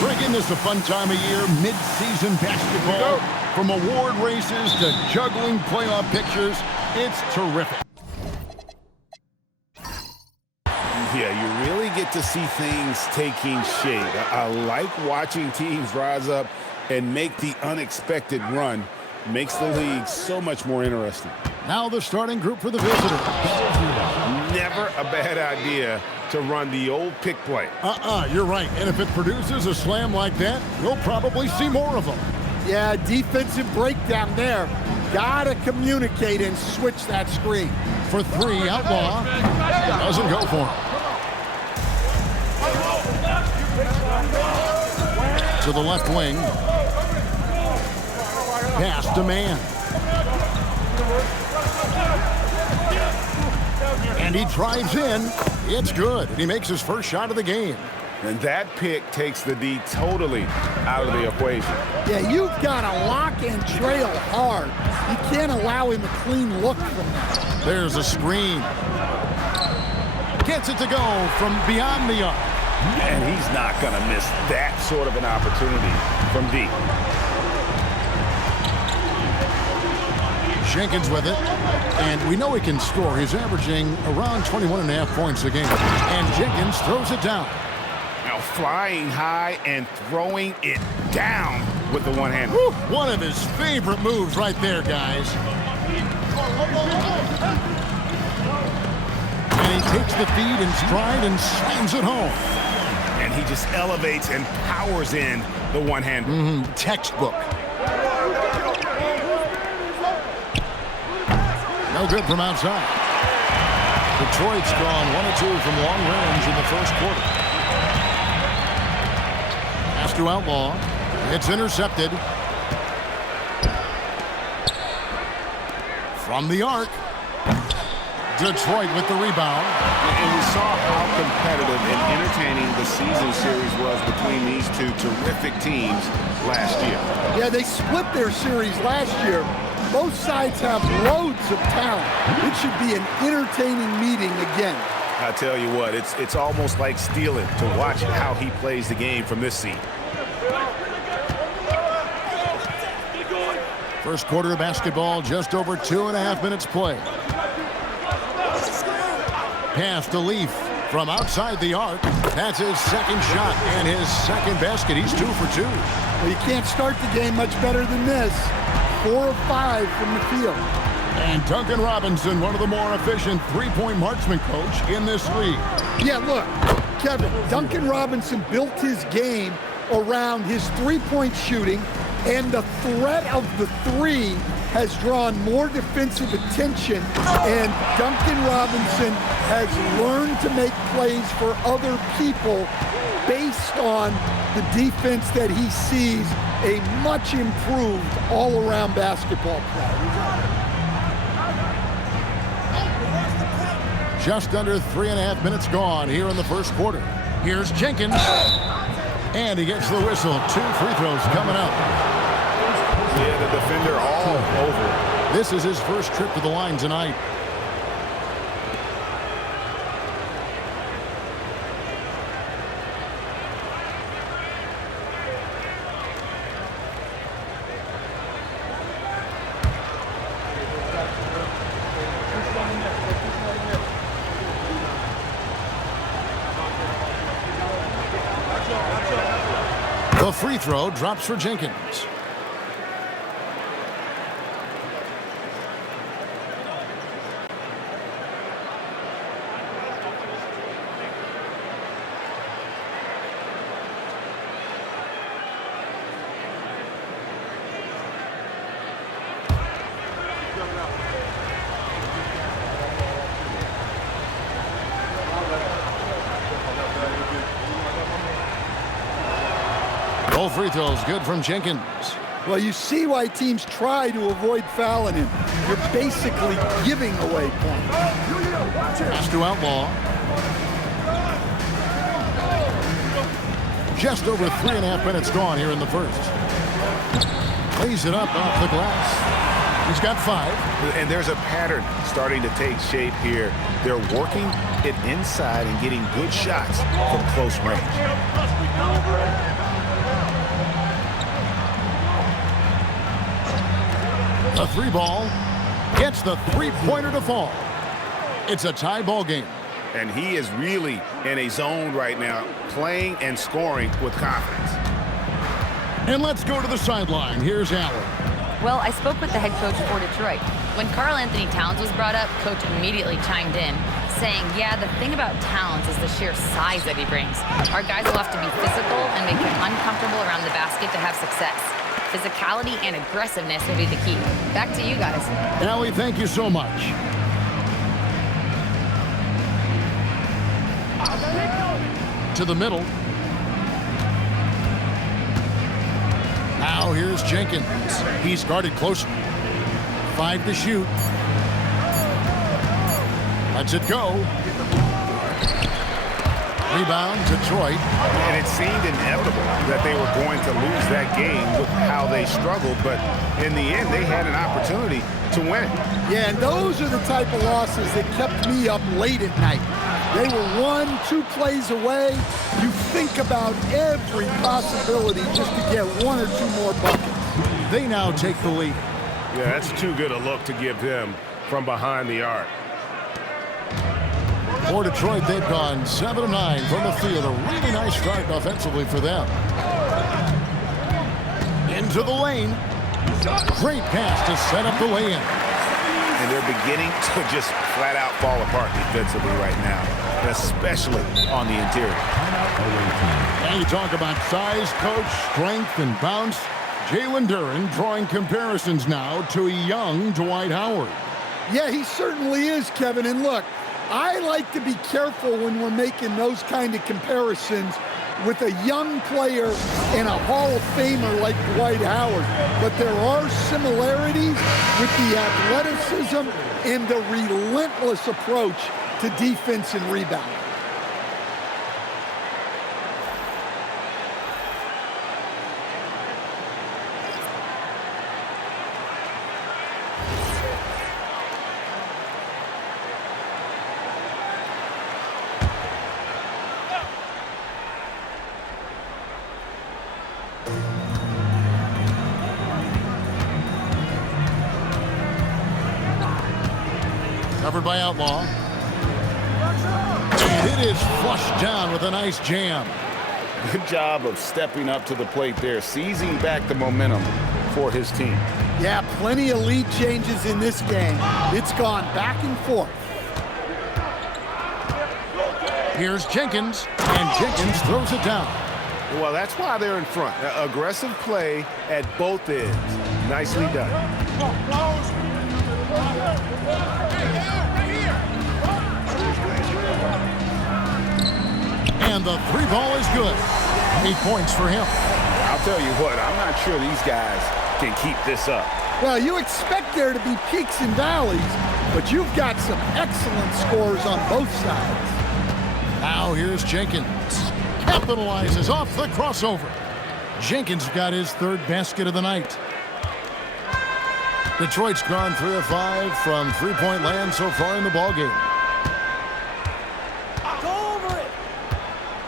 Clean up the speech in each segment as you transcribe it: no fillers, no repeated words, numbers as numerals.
Making this a fun time of year, mid-season basketball. From award races to juggling playoff pictures, it's terrific. Yeah, you really get to see things taking shape. I like watching teams rise up and make the unexpected run. Makes the league so much more interesting. Now the starting group for the visitors. Never a bad idea to run the old pick play. You're right. And if it produces a slam like that, we'll probably see more of them. Yeah, defensive breakdown there. Gotta communicate and switch that screen. For three, Outlaw doesn't go for him. To the left wing. Pass to man. And he drives in. It's good. And he makes his first shot of the game. And that pick takes the D totally out of the equation. Yeah, you've got to lock and trail hard. You can't allow him a clean look from that. There's a screen. Gets it to go from beyond the arc. And he's not going to miss that sort of an opportunity from deep. Jenkins with it, and we know he can score. He's averaging around 21.5 points a game. And Jenkins throws it down. Now flying high and throwing it down with the one hand. One of his favorite moves right there, guys. And he takes the feed in stride and slams it home. And he just elevates and powers in the one hand. Textbook. No good from outside. Detroit's gone 1 of 2 from long range in the first quarter. Pass to Outlaw. It's intercepted. From the arc. Detroit with the rebound. And we saw how competitive and entertaining the season series was between these two terrific teams last year. Yeah, they split their series last year. Both sides have loads of talent. It should be an entertaining meeting again. I tell you what, it's almost like stealing to watch how he plays the game from this seat. First quarter of basketball, just over 2.5 minutes play. Pass to Leaf from outside the arc. That's his second shot and his second basket. He's 2 for 2. Well, you can't start the game much better than this. 4 of 5 from the field. And Duncan Robinson, one of the more efficient three-point marksman coach in this league. Yeah, look, Kevin, Duncan Robinson built his game around his three-point shooting, and the threat of the three has drawn more defensive attention, and Duncan Robinson has learned to make plays for other people based on the defense that he sees a much improved all-around basketball play. Just under 3.5 minutes gone here in the first quarter. Here's Jenkins. And he gets the whistle. 2 free throws coming up. Yeah, the defender all over. This is his first trip to the line tonight. The free throw drops for Jenkins. Both free throws good from Jenkins. Well, you see why teams try to avoid fouling him. You're basically giving away points. Pass to Outlaw. Just over 3.5 minutes gone here in the first. Lays it up off the glass. He's got 5. And there's a pattern starting to take shape here. They're working it inside and getting good shots from close range. The 3-ball gets the 3-pointer to fall. It's a tie ball game. And he is really in a zone right now, playing and scoring with confidence. And let's go to the sideline. Here's Allen. Well, I spoke with the head coach for Detroit. When Karl Anthony Towns was brought up, coach immediately chimed in, saying, yeah, the thing about Towns is the sheer size that he brings. Our guys will have to be physical and make him uncomfortable around the basket to have success. Physicality and aggressiveness will be the key. Back to you guys. Allie, thank you so much. To the middle. Now here's Jenkins. He's guarded closer. 5 to shoot. Lets it go. Rebound, Detroit. And it seemed inevitable that they were going to lose that game with how they struggled, but in the end, they had an opportunity to win it. Yeah, and those are the type of losses that kept me up late at night. They were 1-2 plays away. You think about every possibility just to get 1 or 2 more buckets. They now take the lead. Yeah, that's too good a look to give them from behind the arc. For Detroit, they've gone 7 of 9 from the field. A really nice start offensively for them. Into the lane. Great pass to set up the lay-in. And they're beginning to just flat out fall apart defensively right now, especially on the interior. And you talk about size, coach, strength, and bounce. Jalen Duren drawing comparisons now to a young Dwight Howard. Yeah, he certainly is, Kevin. And look, I like to be careful when we're making those kind of comparisons with a young player and a Hall of Famer like Dwight Howard. But there are similarities with the athleticism and the relentless approach to defense and rebound. Covered by Outlaw. And it is flushed down with a nice jam. Good job of stepping up to the plate there, seizing back the momentum for his team. Yeah, plenty of lead changes in this game. It's gone back and forth. Here's Jenkins, and Jenkins throws it down. Well, that's why they're in front. Aggressive play at both ends. Nicely done. And the 3 ball is good. 8 points for him. I'll tell you what, I'm not sure these guys can keep this up. Well, you expect there to be peaks and valleys, but you've got some excellent scores on both sides. Now here's Jenkins. Capitalizes off the crossover. Jenkins got his 3rd basket of the night. Detroit's gone 3 of 5 from 3-point land so far in the ballgame.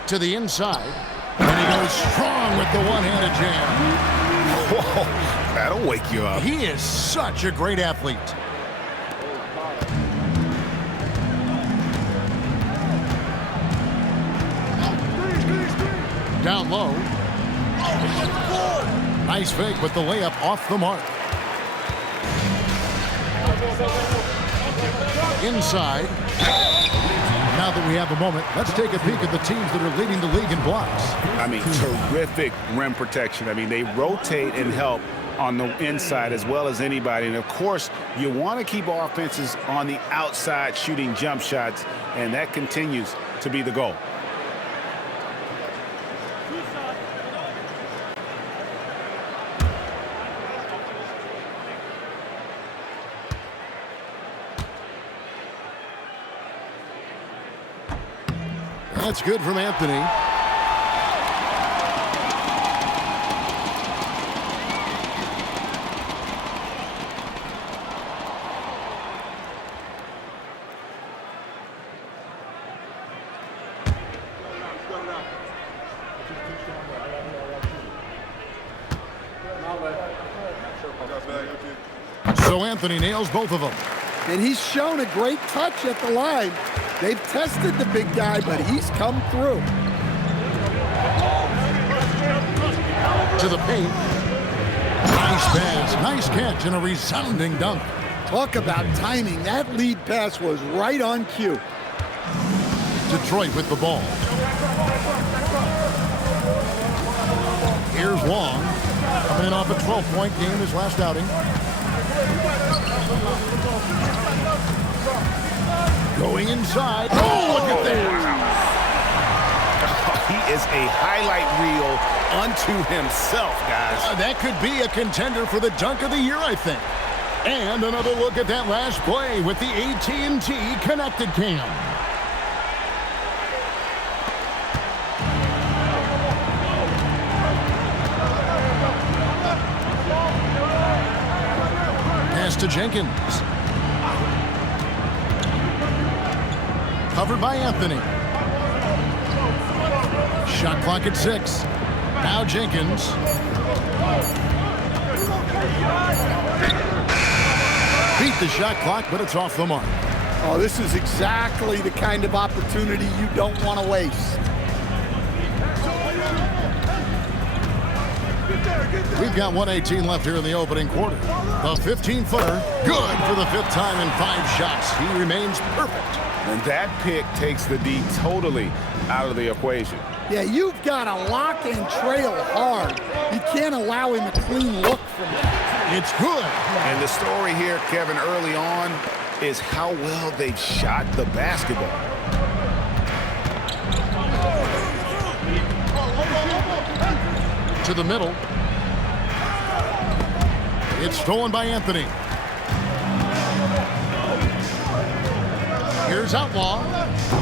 To the inside, and he goes strong with the one-handed jam. Whoa, that'll wake you up. He is such a great athlete. Down low. Nice fake with the layup off the mark. Inside. Now that we have a moment, let's take a peek at the teams that are leading the league in blocks. I mean, terrific rim protection. I mean, they rotate and help on the inside as well as anybody. And, of course, you want to keep offenses on the outside shooting jump shots, and that continues to be the goal. That's good from Anthony. So Anthony nails both of them. And he's shown a great touch at the line. They've tested the big guy, but he's come through. To the paint. Nice pass, nice catch, and a resounding dunk. Talk about timing. That lead pass was right on cue. Detroit with the ball. Here's Wong. Coming in off a 12-point game his last outing. Going inside. Oh, look at that. He is a highlight reel unto himself, guys. That could be a contender for the dunk of the year, I think. And another look at that last play with the AT&T Connected Cam. Pass to Jenkins. Covered by Anthony. Shot clock at 6. Now Jenkins. Beat the shot clock, but it's off the mark. Oh, this is exactly the kind of opportunity you don't want to waste. We've got 1:18 left here in the opening quarter. The 15-footer, good for the 5th time in 5 shots. He remains perfect. And that pick takes the D totally out of the equation. Yeah, you've got to lock and trail hard. You can't allow him a clean look from that. It's good. And the story here, Kevin, early on is how well they've shot the basketball. To the middle. It's stolen by Anthony. Here's Outlaw.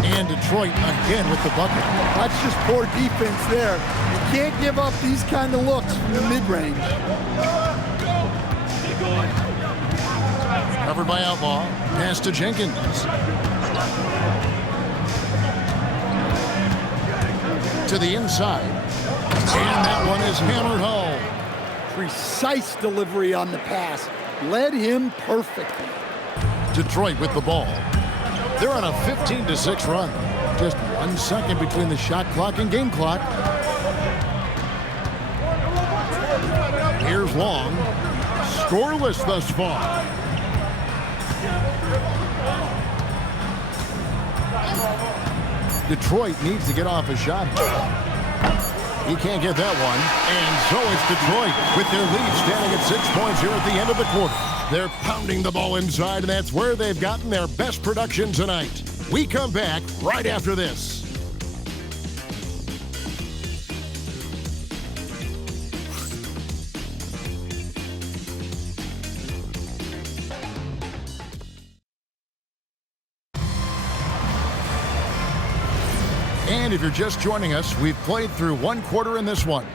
And Detroit again with the bucket. That's just poor defense there. You can't give up these kind of looks from the mid-range. Covered by Outlaw. Pass to Jenkins. To the inside. And that one is hammered home. Precise delivery on the pass. Led him perfectly. Detroit with the ball. They're on a 15-6 run. Just 1 second between the shot clock and game clock. Here's Long. Scoreless thus far. Detroit needs to get off a shot. He can't get that one. And so it's Detroit with their lead standing at 6 points here at the end of the quarter. They're pounding the ball inside, and that's where they've gotten their best production tonight. We come back right after this. And if you're just joining us, we've played through 1 quarter in this one.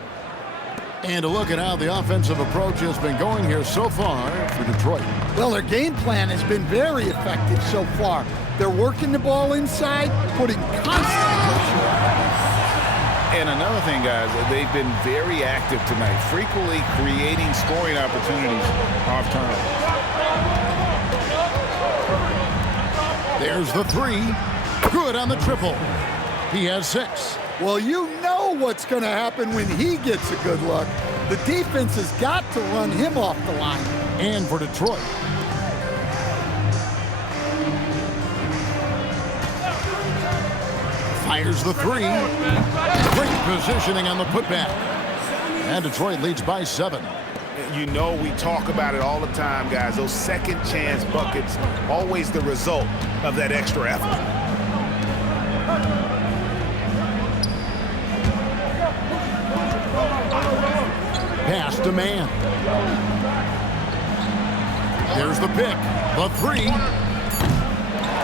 And a look at how the offensive approach has been going here so far for Detroit. Well, their game plan has been very effective so far. They're working the ball inside, putting constant pressure on it. And another thing, guys, they've been very active tonight, frequently creating scoring opportunities off turnover. There's the 3. Good on the triple. He has 6. Well, you know what's going to happen when he gets a good look. The defense has got to run him off the line. And for Detroit. Fires the 3. Great positioning on the putback. And Detroit leads by 7. You know we talk about it all the time, guys. Those second chance buckets, always the result of that extra effort. Pass to man. There's the pick. The 3.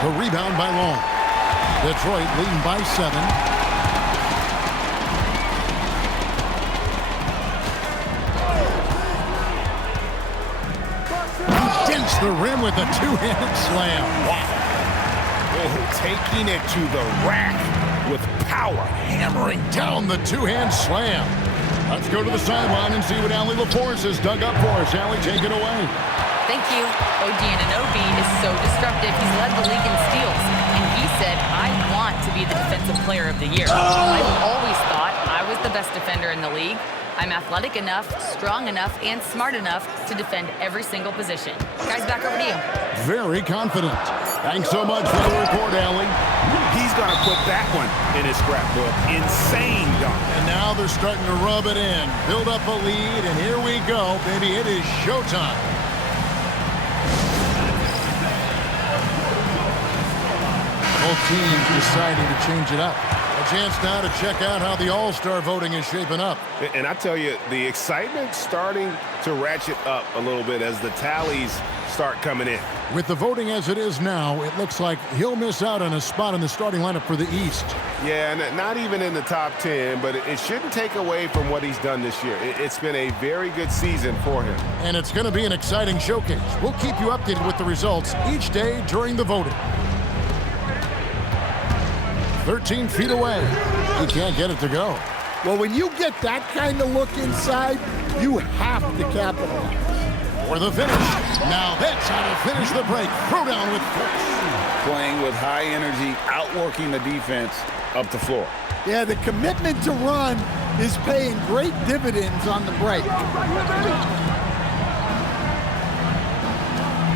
The rebound by Long. Detroit leading by 7. He dents the rim with a 2-handed slam. Wow. Oh, taking it to the rack with power. Hammering down the 2-hand slam. Let's go to the sideline and see what Allie LaForce has dug up for us. Allie, take it away. Thank you. OG Anunoby is so disruptive. He's led the league in steals. And he said, I want to be the defensive player of the year. I've always thought I was the best defender in the league. I'm athletic enough, strong enough, and smart enough to defend every single position. Guys, back over to you. Very confident. Thanks so much for the report, Allie. He's going to put that one in his scrapbook. Insane dunk. And now they're starting to rub it in. Build up a lead, and here we go, baby. It is showtime. Both teams deciding to change it up. A chance now to check out how the All-Star voting is shaping up. And I tell you, the excitement's starting to ratchet up a little bit as the tallies start coming in. With the voting as it is now, it looks like he'll miss out on a spot in the starting lineup for the East. Yeah, and not even in the top 10, but it shouldn't take away from what he's done this year. It's been a very good season for him. And it's going to be an exciting showcase. We'll keep you updated with the results each day during the voting. 13 feet away. He can't get it to go. Well, when you get that kind of look inside, you have to capitalize. For the finish. Now that's how to finish the break. Throw down with force. Playing with high energy, outworking the defense up the floor. Yeah, the commitment to run is paying great dividends on the break.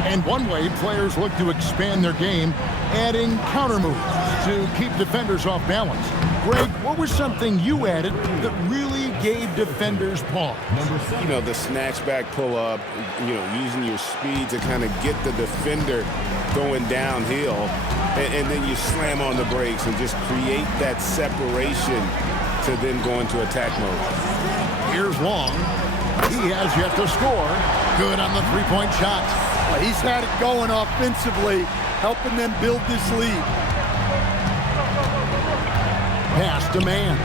And one way players look to expand their game, adding counter moves to keep defenders off balance. Greg, what was something you added that really gave defenders pause? You know, the snatchback pull-up, using your speed to kind of get the defender going downhill, and then you slam on the brakes and just create that separation to then go into attack mode. Here's Long. He has yet to score. Good on the three-point shot. Well, he's had it going offensively, helping them build this lead. Pass to man.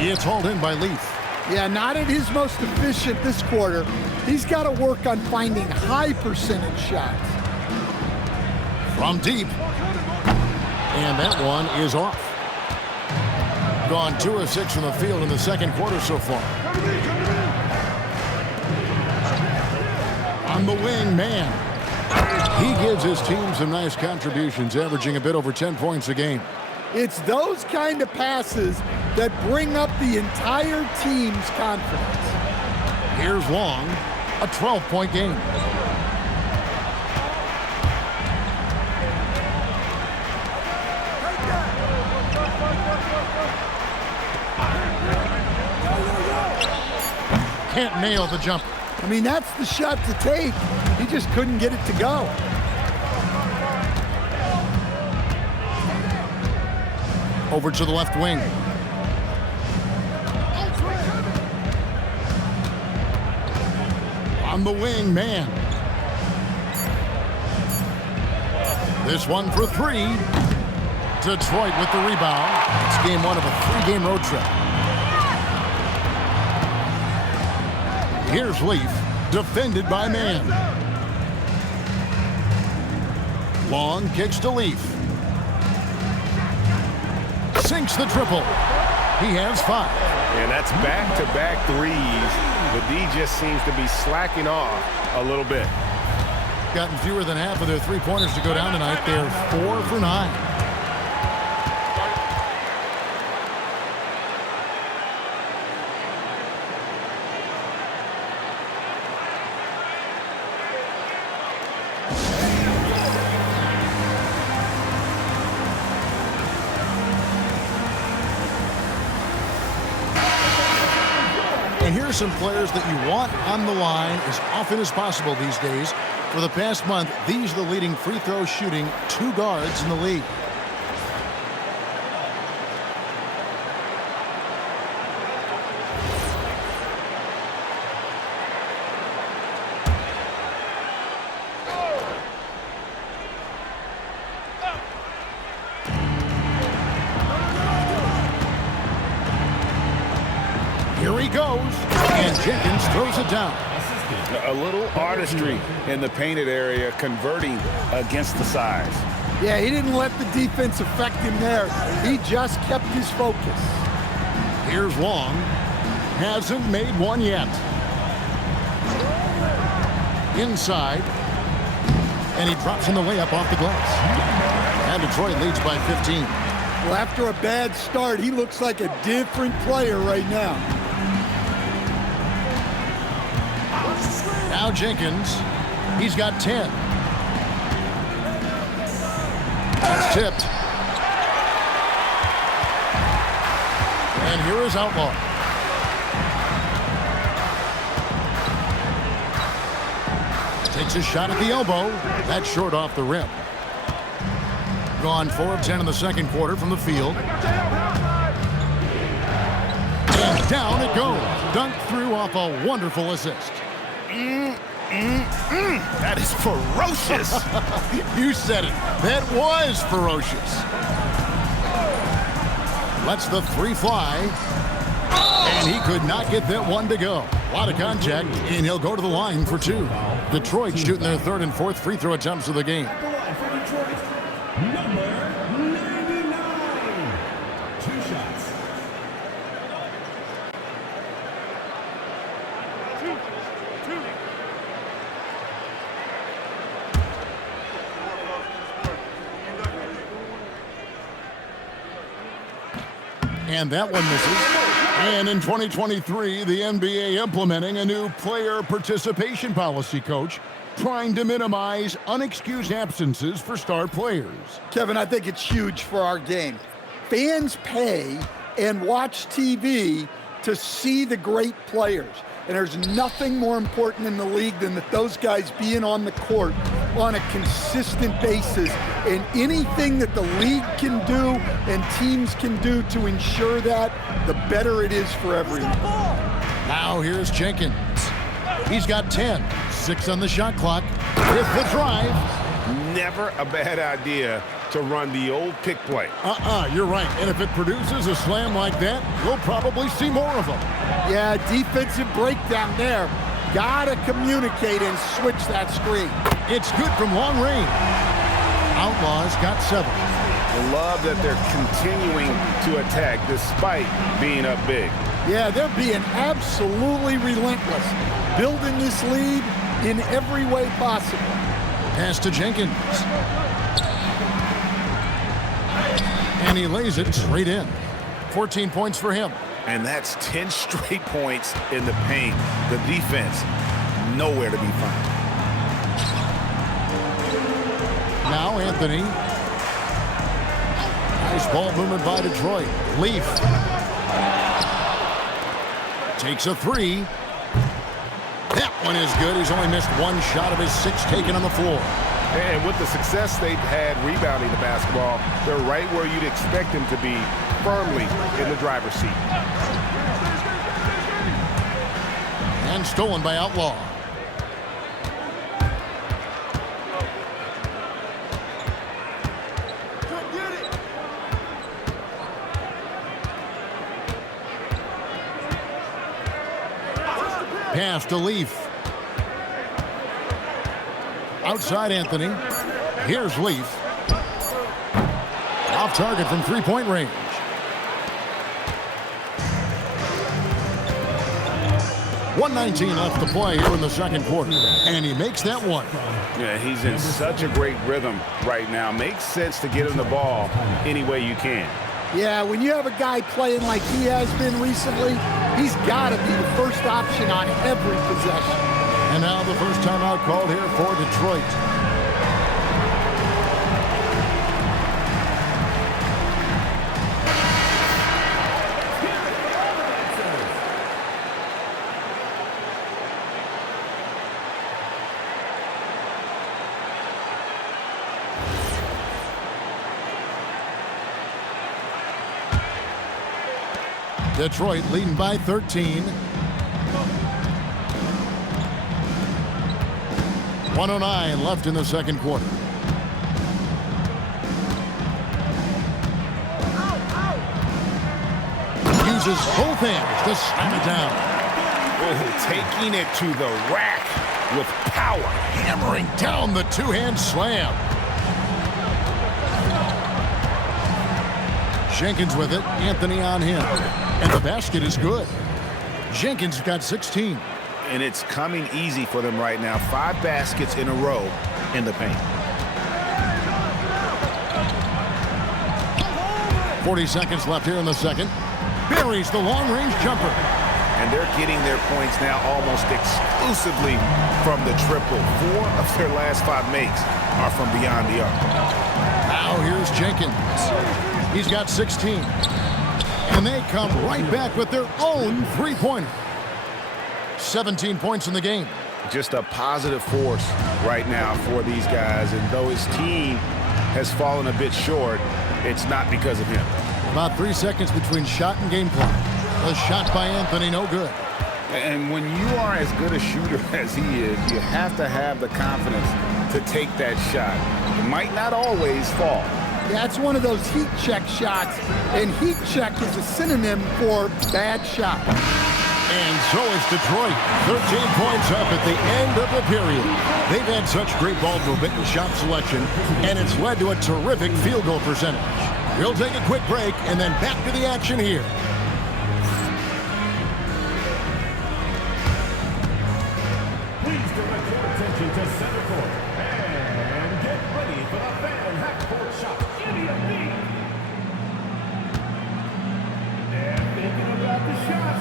It's hauled in by Leaf. Yeah, not at his most efficient this quarter. He's got to work on finding high percentage shots. From deep. And that one is off. Gone 2 of 6 from the field in the second quarter so far. On the wing, man. He gives his team some nice contributions, averaging a bit over 10 points a game. It's those kind of passes that bring up the entire team's confidence. Here's Long, a 12-point game. Can't nail the jumper. I mean, that's the shot to take. He just couldn't get it to go. Over to the left wing. On the wing, man. This one for 3. Detroit with the rebound. It's game 1 of a 3-game road trip. Here's Leaf, defended by man. Long kicks to Leaf. Sinks the triple. He has 5. And that's back-to-back threes. But D just seems to be slacking off a little bit. Gotten fewer than half of their 3-pointers to go down tonight. They're 4 for 9. And here's some players that you want on the line as often as possible these days. For the past month, these are the leading free throw shooting 2 guards in the league. Here he goes, and Jenkins throws it down. A little artistry in the painted area, converting against the size. Yeah, he didn't let the defense affect him there. He just kept his focus. Here's Long. Hasn't made one yet. Inside. And he drops in the layup off the glass. And Detroit leads by 15. Well, after a bad start, he looks like a different player right now. Now Jenkins, he's got 10. It's tipped. And here is Outlaw. Takes a shot at the elbow. That's short off the rim. Gone 4 of 10 in the second quarter from the field. And down it goes. Dunked through off a wonderful assist. That is ferocious. You said it. That was ferocious. Lets the 3 fly. And he could not get that one to go. A lot of contact, and he'll go to the line for 2. Detroit shooting their 3rd and 4th free throw attempts of the game. Number 99. 2 shots. And that one misses. And in 2023, the NBA implementing a new player participation policy, Coach, trying to minimize unexcused absences for star players. Kevin, I think it's huge for our game. Fans pay and watch TV to see the great players. And there's nothing more important in the league than that those guys being on the court on a consistent basis. And anything that the league can do and teams can do to ensure that, the better it is for everyone. Now here's Jenkins. He's got 10. 6 on the shot clock. With the drive. Never a bad idea to run the old pick play. You're right. And if it produces a slam like that, we'll probably see more of them. Yeah, defensive breakdown there. Gotta communicate and switch that screen. It's good from long range. Outlaws got 7. I love that they're continuing to attack despite being up big. Yeah, they're being absolutely relentless, building this lead in every way possible. Pass to Jenkins. And he lays it straight in. 14 points for him. And that's 10 straight points in the paint. The defense, nowhere to be found. Now Anthony. Nice ball movement by Detroit. Leaf. Takes a 3. That one is good. He's only missed 1 shot of his 6 taken on the floor. And with the success they've had rebounding the basketball, they're right where you'd expect them to be, firmly in the driver's seat. And stolen by Outlaw. Pass to Leaf. Outside Anthony. Here's Leaf. Off target from three-point range. .119 left to play here in the second quarter. And he makes that one. Yeah, he's in such a great rhythm right now. Makes sense to get him the ball any way you can. Yeah, when you have a guy playing like he has been recently, he's got to be the first option on every possession. And now the first timeout called here for Detroit. Detroit leading by 13. 1:09 left in the second quarter. Uses both hands to slam it down. Oh, taking it to the rack with power. Hammering down the two-hand slam. Jenkins with it. Anthony on him. And the basket is good. Jenkins got 16. And it's coming easy for them right now. 5 baskets in a row in the paint. 40 seconds left here in the second. Buries the long-range jumper. And they're getting their points now almost exclusively from the triple. 4 of their last 5 makes are from beyond the arc. Now here's Jenkins. He's got 16. And they come right back with their own three-pointer. 17 points in the game. Just a positive force right now for these guys. And though his team has fallen a bit short, it's not because of him. About 3 seconds between shot and game clock. The shot by Anthony, no good. And when you are as good a shooter as he is, you have to have the confidence to take that shot. It might not always fall. Yeah, it's one of those heat check shots, and heat check is a synonym for bad shot. And so is Detroit. 13 points up at the end of the period. They've had such great ball movement and shot selection, and it's led to a terrific field goal percentage. We'll take a quick break and then back to the action here. Please direct your attention to center court and get ready for the fan half-court shot. Immediately. They're thinking about the shot.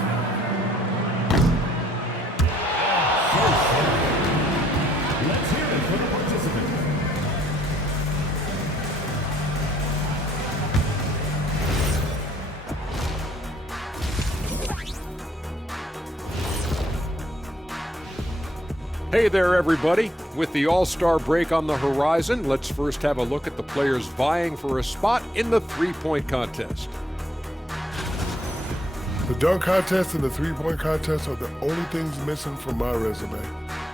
Let's hear it for the participant. Hey there, everybody. With the All-Star break on the horizon, let's first have a look at the players vying for a spot in the three-point contest. The dunk contest and the three-point contest are the only things missing from my resume.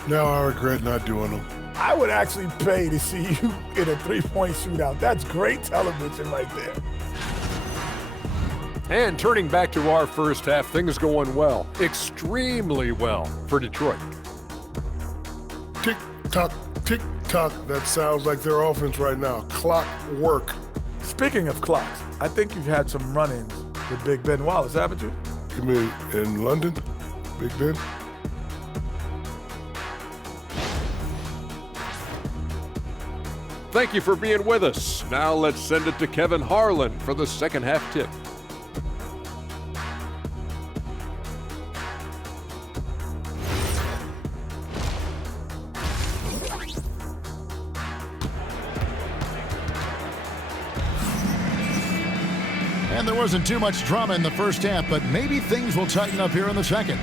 Now I regret not doing them. I would actually pay to see you in a three-point shootout. That's great television right there. And turning back to our first half, things going well, extremely well for Detroit. Tick-tock, tick-tock. talk that sounds like their offense right now. Clock work. Speaking of clocks, I think you've had some run-ins with Big Ben Wallace, haven't you? You mean in London, Big Ben? Thank you for being with us. Now let's send it to Kevin Harlan for the second half tip. And there wasn't too much drama in the first half, but maybe things will tighten up here in the second.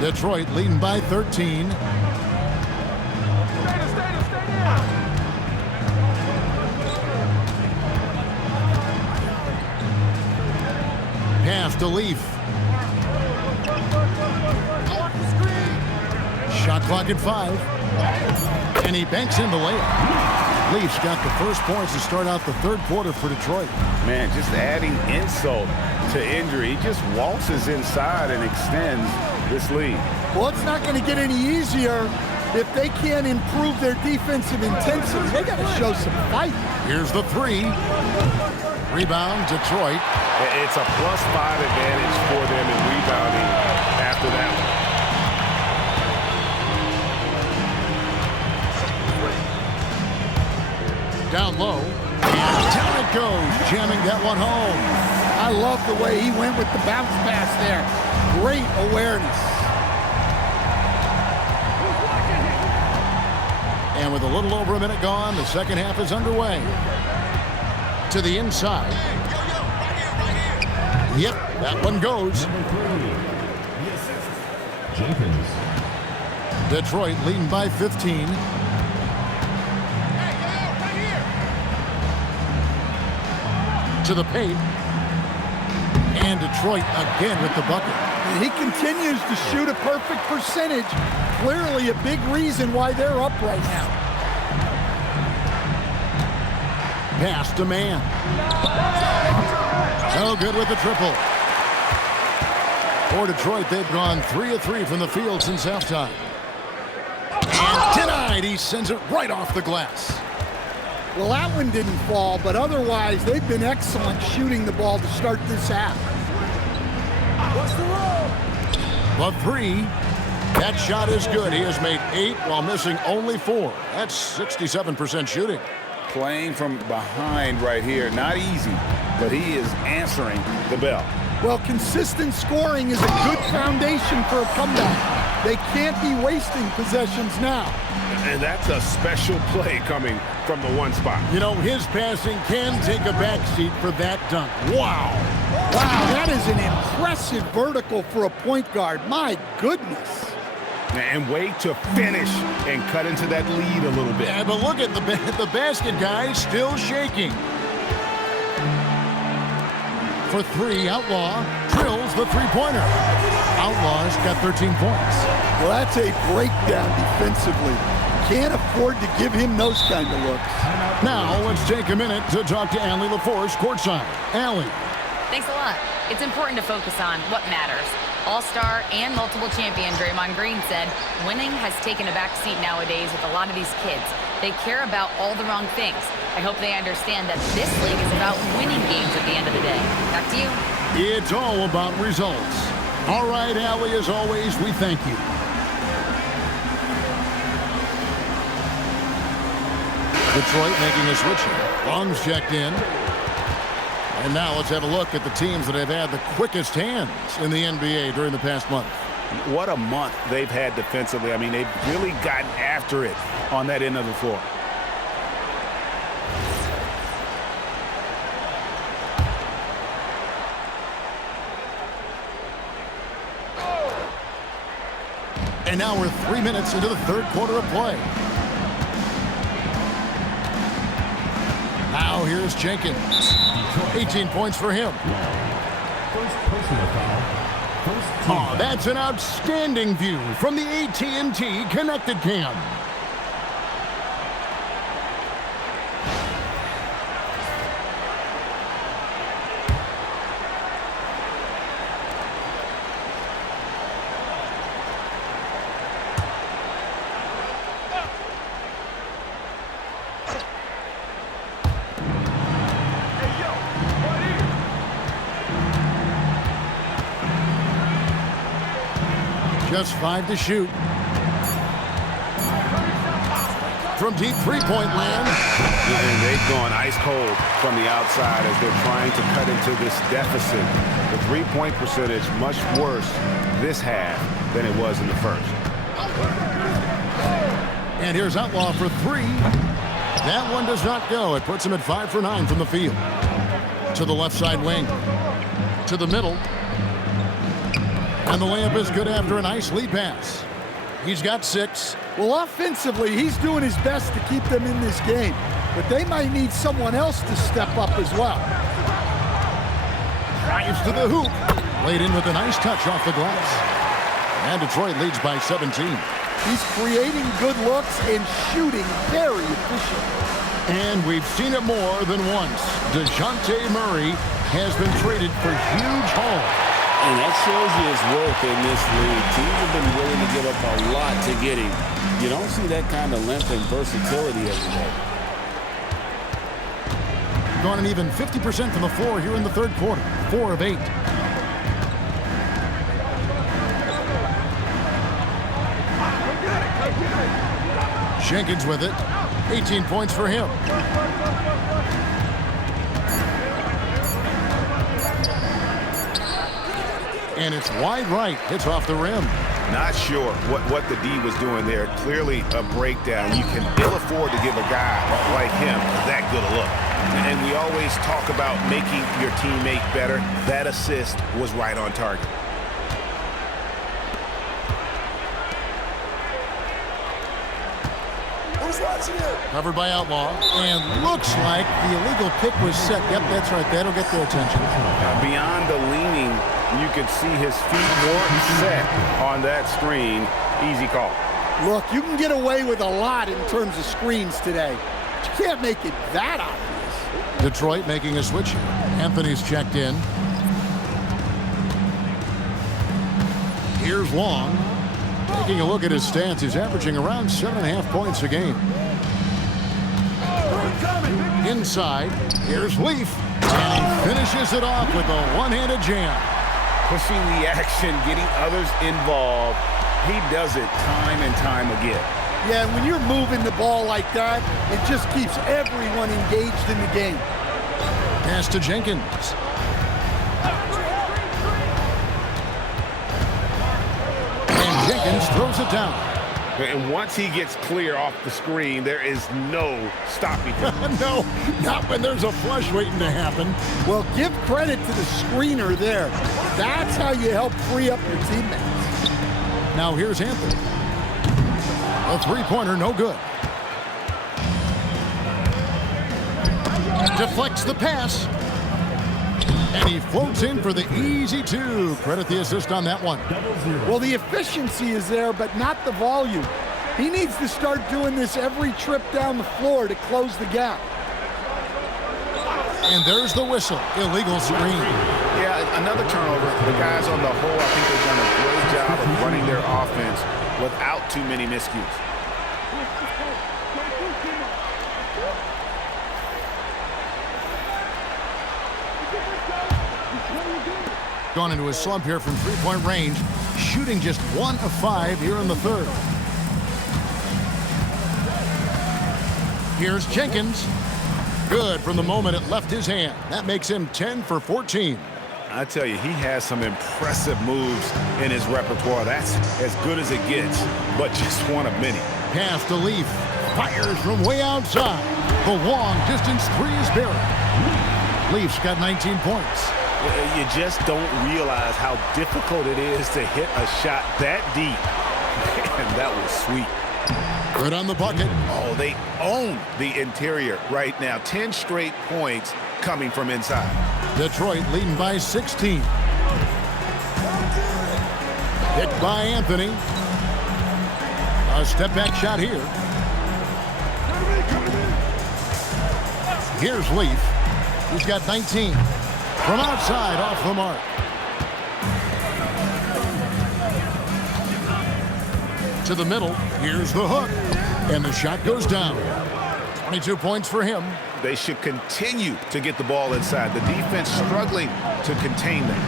Detroit leading by 13. Pass to Leaf. Shot clock at 5. And he banks in the layup. Leafs got the first points to start out the third quarter for Detroit. Man, just adding insult to injury. He just waltzes inside and extends this lead. Well, it's not going to get any easier if they can't improve their defensive intensity. They got to show some fight. Here's the 3. Rebound, Detroit. It's a +5 advantage for them in rebounding after that one. Down low. And down it goes, jamming that one home. I love the way he went with the bounce pass there. Great awareness. And with a little over a minute gone, the second half is underway. To the inside. Yep, that one goes. Jenkins. Detroit leading by 15. To the paint. And Detroit again with the bucket. And he continues to shoot a perfect percentage. Clearly a big reason why they're up right now. Pass to man. No good with the triple. For Detroit, they've gone 3 of 3 from the field since halftime. And denied. He sends it right off the glass. Well, that one didn't fall, but otherwise they've been excellent shooting the ball to start this half. The 3. That shot is good. He has made 8 while missing only 4. That's 67% shooting. Playing from behind right here. Not easy, but he is answering the bell. Well, consistent scoring is a good foundation for a comeback. They can't be wasting possessions now. And that's a special play coming from the one spot. You know, his passing can take a backseat for that dunk. Wow. Wow, that is an impressive vertical for a point guard. My goodness. And way to finish and cut into that lead a little bit. Yeah, but look at the basket guy still shaking. For 3, Outlaw drills the three-pointer. Outlaw's got 13 points. Well, that's a breakdown defensively. Can't afford to give him those kind of looks. Now let's take a minute to talk to Allie LaForce courtside. Allie. Thanks a lot. It's important to focus on what matters. All-star and multiple champion Draymond Green said winning has taken a back seat nowadays with a lot of these kids. They care about all the wrong things. I hope they understand that this league is about winning games at the end of the day. Back to you. It's all about results. All right, Allie, as always, we thank you. Detroit making a switch here. Long's checked in. And now let's have a look at the teams that have had the quickest hands in the NBA during the past month. What a month they've had defensively. I mean, they've really gotten after it on that end of the floor. And now we're 3 minutes into the third quarter of play. Now here's Jenkins. 18 points for him. First personal foul. host team. Oh, that's an outstanding view from the AT&T Connected Cam. Just 5 to shoot. From deep three-point land. And they've gone ice cold from the outside as they're trying to cut into this deficit. The three-point percentage much worse this half than it was in the first. And here's Outlaw for 3. That one does not go. It puts him at 5 for 9 from the field. To the left side wing. To the middle. And the layup is good after a nice lead pass. He's got 6. Well, offensively, he's doing his best to keep them in this game. But they might need someone else to step up as well. Drives to the hoop. Laid in with a nice touch off the glass. And Detroit leads by 17. He's creating good looks and shooting very efficient. And we've seen it more than once. DeJounte Murray has been traded for huge haul. And that shows you his worth in this league. Teams have been willing to give up a lot to get him. You don't see that kind of length and versatility every day. Gone an even 50% from the floor here in the third quarter. 4 of 8. Jenkins with it. 18 points for him. And it's wide right. Hits off the rim. Not sure what the D was doing there. Clearly a breakdown. You can ill afford to give a guy like him that good a look. And we always talk about making your teammate better. That assist was right on target. Covered by Outlaw. And looks like the illegal pick was set. Yep, that's right. That'll get their attention. Beyond the leaning, you could see his feet weren't set on that screen. Easy call. Look, you can get away with a lot in terms of screens today. But you can't make it that obvious. Detroit making a switch. Anthony's checked in. Here's Long. Taking a look at his stats, he's averaging around 7.5 points a game. Inside, here's Leaf. And he finishes it off with a one-handed jam. Pushing the action, getting others involved. He does it time and time again. Yeah, when you're moving the ball like that, it just keeps everyone engaged in the game. Pass to Jenkins. And Jenkins throws it down. And once he gets clear off the screen, there is no stopping him. No, not when there's a flush waiting to happen. Well, give credit to the screener there. That's how you help free up your teammates. Now here's Anthony. A three-pointer, no good. Deflects the pass. And he floats in for the easy 2. Credit the assist on that one. Well, the efficiency is there, but not the volume. He needs to start doing this every trip down the floor to close the gap. And there's the whistle. Illegal screen. Yeah, another turnover. The guys on the whole, I think they've done a great job of running their offense without too many miscues. Gone into a slump here from three-point range, shooting just 1 of 5 here in the third. Here's Jenkins. Good from the moment it left his hand. That makes him 10 for 14. I tell you, he has some impressive moves in his repertoire. That's as good as it gets, but just one of many. Pass to Leaf. Fires from way outside. The long distance 3 is buried. Leaf's got 19 points. You just don't realize how difficult it is to hit a shot that deep. Man, that was sweet. Good on the bucket. Oh, they own the interior right now. 10 straight points coming from inside. Detroit leading by 16. Hit by Anthony. A step-back shot here. Here's Leaf. He's got 19. From outside, off the mark. To the middle. Here's the hook. And the shot goes down. 22 points for him. They should continue to get the ball inside. The defense struggling to contain them.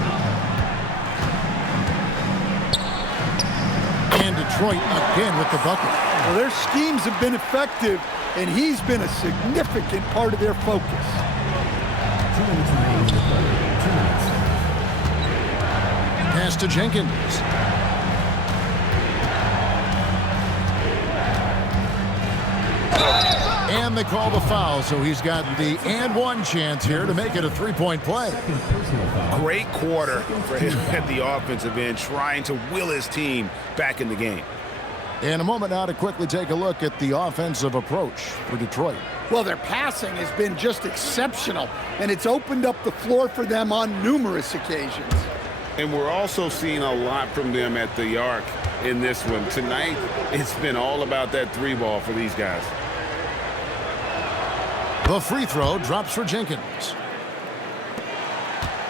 And Detroit again with the bucket. Well, their schemes have been effective, and he's been a significant part of their focus. 2 minutes remaining in the quarter. 2 minutes. Pass to Jenkins. And they call the foul, so he's got the and one chance here to make it a three-point play. Great quarter for him at the offensive end, trying to will his team back in the game. In a moment now to quickly take a look at the offensive approach for Detroit. Well, their passing has been just exceptional, and it's opened up the floor for them on numerous occasions. And we're also seeing a lot from them at the arc in this one. Tonight, it's been all about that three ball for these guys. The free throw drops for Jenkins.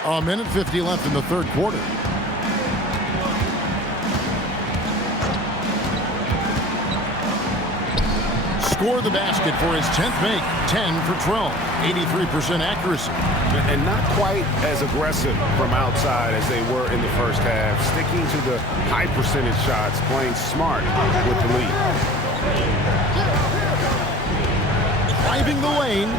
A minute 50 left in the third quarter. Score the basket for his 10th make. 10 for 12. 83% accuracy. And not quite as aggressive from outside as they were in the first half. Sticking to the high percentage shots, playing smart with the lead. Driving the lane.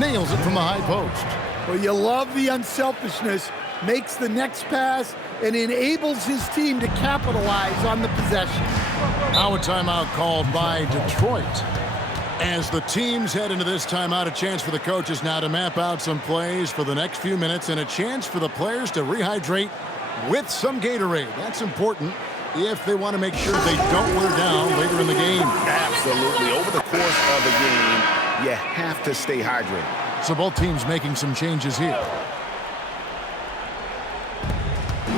Nails it from the high post. Well, you love the unselfishness, makes the next pass, and enables his team to capitalize on the possession. Now a timeout called by Detroit. As the teams head into this timeout, a chance for the coaches now to map out some plays for the next few minutes and a chance for the players to rehydrate with some Gatorade. That's important if they want to make sure they don't wear down later in the game. Absolutely. Over the course of the game, you have to stay hydrated. So both teams making some changes here.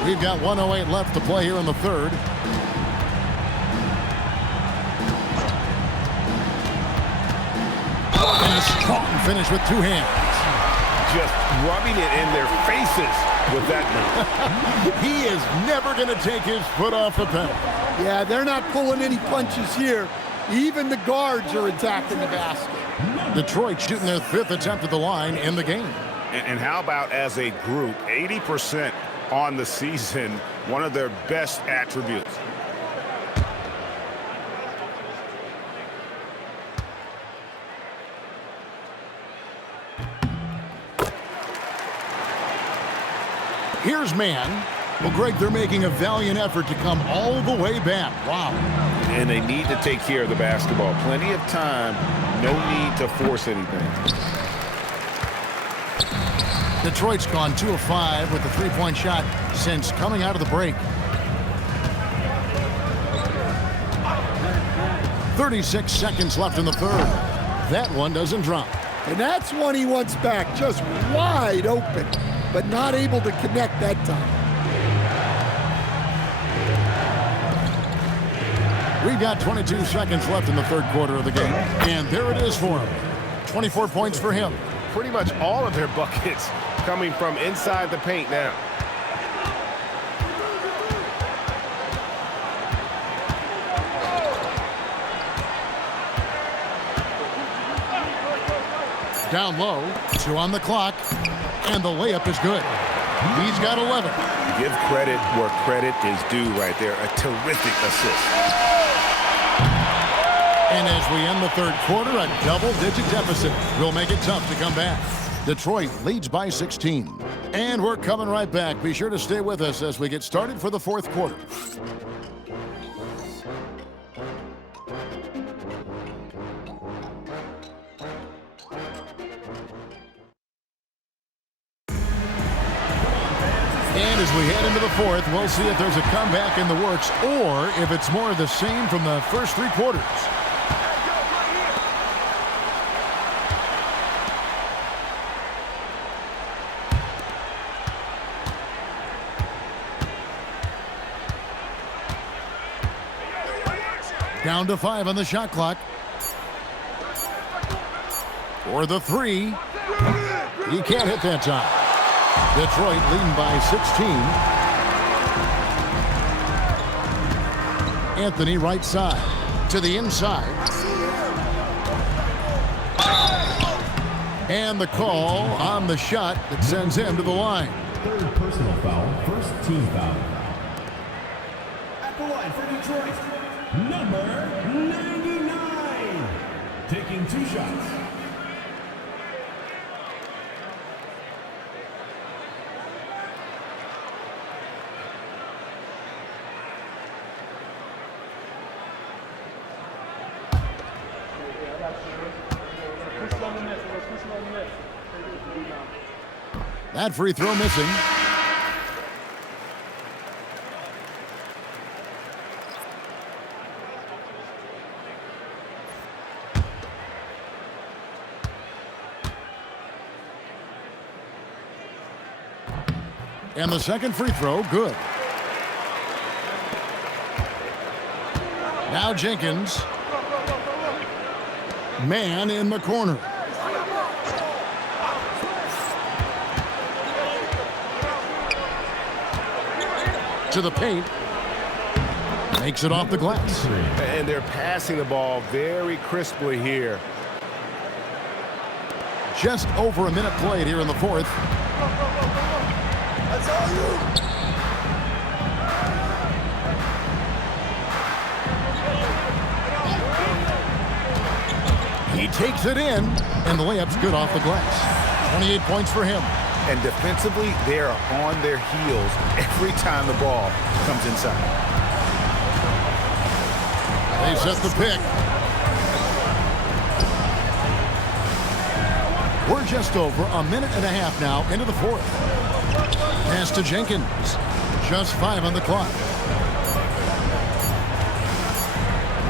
We've got 1:08 left to play here in the third. And a strong finish with two hands. Just rubbing it in their faces with that move. He is never going to take his foot off the pedal. Yeah, they're not pulling any punches here. Even the guards are attacking the basket. Detroit shooting their 5th attempt at the line in the game. And how about as a group, 80% on the season, one of their best attributes. Here's man. Well, Greg, they're making a valiant effort to come all the way back. Wow. And they need to take care of the basketball. Plenty of time. No need to force anything. Detroit's gone 2 of 5 with the three-point shot since coming out of the break. 36 seconds left in the third. That one doesn't drop. And that's one he wants back, just wide open, but not able to connect that time. We've got 22 seconds left in the third quarter of the game. And there it is for him. 24 points for him. Pretty much all of their buckets coming from inside the paint now. Down low, 2 on the clock, and the layup is good. He's got 11. Give credit where credit is due right there. A terrific assist. And as we end the third quarter, a double-digit deficit will make it tough to come back. Detroit leads by 16. And we're coming right back. Be sure to stay with us as we get started for the fourth quarter. And as we head into the fourth, we'll see if there's a comeback in the works or if it's more of the same from the first 3 quarters. Down to 5 on the shot clock. For the three. He can't hit that time. Detroit leading by 16. Anthony right side to the inside. And the call on the shot that sends him to the line. Third personal foul, first team foul. At the line for Detroit, number 99. Taking 2 shots. That free throw missing. And the second free throw, good. Now Jenkins. Man in the corner. To the paint. Makes it off the glass. And they're passing the ball very crisply here. Just over a minute played here in the fourth. That's all you. He takes it in, and the layup's good off the glass. 28 points for him. And defensively, they are on their heels every time the ball comes inside. They set the pick. We're just over a minute and a half now into the fourth. Pass to Jenkins. Just 5 on the clock.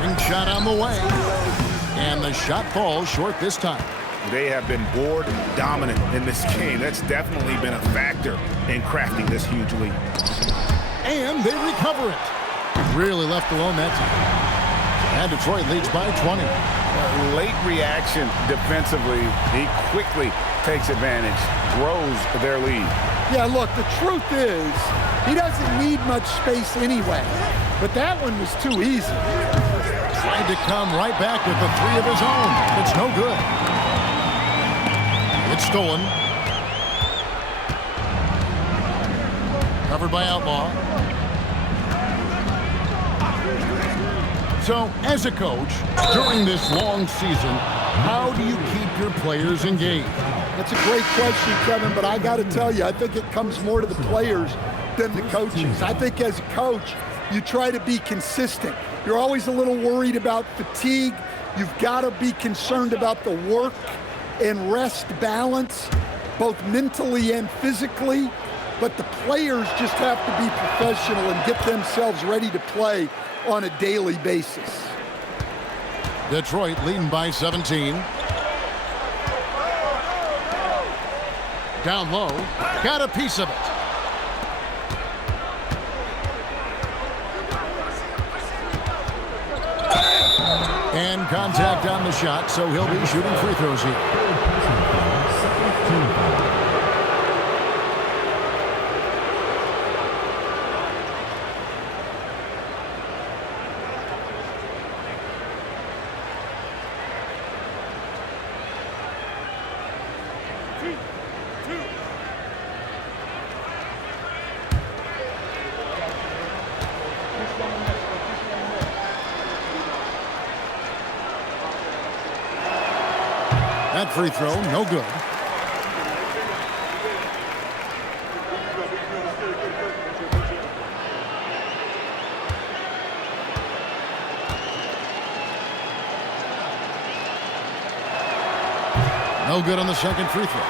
Ring shot on the way. And the shot falls short this time. They have been board dominant in this game. That's definitely been a factor in crafting this huge lead. And they recover it. Really left alone that time. And Detroit leads by 20. Late reaction defensively. He quickly takes advantage, grows their lead. Yeah, look, the truth is, he doesn't need much space anyway. But that one was too easy. Tried to come right back with the three of his own. It's no good. It's stolen. Covered by Outlaw. So, as a coach, during this long season, how do you keep your players engaged? That's a great question, Kevin, but I got to tell you, I think it comes more to the players than the coaches. I think as a coach, you try to be consistent. You're always a little worried about fatigue. You've got to be concerned about the work and rest balance, both mentally and physically. But the players just have to be professional and get themselves ready to play on a daily basis. Detroit leading by 17. Down low, got a piece of it. And contact on the shot, so he'll be shooting free throws here. That free throw, no good. No good on the second free throw.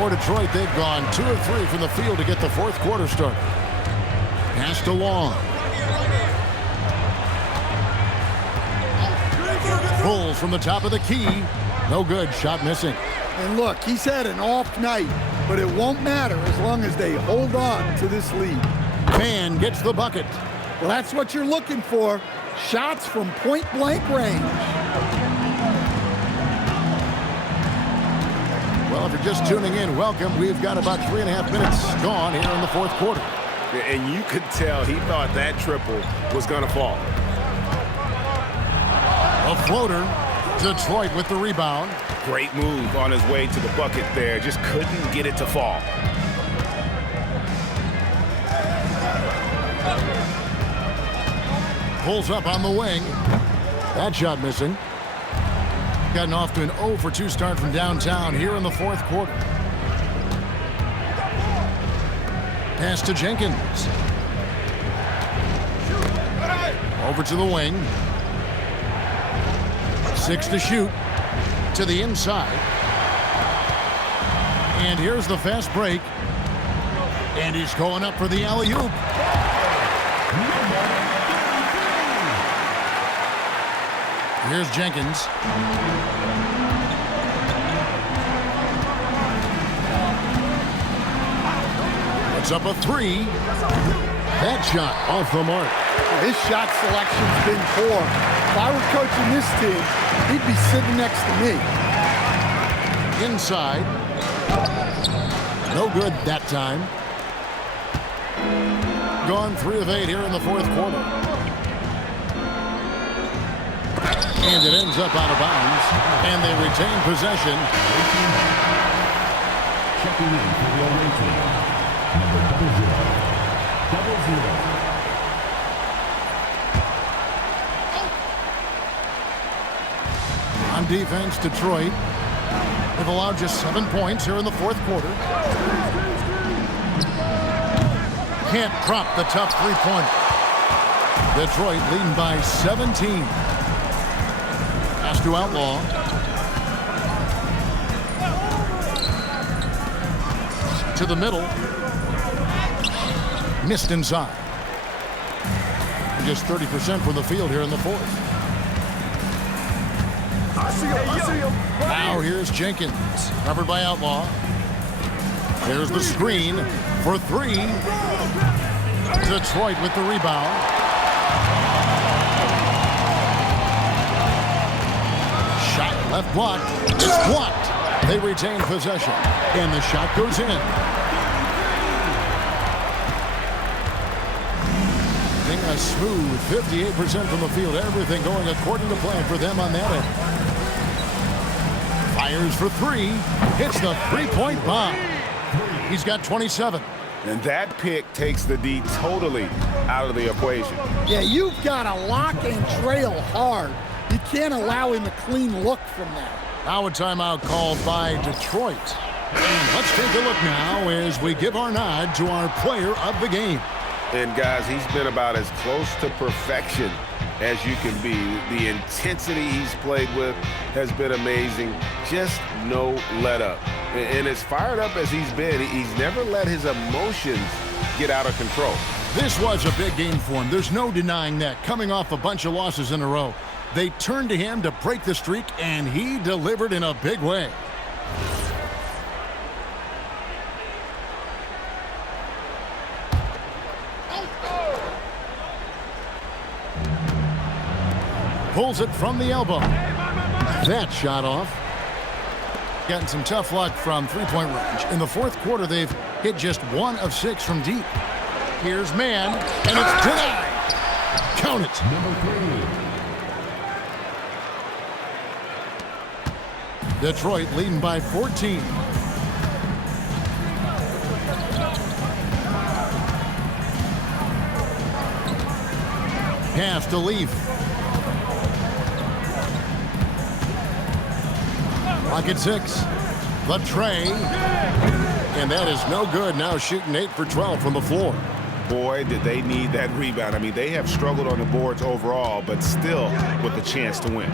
For Detroit, they've gone 2 of 3 from the field to get the fourth quarter started. Pass to Long. Pulls from the top of the key. No good. Shot missing. And look, he's had an off night, but it won't matter as long as they hold on to this lead. Man gets the bucket. Well, that's what you're looking for. shots from point-blank range. Well, if you're just tuning in, welcome. We've got about 3.5 minutes gone here in the fourth quarter. And you could tell he thought that triple was going to fall. A floater. Detroit with the rebound. Great move on his way to the bucket there. Just couldn't get it to fall. Pulls up on the wing. That shot missing. Gotten off to an 0 for 2 start from downtown here in the fourth quarter. Pass to Jenkins. Over to the wing. 6 to shoot. To the inside. And here's the fast break. And he's going up for the alley-oop. Here's Jenkins. Puts up a 3. That shot off the mark. His shot selection's been poor. If I were coaching this team, he'd be sitting next to me. Inside. No good that time. Gone 3 of 8 here in the fourth quarter. And it ends up out of bounds. And they retain possession. Checking in for the away team. Number 00. On defense, Detroit. They've allowed just 7 points here in the fourth quarter. Can't prop the tough 3-pointer. Detroit leading by 17. Pass to Outlaw. To the middle. Missed inside. Just 30% from the field here in the fourth. I see him. Now here's Jenkins, covered by Outlaw. There's the screen for 3. Detroit with the rebound. Shot left blocked. It's blocked. They retain possession, and the shot goes in. A smooth 58% from the field. Everything going according to plan for them on that end. Fires for 3. Hits the 3-point bomb. He's got 27. And that pick takes the D totally out of the equation. Yeah, you've got to lock and trail hard. You can't allow him a clean look from that. Now a timeout called by Detroit. And let's take a look now as we give our nod to our player of the game. And guys, he's been about as close to perfection as you can be. The intensity he's played with has been amazing. Just no let up. And as fired up as he's been, he's never let his emotions get out of control. This was a big game for him. There's no denying that. Coming off a bunch of losses in a row, they turned to him to break the streak, and he delivered in a big way. Pulls it from the elbow. That shot off. Gotten some tough luck from 3-point range. In the fourth quarter, they've hit just 1 of 6 from deep. Here's man, and it's denied. Count it. Number 3. Detroit leading by 14. Pass to Leaf. Pocket 6. The tray. And that is no good. Now shooting 8 for 12 from the floor. Boy, did they need that rebound. I mean, they have struggled on the boards overall, but still with a chance to win.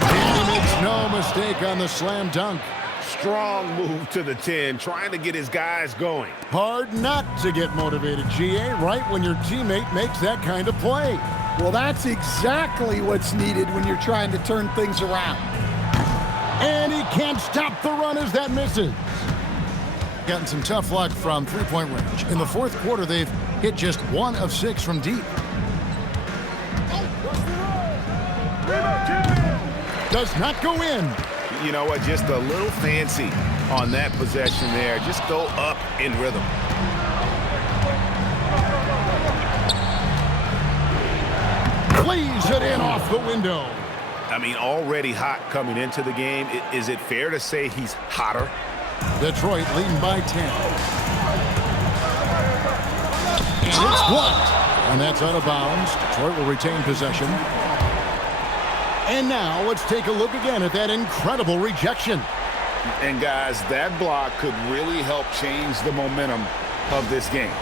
And he makes no mistake on the slam dunk. Strong move to the 10, trying to get his guys going. Hard not to get motivated, GA, right when your teammate makes that kind of play. Well, that's exactly what's needed when you're trying to turn things around. And he can't stop the run as that misses. Gotten some tough luck from 3-point range. In the fourth quarter, they've hit just 1 of 6 from deep. Does not go in. You know what? Just a little fancy on that possession there. Just go up in rhythm. Leaves it in off the window. I mean, already hot coming into the game. Is it fair to say he's hotter? Detroit leading by 10. And it's blocked. And that's out of bounds. Detroit will retain possession. And now let's take a look again at that incredible rejection. And guys, that block could really help change the momentum of this game.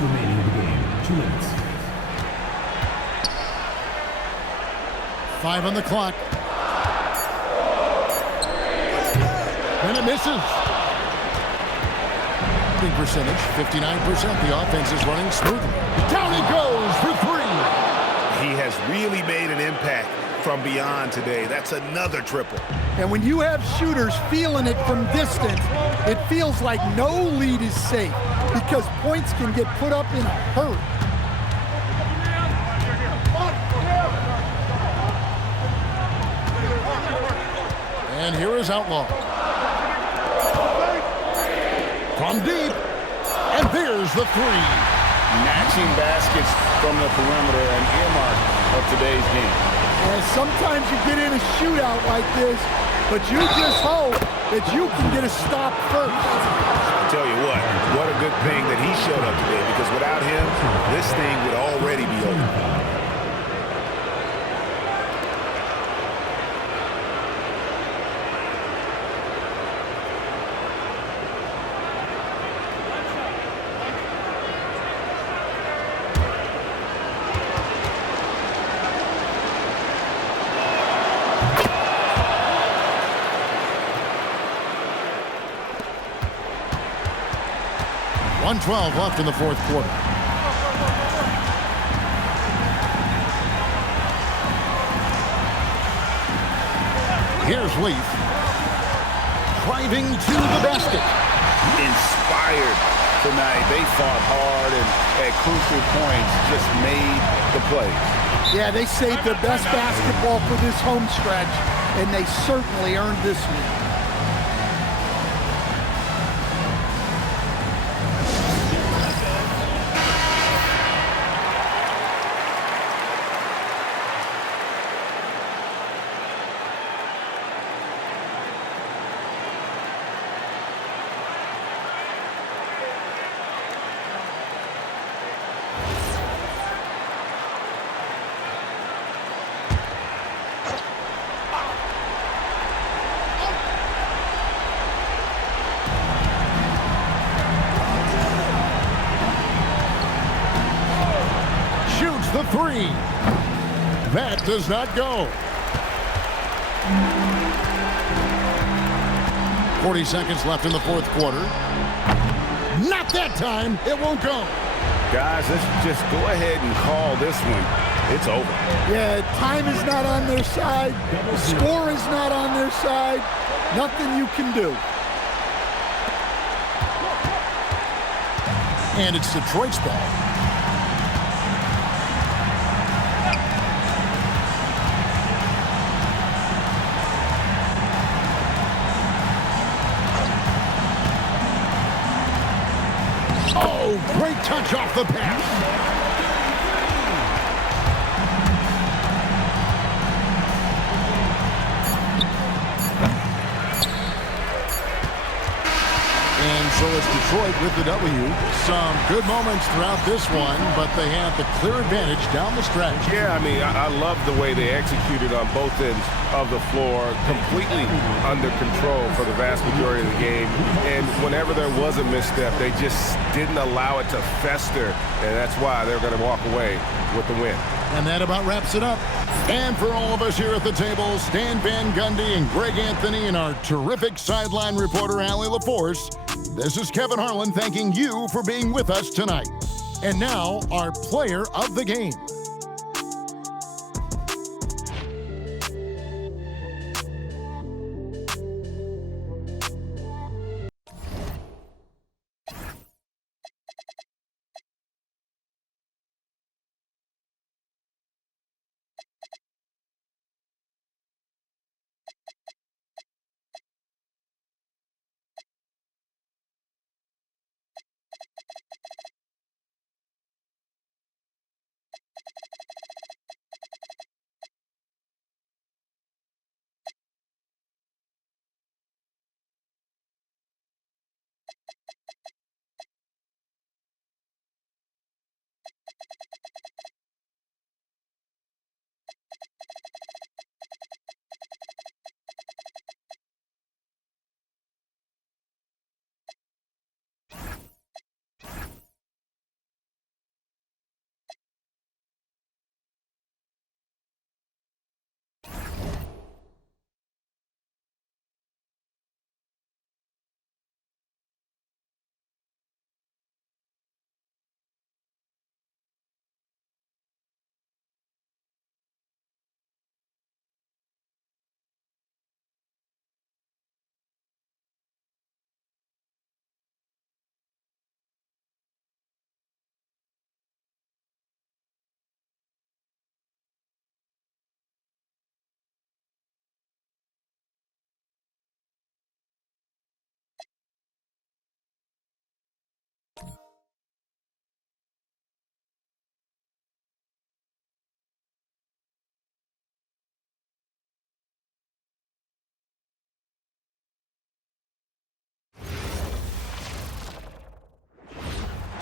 Remaining in the game. 2 minutes. 5 on the clock. And it misses. Shooting percentage, 59%. The offense is running smoothly. Down he goes for 3. He has really made an impact from beyond today. That's another triple. And when you have shooters feeling it from distance, it feels like no lead is safe because points can get put up in a hurry. And here is Outlaw. From deep. And there's the 3. Matching baskets from the perimeter, an earmark of today's game. And sometimes you get in a shootout like this, but you just hope that you can get a stop first. I'll tell you what a good thing that he showed up today, because without him, this thing would already be over. .12 left in the fourth quarter. Here's Leaf. Driving to the basket. Inspired tonight. They fought hard and at crucial points just made the plays. Yeah, they saved their best basketball for this home stretch, and they certainly earned this one. The 3. That does not go. 40 seconds left in the fourth quarter. Not that time. It won't go. Guys, let's just go ahead and call this one. It's over. Yeah, time is not on their side. Score is not on their side. Nothing you can do. And it's Detroit's ball. Great touch off the pass. And so it's Detroit with the W. Some good moments throughout this one, but they have the clear advantage down the stretch. Yeah, I mean, I love the way they executed on both ends of the floor, completely under control for the vast majority of the game. And whenever there was a misstep, they just didn't allow it to fester, and that's why they're going to walk away with the win. And that about wraps it up. And for all of us here at the table, Stan Van Gundy and Greg Anthony and our terrific sideline reporter, Allie LaForce, this is Kevin Harlan thanking you for being with us tonight. And now, our player of the game.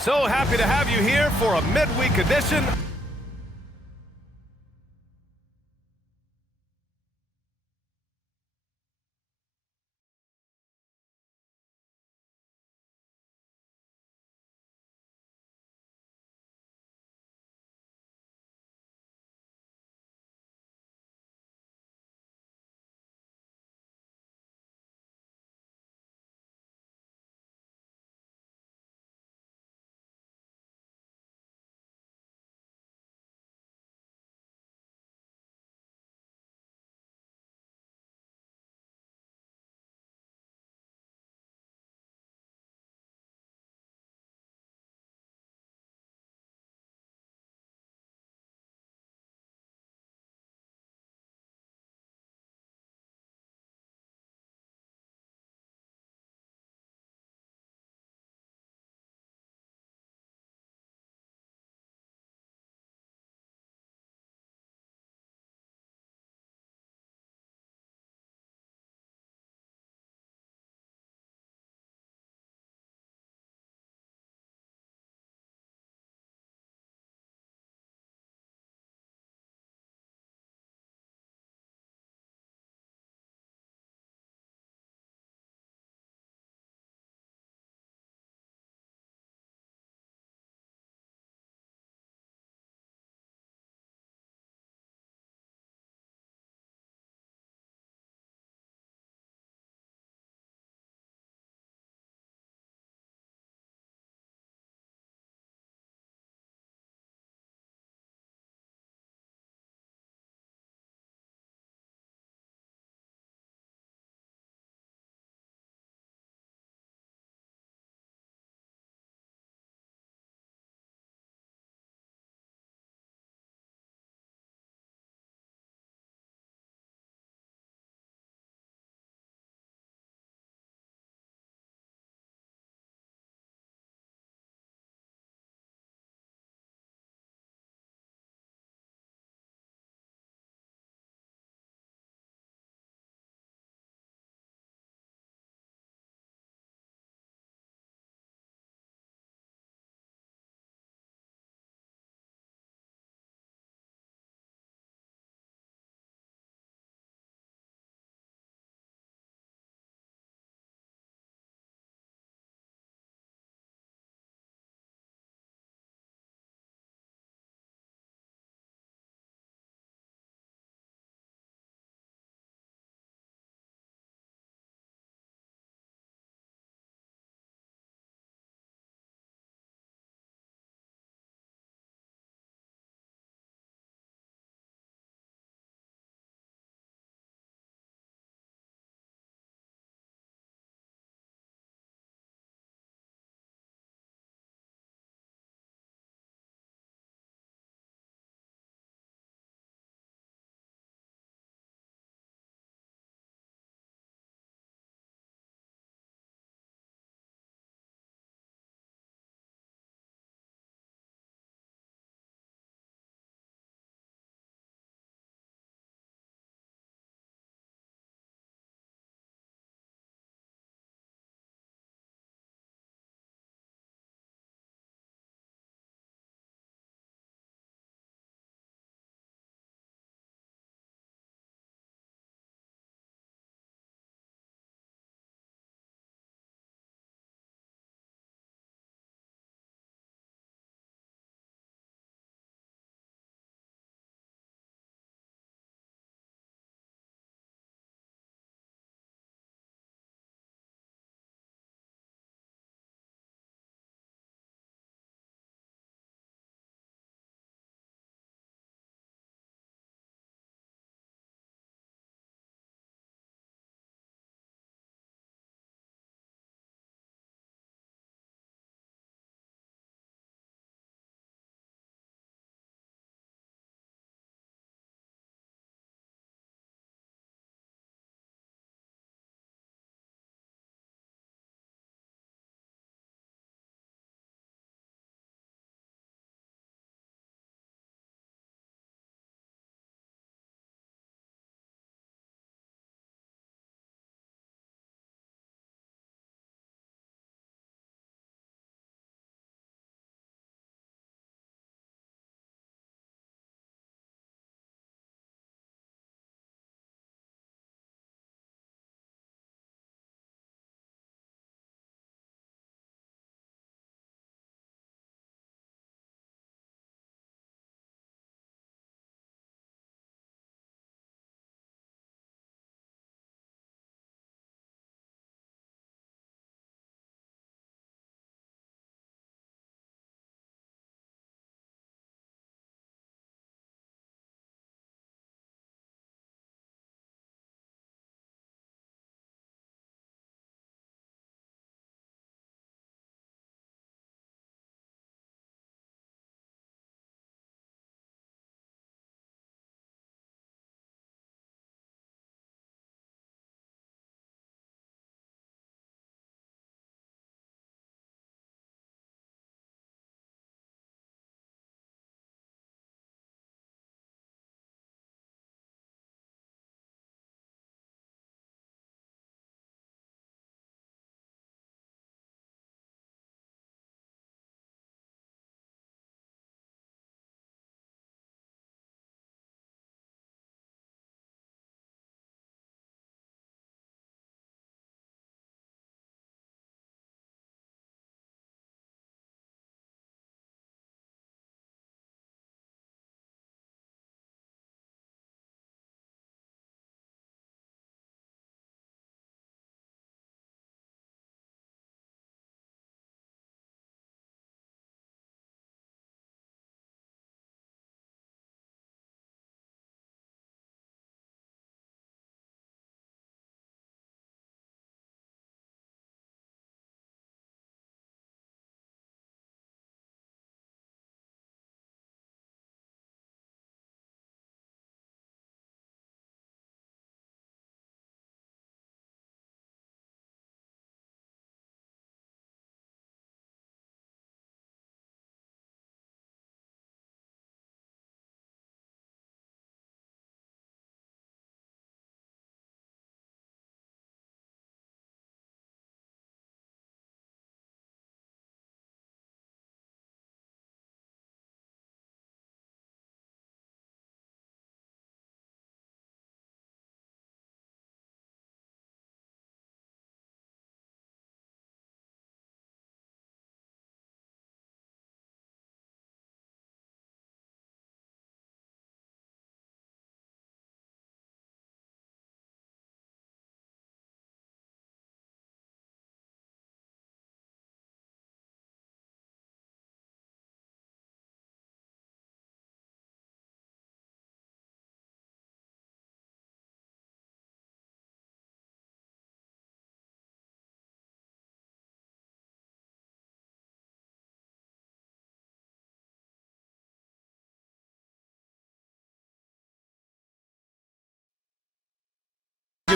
So happy to have you here for a midweek edition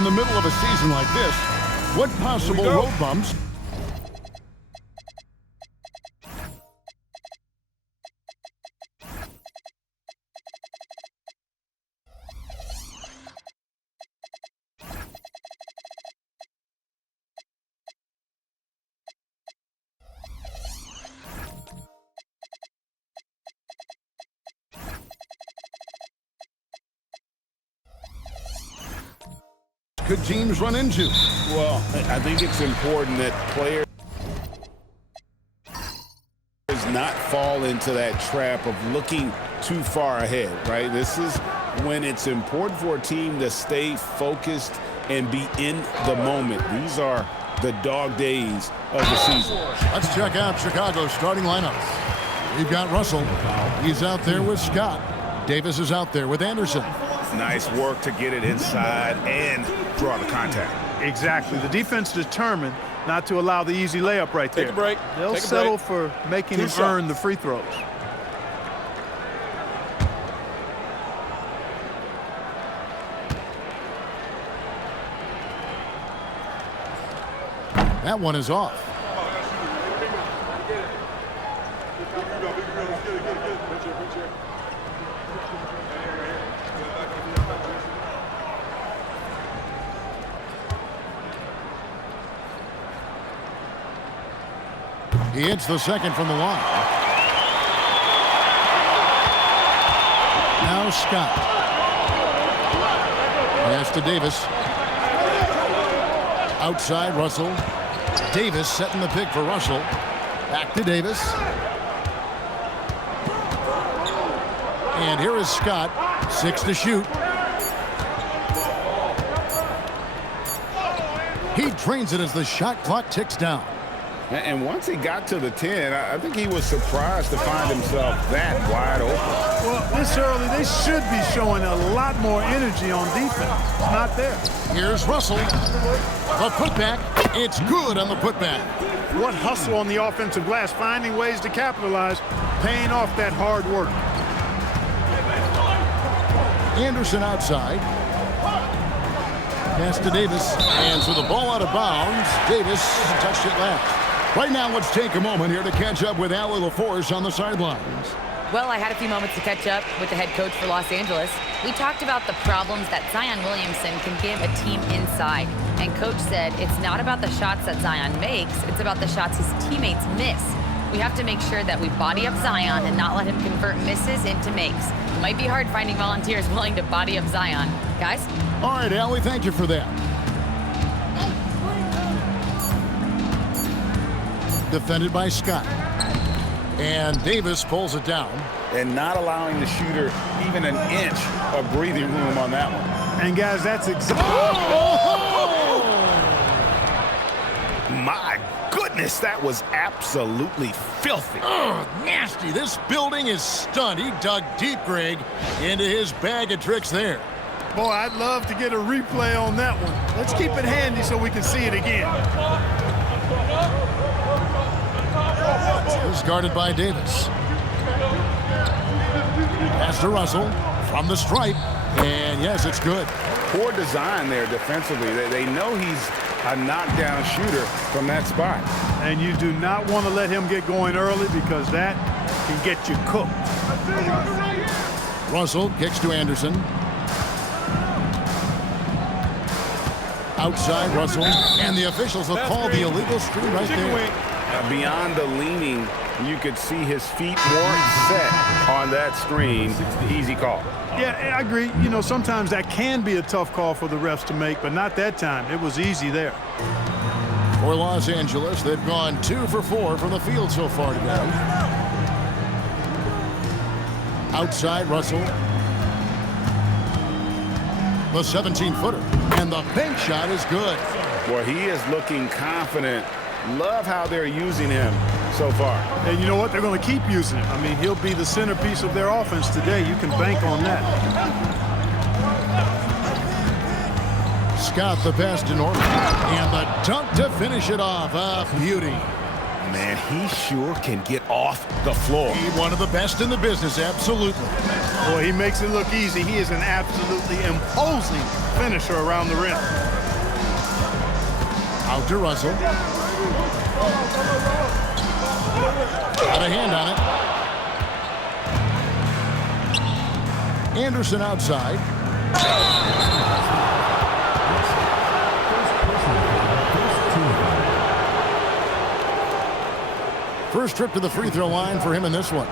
in the middle of a season like this, what possible road bumps could teams run into? Well, I think it's important that players not fall into that trap of looking too far ahead, right? This is when it's important for a team to stay focused and be in the moment. These are the dog days of the season. Let's check out Chicago's starting lineup. We've got Russell. He's out there with Scott. Davis is out there with Anderson. Nice work to get it inside and draw the contact. Exactly. The defense determined not to allow the easy layup right there. Take a break. They'll settle for making him earn the free throws. That one is off. He hits the second from the line. Now Scott. Pass to Davis. Outside Russell. Davis setting the pick for Russell. Back to Davis. And here is Scott. 6 to shoot. He drains it as the shot clock ticks down. And once he got to the 10, I think he was surprised to find himself that wide open. Well, this early, they should be showing a lot more energy on defense. It's not there. Here's Russell. The putback. It's good on the putback. What hustle on the offensive glass, finding ways to capitalize, paying off that hard work. Anderson outside. Pass to Davis. And so the ball out of bounds. Davis touched it last. Right now, let's take a moment here to catch up with Allie LaForce on the sidelines. Well, I had a few moments to catch up with the head coach for Los Angeles. We talked about the problems that Zion Williamson can give a team inside. And coach said it's not about the shots that Zion makes, it's about the shots his teammates miss. We have to make sure that we body up Zion and not let him convert misses into makes. It might be hard finding volunteers willing to body up Zion. Guys? All right, Allie, thank you for that. Defended by Scott. And Davis pulls it down. And not allowing the shooter even an inch of breathing room on that one. And guys, that's exactly... My goodness, that was absolutely filthy. Oh, nasty. This building is stunned. He dug deep, Greg, into his bag of tricks there. Boy, I'd love to get a replay on that one. Let's keep it handy so we can see it again. He's guarded by Davis. Pass to Russell from the stripe. And yes, it's good. Poor design there defensively. They know he's a knockdown shooter from that spot. And you do not want to let him get going early because that can get you cooked. Russell kicks to Anderson. Outside Russell. And the officials will call the illegal screen right there. Beyond the leaning, you could see his feet weren't set on that screen. Easy call. Yeah, I agree. You know, sometimes that can be a tough call for the refs to make, but not that time. It was easy there. For Los Angeles, they've gone 2 for 4 from the field so far today. Outside Russell. The 17-footer. And the bank shot is good. Well, he is looking confident. Love how they're using him so far. And you know what? They're going to keep using him. I mean, he'll be the centerpiece of their offense today. You can bank on that. Scott the pass to Norman. And the dunk to finish it off. A beauty. Man, he sure can get off the floor. He one of the best in the business, absolutely. Boy, he makes it look easy. He is an absolutely imposing finisher around the rim. Out to Russell. Got a hand on it. Anderson outside. First trip to the free throw line for him in this one.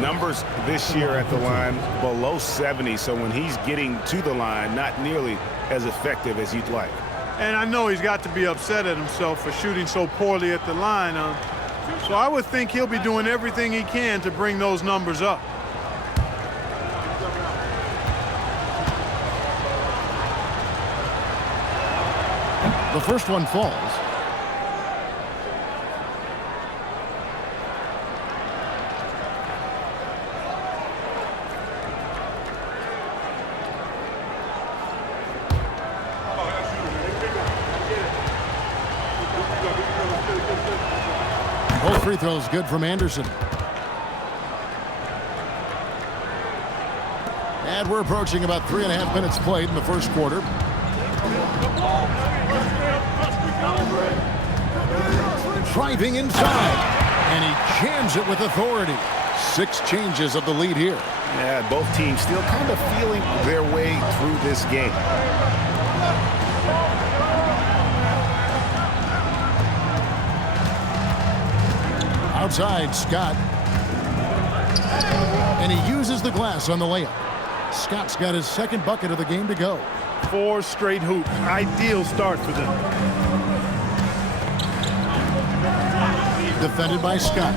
Numbers this year at the line below 70, so when he's getting to the line, not nearly as effective as you'd like. And I know he's got to be upset at himself for shooting so poorly at the line. So I would think he'll be doing everything he can to bring those numbers up. The first one falls. Both free throws good from Anderson. And we're approaching about 3.5 minutes played in the first quarter. Driving inside, and he jams it with authority. 6 changes of the lead here. Yeah, both teams still kind of feeling their way through this game. Outside, Scott. And he uses the glass on the layup. Scott's got his second bucket of the game to go. 4 straight hoops. Ideal start for them. Defended by Scott.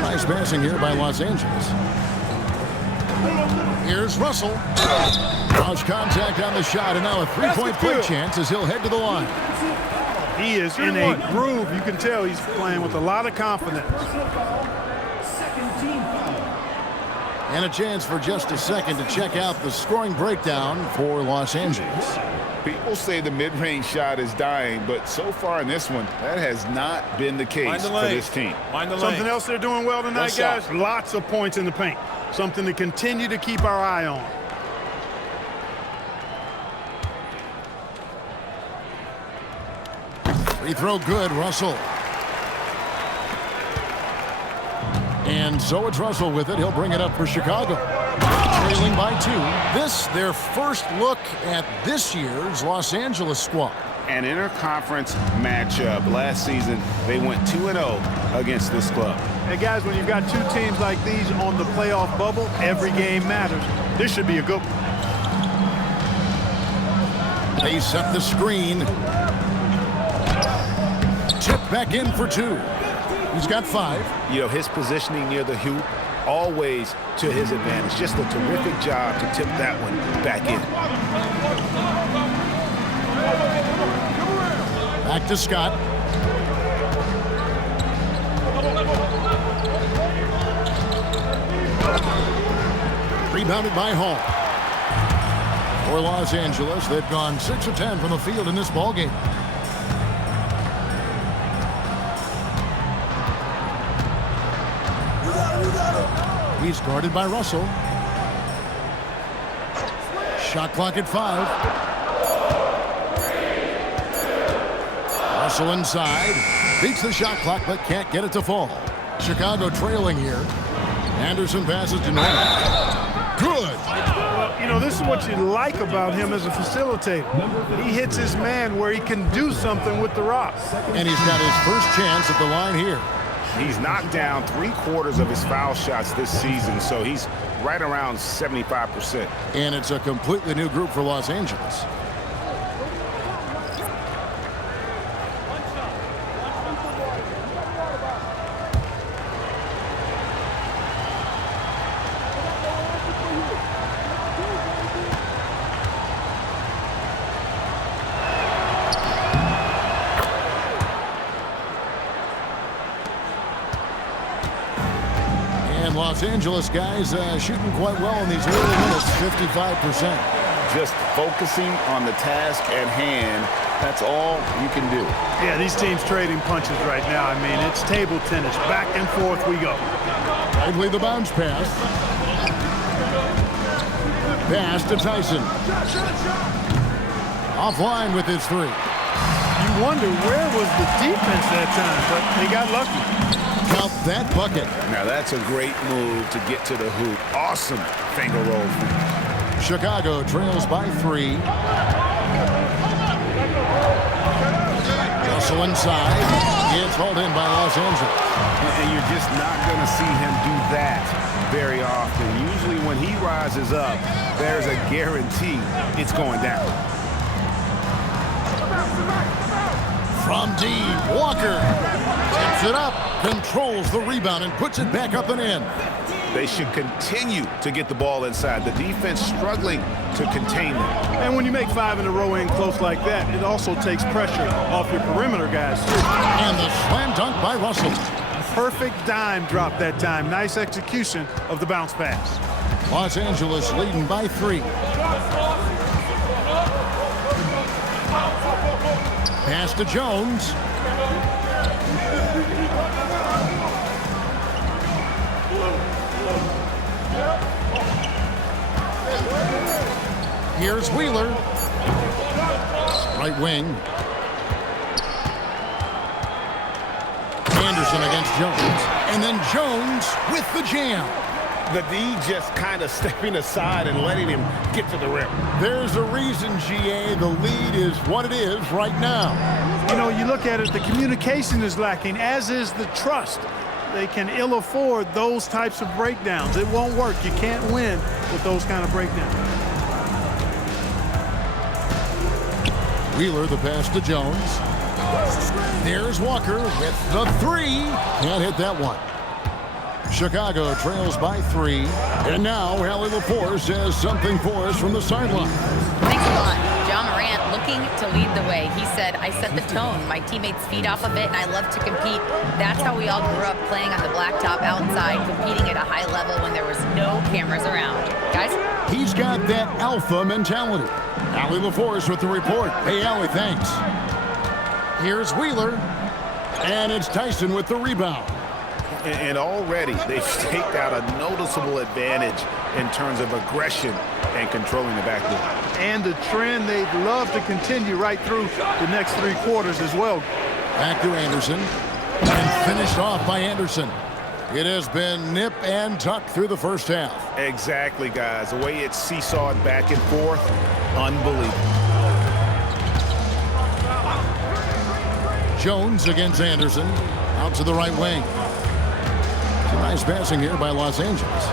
Nice passing here by Los Angeles. Here's Russell. Lost contact on the shot, and now a three-point play chance as he'll head to the line. He is in a groove. You can tell he's playing with a lot of confidence. And a chance for just a second to check out the scoring breakdown for Los Angeles. People say the mid-range shot is dying, but so far in this one, that has not been the case for this team. Something else they're doing well tonight, guys, lots of points in the paint. Something to continue to keep our eye on. Free throw good, Russell. And so it's Russell with it. He'll bring it up for Chicago. Trailing by 2. This, their first look at this year's Los Angeles squad. An interconference matchup. Last season, they went 2-0 against this club. Hey, guys, when you've got 2 teams like these on the playoff bubble, every game matters. This should be a good one. They set the screen. Tip back in for 2. He's got 5. You know, his positioning near the hoop, always to his advantage. Just a terrific job to tip that one back in. Back to Scott. Rebounded by Hall. For Los Angeles, they've gone 6 of 10 from the field in this ballgame. He's guarded by Russell. Shot clock at 5. Russell inside. Beats the shot clock, but can't get it to fall. Chicago trailing here. Anderson passes to Norman. Good. Well, you know, this is what you like about him as a facilitator. He hits his man where he can do something with the rock. And he's got his first chance at the line here. He's knocked down 3/4 of his foul shots this season, so he's right around 75%. And it's a completely new group for Los Angeles. Los Angeles guys shooting quite well in these early minutes, 55%. Just focusing on the task at hand That's all you can do. Yeah, these teams trading punches right now. I mean, it's table tennis. Back and forth we go. Lively the bounce pass. Pass to Tyson. Offline with his three. You wonder where was the defense that time, but they got lucky. Count that bucket. Now that's a great move to get to the hoop. Awesome finger roll. Chicago trails by 3. Russell inside. It's hauled in by Los Angeles. And you're just not going to see him do that very often. Usually when he rises up, there's a guarantee it's going down. From deep, Walker tips it up, controls the rebound, and puts it back up and in. They should continue to get the ball inside. The defense struggling to contain them. And when you make 5 in a row in close like that, it also takes pressure off your perimeter guys, too. And the slam dunk by Russell. Perfect dime drop that time. Nice execution of the bounce pass. Los Angeles leading by 3. Pass to Jones. Here's Wheeler. Right wing. Anderson against Jones. And then Jones with the jam. The D just kind of stepping aside and letting him get to the rim. There's a reason, GA, the lead is what it is right now. You know, you look at it, the communication is lacking, as is the trust. They can ill afford those types of breakdowns. It won't work. You can't win with those kind of breakdowns. Wheeler, the pass to Jones. There's Walker with the 3. Can't hit that one. Chicago trails by 3. And now Allie LaForce says something for us from the sideline. Thanks a lot. John Morant looking to lead the way. He said, I set the tone. My teammates feed off of it, and I love to compete. That's how we all grew up, playing on the blacktop outside, competing at a high level when there was no cameras around. Guys? He's got that alpha mentality. Allie LaForce with the report. Hey, Allie, thanks. Here's Wheeler. And it's Tyson with the rebound. And already they've staked out a noticeable advantage in terms of aggression and controlling the backcourt. And a trend they'd love to continue right through the next 3 quarters as well. Back to Anderson. And finished off by Anderson. It has been nip and tuck through the first half. Exactly, guys. The way it's seesawed back and forth, unbelievable. Jones against Anderson. Out to the right wing. Nice passing here by Los Angeles.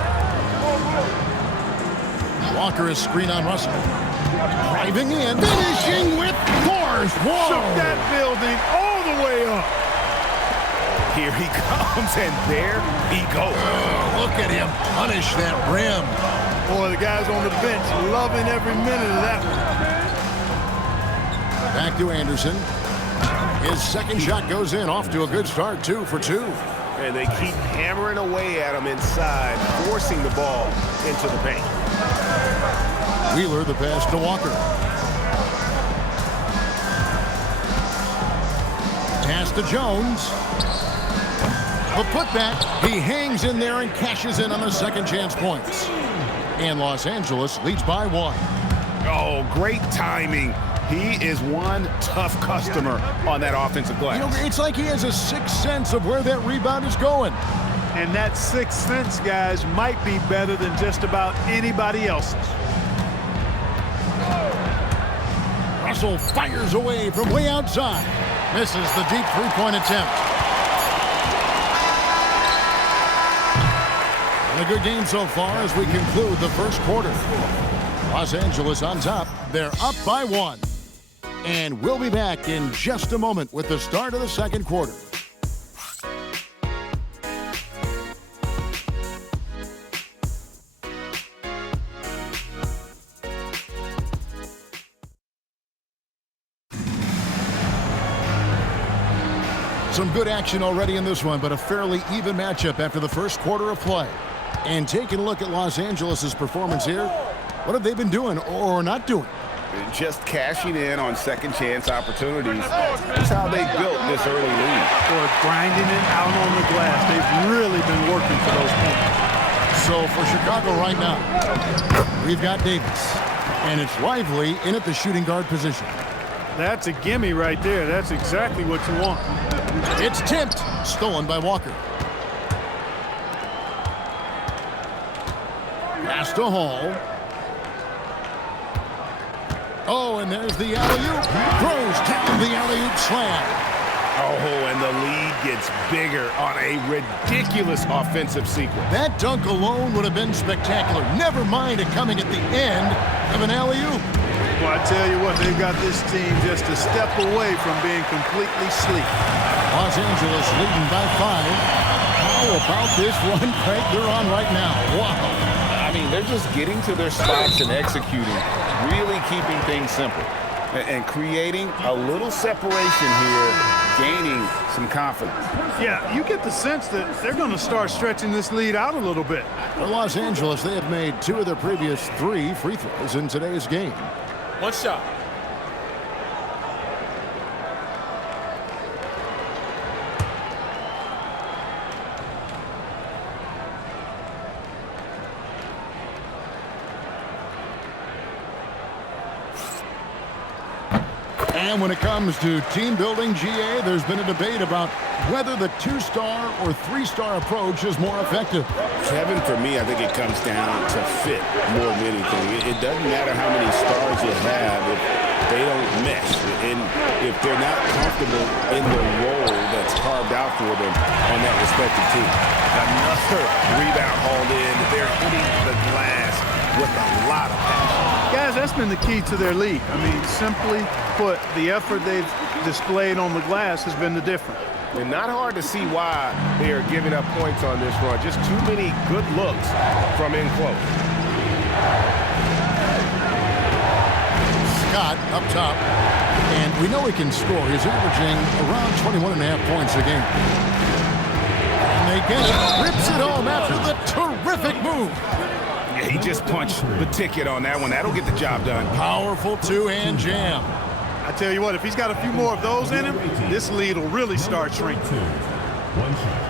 Walker is screen on Russell. Driving in, finishing with force. Whoa! Shook that building all the way up. Here he comes, and there he goes. Oh, look at him punish that rim. Boy, the guys on the bench loving every minute of that one. Back to Anderson. His second shot goes in, off to a good start, 2 for 2. And they keep hammering away at him inside, forcing the ball into the paint. Wheeler, the pass to Walker. Pass to Jones. The putback. He hangs in there and cashes in on the second chance points. And Los Angeles leads by 1. Oh, great timing. He is one tough customer on that offensive glass. You know, it's like he has a sixth sense of where that rebound is going. And that sixth sense, guys, might be better than just about anybody else's. Russell fires away from way outside. Misses the deep three-point attempt. And a good game so far as we conclude the first quarter. Los Angeles on top. They're up by 1. And we'll be back in just a moment with the start of the second quarter. Some good action already in this one, but a fairly even matchup after the first quarter of play. And taking a look at Los Angeles' performance here, what have they been doing or not doing? just cashing in on second chance opportunities. That's how they built this early lead. Or grinding it out on the glass. They've really been working for those points. So for Chicago right now, we've got Davis. And it's Lively in at the shooting guard position. That's a gimme right there. That's exactly what you want. It's tipped. Stolen by Walker. Pass to Hall. Oh, and there's the alley-oop. Throws down the alley-oop slam. Oh, and the lead gets bigger on a ridiculous offensive sequence. That dunk alone would have been spectacular. Never mind it coming at the end of an alley-oop. Well, I tell you what, they've got this team just a step away from being completely sleep. Los Angeles leading by 5. How about this run, Craig, they're on right now? Wow. I mean, they're just getting to their spots and executing, really keeping things simple and creating a little separation here, gaining some confidence. Yeah, you get the sense that they're going to start stretching this lead out a little bit. For Los Angeles, they have made 2 of their previous 3 free throws in today's game. One shot. And when it comes to team building, GA, there's been a debate about whether the 2-star or 3-star approach is more effective. Kevin, for me, I think it comes down to fit more than anything. It doesn't matter how many stars you have if they don't mesh, and if they're not comfortable in the role that's carved out for them on that respective team. Another rebound hauled in. They're hitting the glass with a lot of passion. Guys, that's been the key to their lead. I mean, simply put, the effort they've displayed on the glass has been the difference. And not hard to see why they are giving up points on this run. Just too many good looks from in close. Scott up top, and we know he can score. He's averaging around 21.5 points a game. And they get it, rips it home after the terrific move. Yeah, he just punched the ticket on that one. That'll get the job done. Powerful 2-hand jam. I tell you what, if he's got a few more of those in him, this lead will really start shrinking. 1 shot.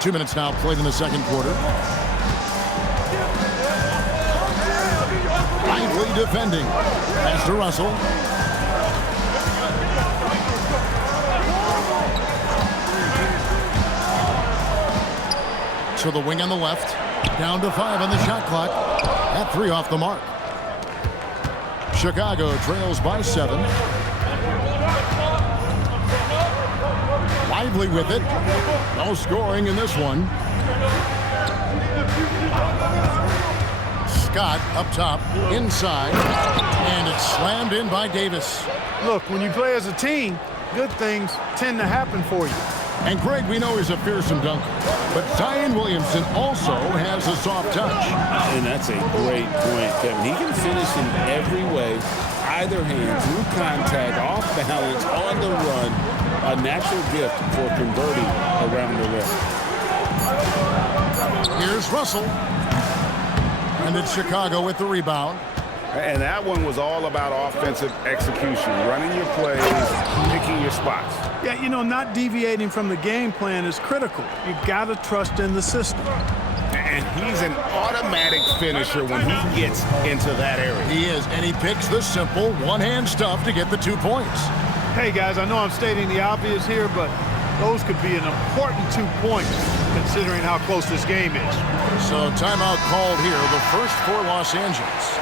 2 minutes now played in the second quarter. Lively defending. Pass to Russell. To the wing on the left. Down to 5 on the shot clock. At 3 off the mark. Chicago trails by 7. Lively with it. No scoring in this one. Scott up top, inside, and it's slammed in by Davis. Look, when you play as a team, good things tend to happen for you. And Greg, we know he's a fearsome dunker, but Zion Williamson also has a soft touch. And that's a great point, Kevin. He can finish in every way, either hand, through contact, off balance, on the run. A natural gift for converting around the rim. Here's Russell. And it's Chicago with the rebound. And that one was all about offensive execution, running your plays, picking your spots. Yeah, you know, not deviating from the game plan is critical. You got to trust in the system. And he's an automatic finisher when he gets into that area. He is, and he picks the simple one-hand stuff to get the 2 points. Hey, guys, I know I'm stating the obvious here, but those could be an important 2 points considering how close this game is. So timeout called here, the first for Los Angeles.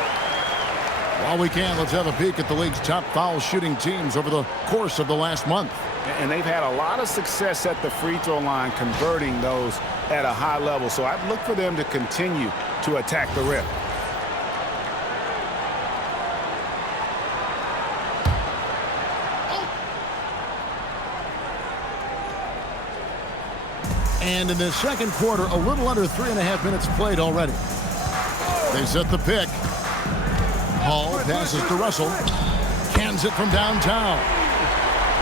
While we can, let's have a peek at the league's top foul shooting teams over the course of the last month. And they've had a lot of success at the free throw line, converting those at a high level. So I'd look for them to continue to attack the rim. And in the second quarter, a little under 3.5 minutes played already. They set the pick. Hall passes to Russell. Cans it from downtown.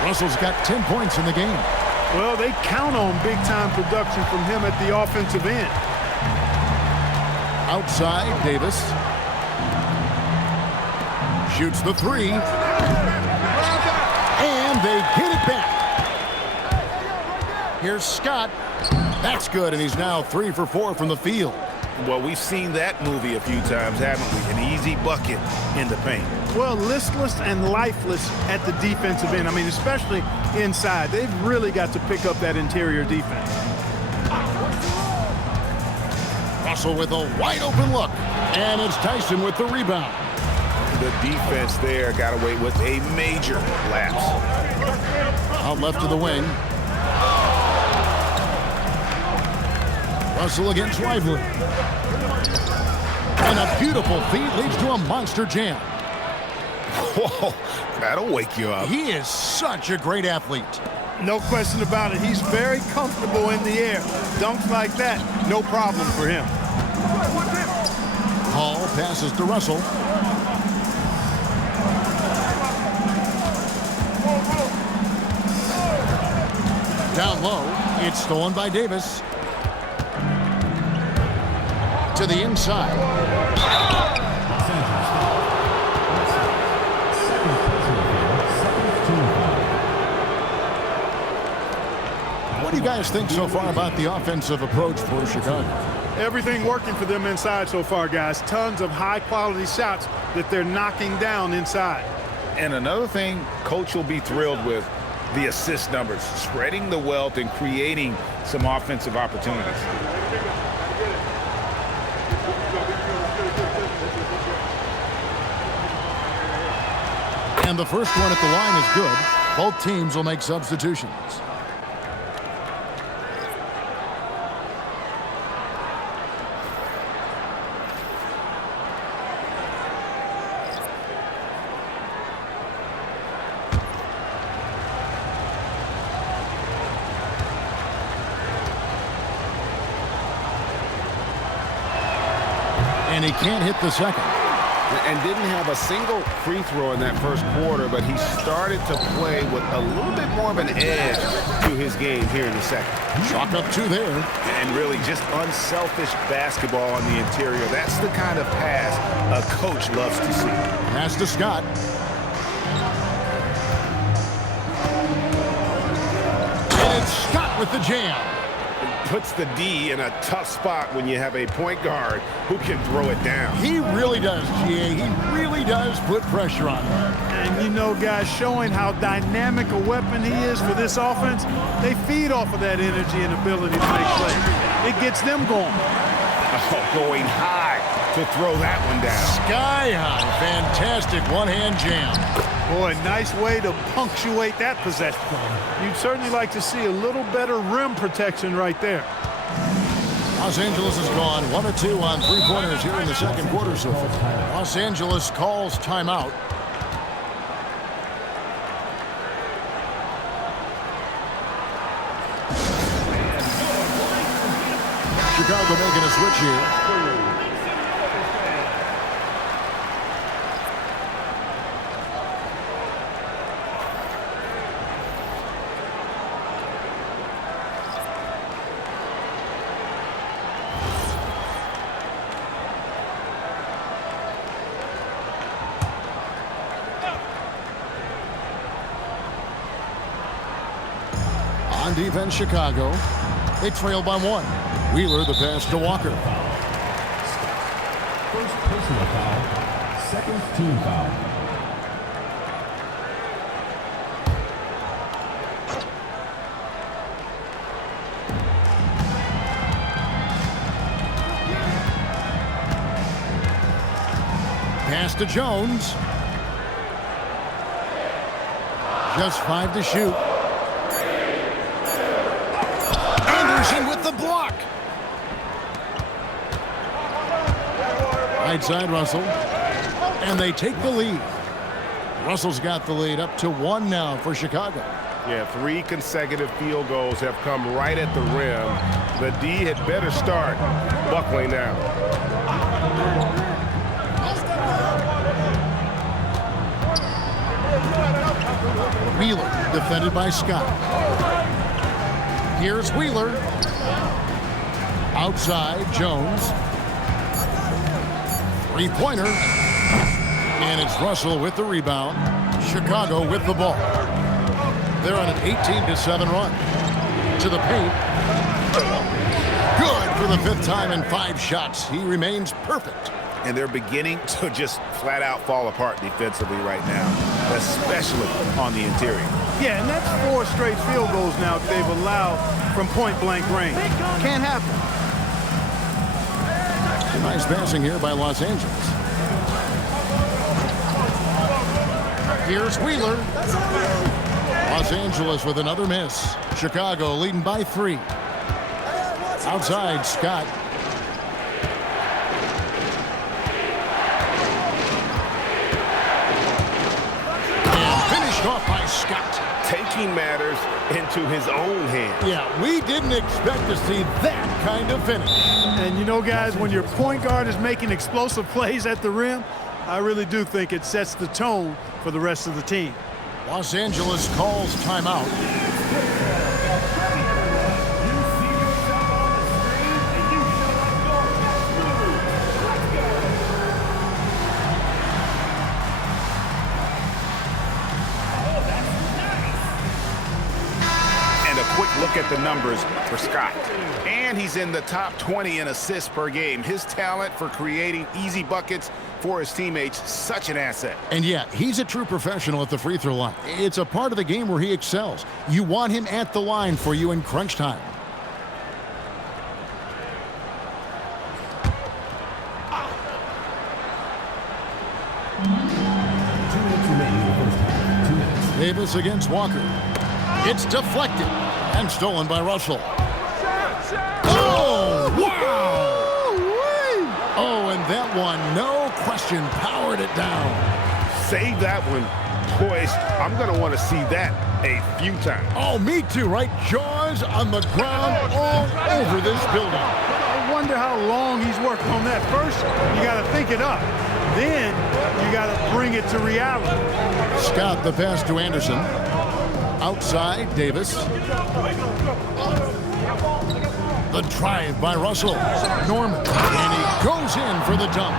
Russell's got 10 points in the game. Well, they count on big-time production from him at the offensive end. Outside, Davis. Shoots the three. And they get it back. Here's Scott. That's good, and he's now 3 for 4 from the field. Well, we've seen that movie a few times, haven't we? An easy bucket in the paint. Well, listless and lifeless at the defensive end. I mean, especially inside. They've really got to pick up that interior defense. Russell with a wide open look. And it's Tyson with the rebound. The defense there got away with a major lapse. Out left to the wing. Russell against Lively. And a beautiful feed leads to a monster jam. Whoa, that'll wake you up. He is such a great athlete. No question about it. He's very comfortable in the air. Dunks like that, no problem for him. Hall passes to Russell. Down low, it's stolen by Davis. To the inside. What do you guys think so far about the offensive approach for Chicago? Everything working for them inside so far, guys. Tons of high-quality shots that they're knocking down inside. And another thing Coach will be thrilled with, the assist numbers, spreading the wealth and creating some offensive opportunities. And the first one at the line is good. Both teams will make substitutions. And he can't hit the second. And didn't have a single free throw in that first quarter, but he started to play with a little bit more of an edge to his game here in the second. Chalk up 2 there. And really just unselfish basketball on the interior. That's the kind of pass a coach loves to see. Pass to Scott. And it's Scott with the jam. Puts the D in a tough spot when you have a point guard who can throw it down. He really does, GA. He really does put pressure on him. And you know, guys, showing how dynamic a weapon he is for this offense, they feed off of that energy and ability to make plays. It gets them going. Oh, going high to throw that one down. Sky high. Fantastic one-hand jam. Boy, nice way to punctuate that possession. You'd certainly like to see a little better rim protection right there. Los Angeles has gone 1 of 2 on three-pointers here in the second quarter so far. Los Angeles calls timeout. Chicago making a switch here. On defense, Chicago. They trail by 1. Wheeler, the pass to Walker. First personal foul, second team foul. Pass to Jones. Just 5 to shoot. With the block. Right side, Russell. And they take the lead. Russell's got the lead up to 1 now for Chicago. Yeah, 3 consecutive field goals have come right at the rim. The D had better start buckling now. Wheeler defended by Scott. Here's Wheeler. Outside, Jones. Three-pointer. And it's Russell with the rebound. Chicago with the ball. They're on an 18-7 run. To the paint. Good for the 5th time in 5 shots. He remains perfect. And they're beginning to just flat out fall apart defensively right now, especially on the interior. Yeah, and that's 4 straight field goals now they've allowed from point-blank range. Can't happen. Nice passing here by Los Angeles. Here's Wheeler. Los Angeles with another miss. Chicago leading by 3. Outside, Scott. And finished off by Scott. Taking matters into his own hands. Yeah, we didn't expect to see that kind of finish. And you know, guys, when your point guard is making explosive plays at the rim, I really do think it sets the tone for the rest of the team. Los Angeles calls timeout. And a quick look at the numbers for Scott. And he's in the top 20 in assists per game. His talent for creating easy buckets for his teammates, such an asset. And yeah, he's a true professional at the free throw line. It's a part of the game where he excels. You want him at the line for you in crunch time. Davis against Walker. It's deflected and stolen by Russell. Oh, wow! Oh, and that one, no question, powered it down. Save that one. Boys, I'm going to want to see that a few times. Oh, me too, right? Jaws on the ground all over this building. I wonder how long he's worked on that. First, you got to think it up. Then, you got to bring it to reality. Scott, the pass to Anderson. Outside, Davis. The drive by Russell. Norman. And he goes in for the dunk.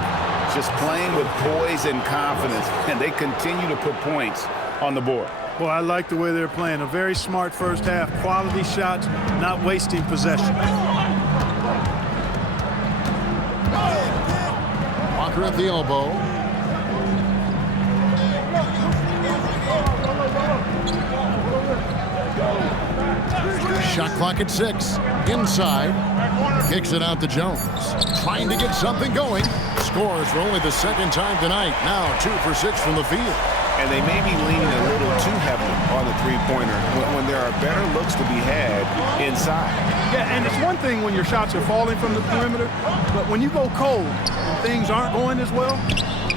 Just playing with poise and confidence, and they continue to put points on the board. Well, I like the way they're playing. A very smart first half. Quality shots, not wasting possession. Walker at the elbow. Shot clock at 6. Inside. Kicks it out to Jones. Trying to get something going. Scores for only the 2nd time tonight. Now 2 for 6 from the field. And they may be leaning a little too heavily on the three-pointer when there are better looks to be had inside. Yeah, and it's one thing when your shots are falling from the perimeter, but when you go cold and things aren't going as well,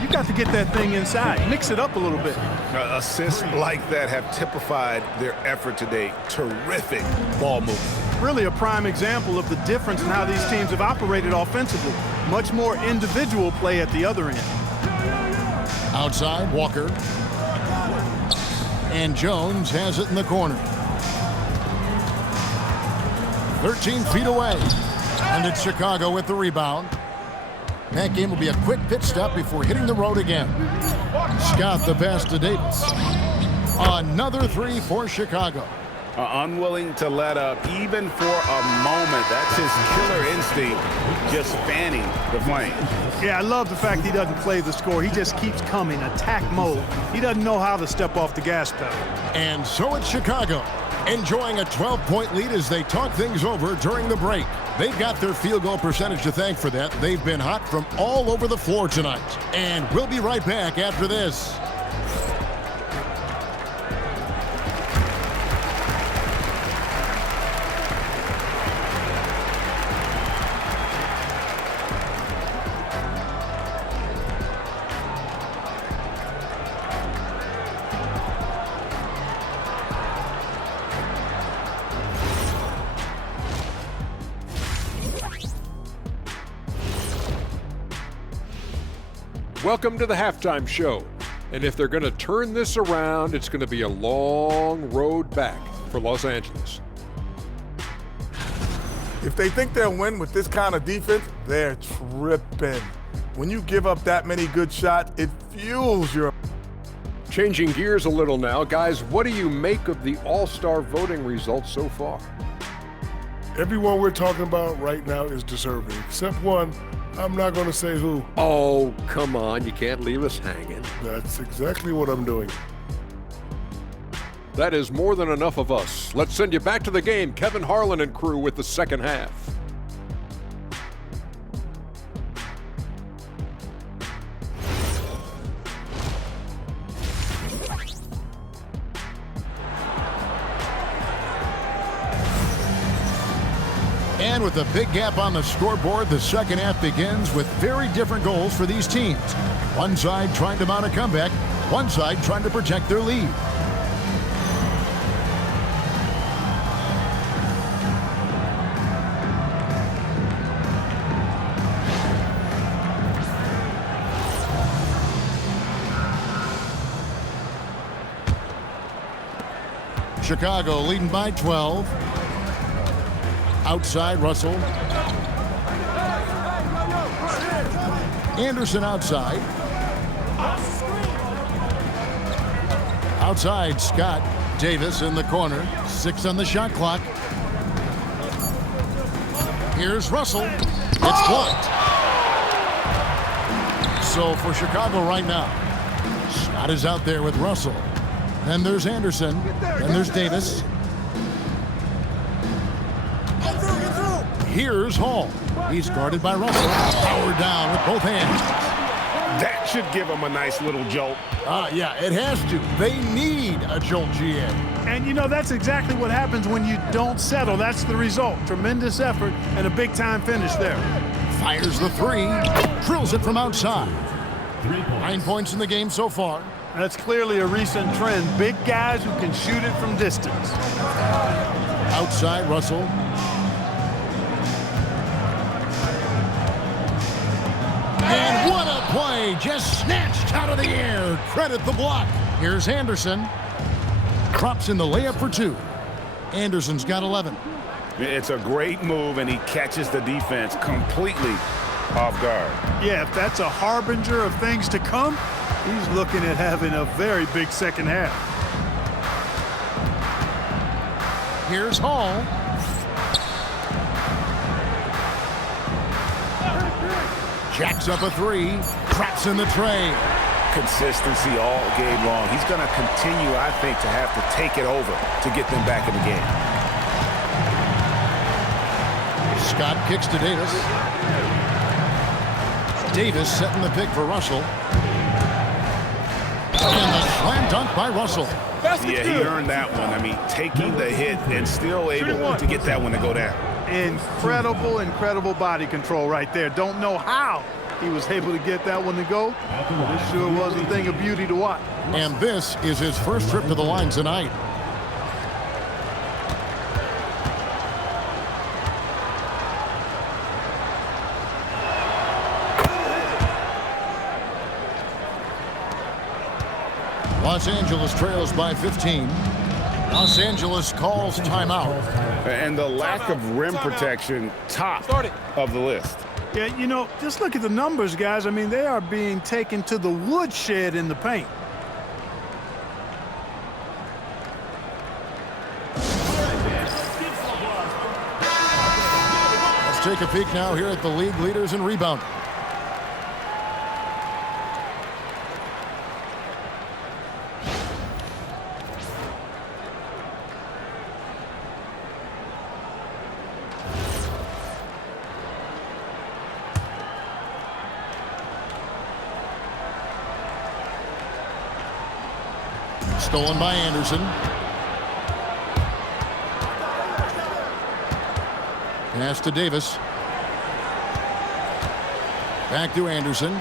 you got to get that thing inside. Mix it up a little bit. Assists like that have typified their effort today. Terrific ball movement. Really a prime example of the difference in how these teams have operated offensively. Much more individual play at the other end. Outside, Walker. And Jones has it in the corner. 13 feet away. And it's Chicago with the rebound. That game will be a quick pit stop before hitting the road again. Scott the pass to Davis. Another 3 for Chicago. Unwilling to let up even for a moment. That's his killer instinct, just fanning the flame. Yeah, I love the fact he doesn't play the score. He just keeps coming, attack mode. He doesn't know how to step off the gas pedal. And so it's Chicago, enjoying a 12-point lead as they talk things over during the break. They've got their field goal percentage to thank for that. They've been hot from all over the floor tonight. And we'll be right back after this. welcome to the halftime show. And if they're going to turn this around, it's going to be a long road back for Los Angeles. If they think they'll win with this kind of defense, they're tripping. When you give up that many good shots, it fuels your... Changing gears a little now, guys, what do you make of the All-Star voting results so far? Everyone we're talking about right now is deserving, except one. I'm not going to say who. Oh, come on. You can't leave us hanging. That's exactly what I'm doing. That is more than enough of us. Let's send you back to the game. Kevin Harlan and crew with the second half. And with a big gap on the scoreboard, the second half begins with very different goals for these teams. One side trying to mount a comeback, one side trying to protect their lead. Chicago leading by 12. Outside, Russell. Anderson outside. Outside, Scott. Davis in the corner. 6 on the shot clock. Here's Russell. It's blocked. So for Chicago right now, Scott is out there with Russell. Then there's Anderson. Then there's Davis. Here's Hall. He's guarded by Russell. Powered down with both hands. That should give them a nice little jolt. Yeah, it has to. They need a jolt, GA. And, you know, that's exactly what happens when you don't settle. That's the result. Tremendous effort and a big-time finish there. Fires the three. Drills it from outside. 9 points in the game so far. That's clearly a recent trend. Big guys who can shoot it from distance. Outside, Russell. And what a play, just snatched out of the air. Credit the block. Here's Anderson. Drops in the layup for 2. Anderson's got 11. It's a great move, and he catches the defense completely off guard. Yeah, if that's a harbinger of things to come, he's looking at having a very big second half. Here's Hall. Jacks up a 3. Traps in the tray. Consistency all game long. He's going to continue, I think, to have to take it over to get them back in the game. Scott kicks to Davis. Davis setting the pick for Russell. And the slam dunk by Russell. Yeah, he earned that one. I mean, taking the hit and still able to get that one to go down. Incredible, incredible body control right there. Don't know how he was able to get that one to go. This sure was a thing of beauty to watch. And this is his first trip to the line tonight. Los Angeles trails by 15. Los Angeles calls timeout. And the lack of rim protection, top of the list. Yeah, you know, just look at the numbers, guys. I mean, they are being taken to the woodshed in the paint. Let's take a peek now here at the league leaders in rebounding. Stolen by Anderson. Pass to Davis. Back to Anderson.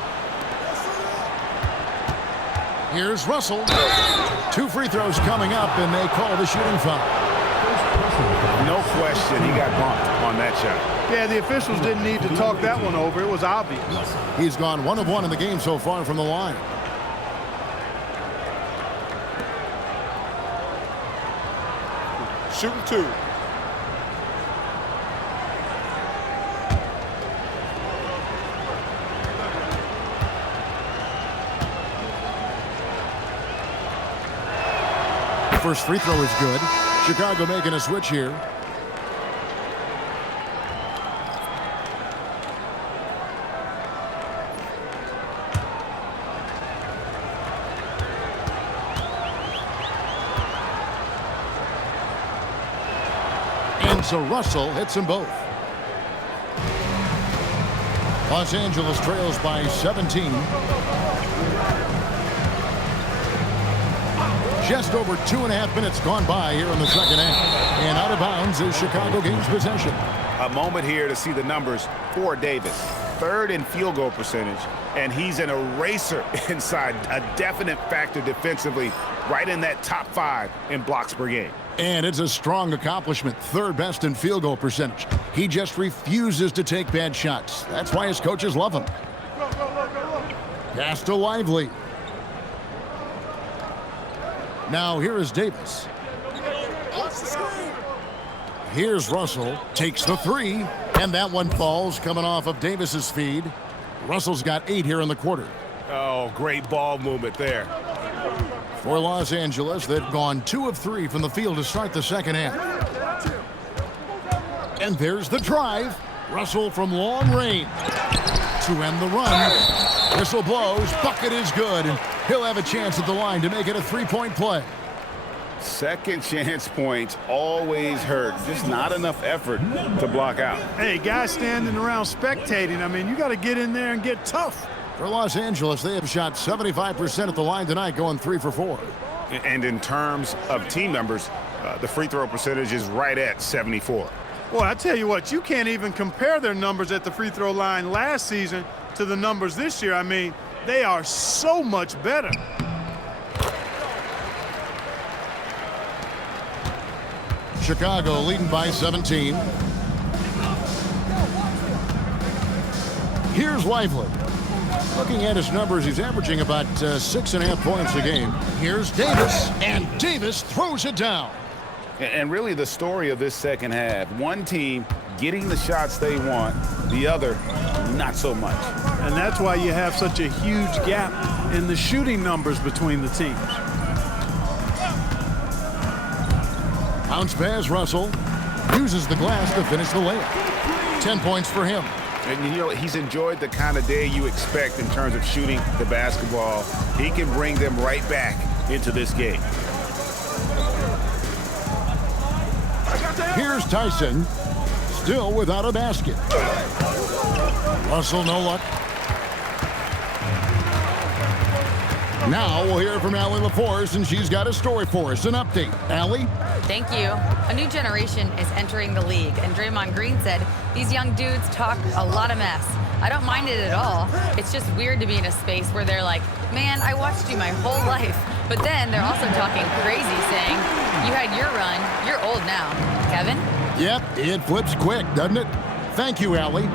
Here's Russell. 2 free throws coming up, and they call the shooting foul. No question, he got bumped on that shot. Yeah, the officials didn't need to talk that one over. It was obvious. He's gone 1 of 1 in the game so far from the line. Shooting 2. First free throw is good. Chicago making a switch here. And so Russell hits them both. Los Angeles trails by 17. Just over 2.5 minutes gone by here in the second half. And out of bounds as Chicago gains possession. A moment here to see the numbers for Davis. 3rd in field goal percentage, and he's an eraser inside, a definite factor defensively, right in that top 5 in blocks per game. And it's a strong accomplishment. 3rd best in field goal percentage. He just refuses to take bad shots. That's why his coaches love him. Pass to Lively. Now here is Davis. Here's Russell. Takes the 3. And that one falls coming off of Davis's feed. Russell's got 8 here in the quarter. Oh, great ball movement there. For Los Angeles, they've gone 2 of 3 from the field to start the second half. And there's the drive. Russell from long range to end the run. Whistle blows. Bucket is good. And he'll have a chance at the line to make it a 3-point play. Second chance points always hurt. Just not enough effort to block out. Hey, guys standing around spectating, I mean, you got to get in there and get tough. For Los Angeles, they have shot 75% at the line tonight, going 3 for 4. And in terms of team numbers, the free throw percentage is right at 74. Well, I tell you what, you can't even compare their numbers at the free throw line last season to the numbers this year. I mean, they are so much better. Chicago leading by 17. Here's Lively. Looking at his numbers, he's averaging about 6.5 points a game. Here's Davis, and Davis throws it down. And really the story of this second half, one team getting the shots they want, the other not so much. And that's why you have such a huge gap in the shooting numbers between the teams. Bounce pass, Russell uses the glass to finish the layup. 10 points for him. And, you know, he's enjoyed the kind of day you expect in terms of shooting the basketball. He can bring them right back into this game. Here's Tyson, still without a basket. Russell, no luck. Now we'll hear from Allie LaForce, and she's got a story for us. An update. Allie? Thank you. A new generation is entering the league, and Draymond Green said these young dudes talk a lot of mess. I don't mind it at all. It's just weird to be in a space where they're like, man, I watched you my whole life. But then they're also talking crazy, saying, you had your run, you're old now. Kevin? Yep, it flips quick, doesn't it? Thank you, Allie.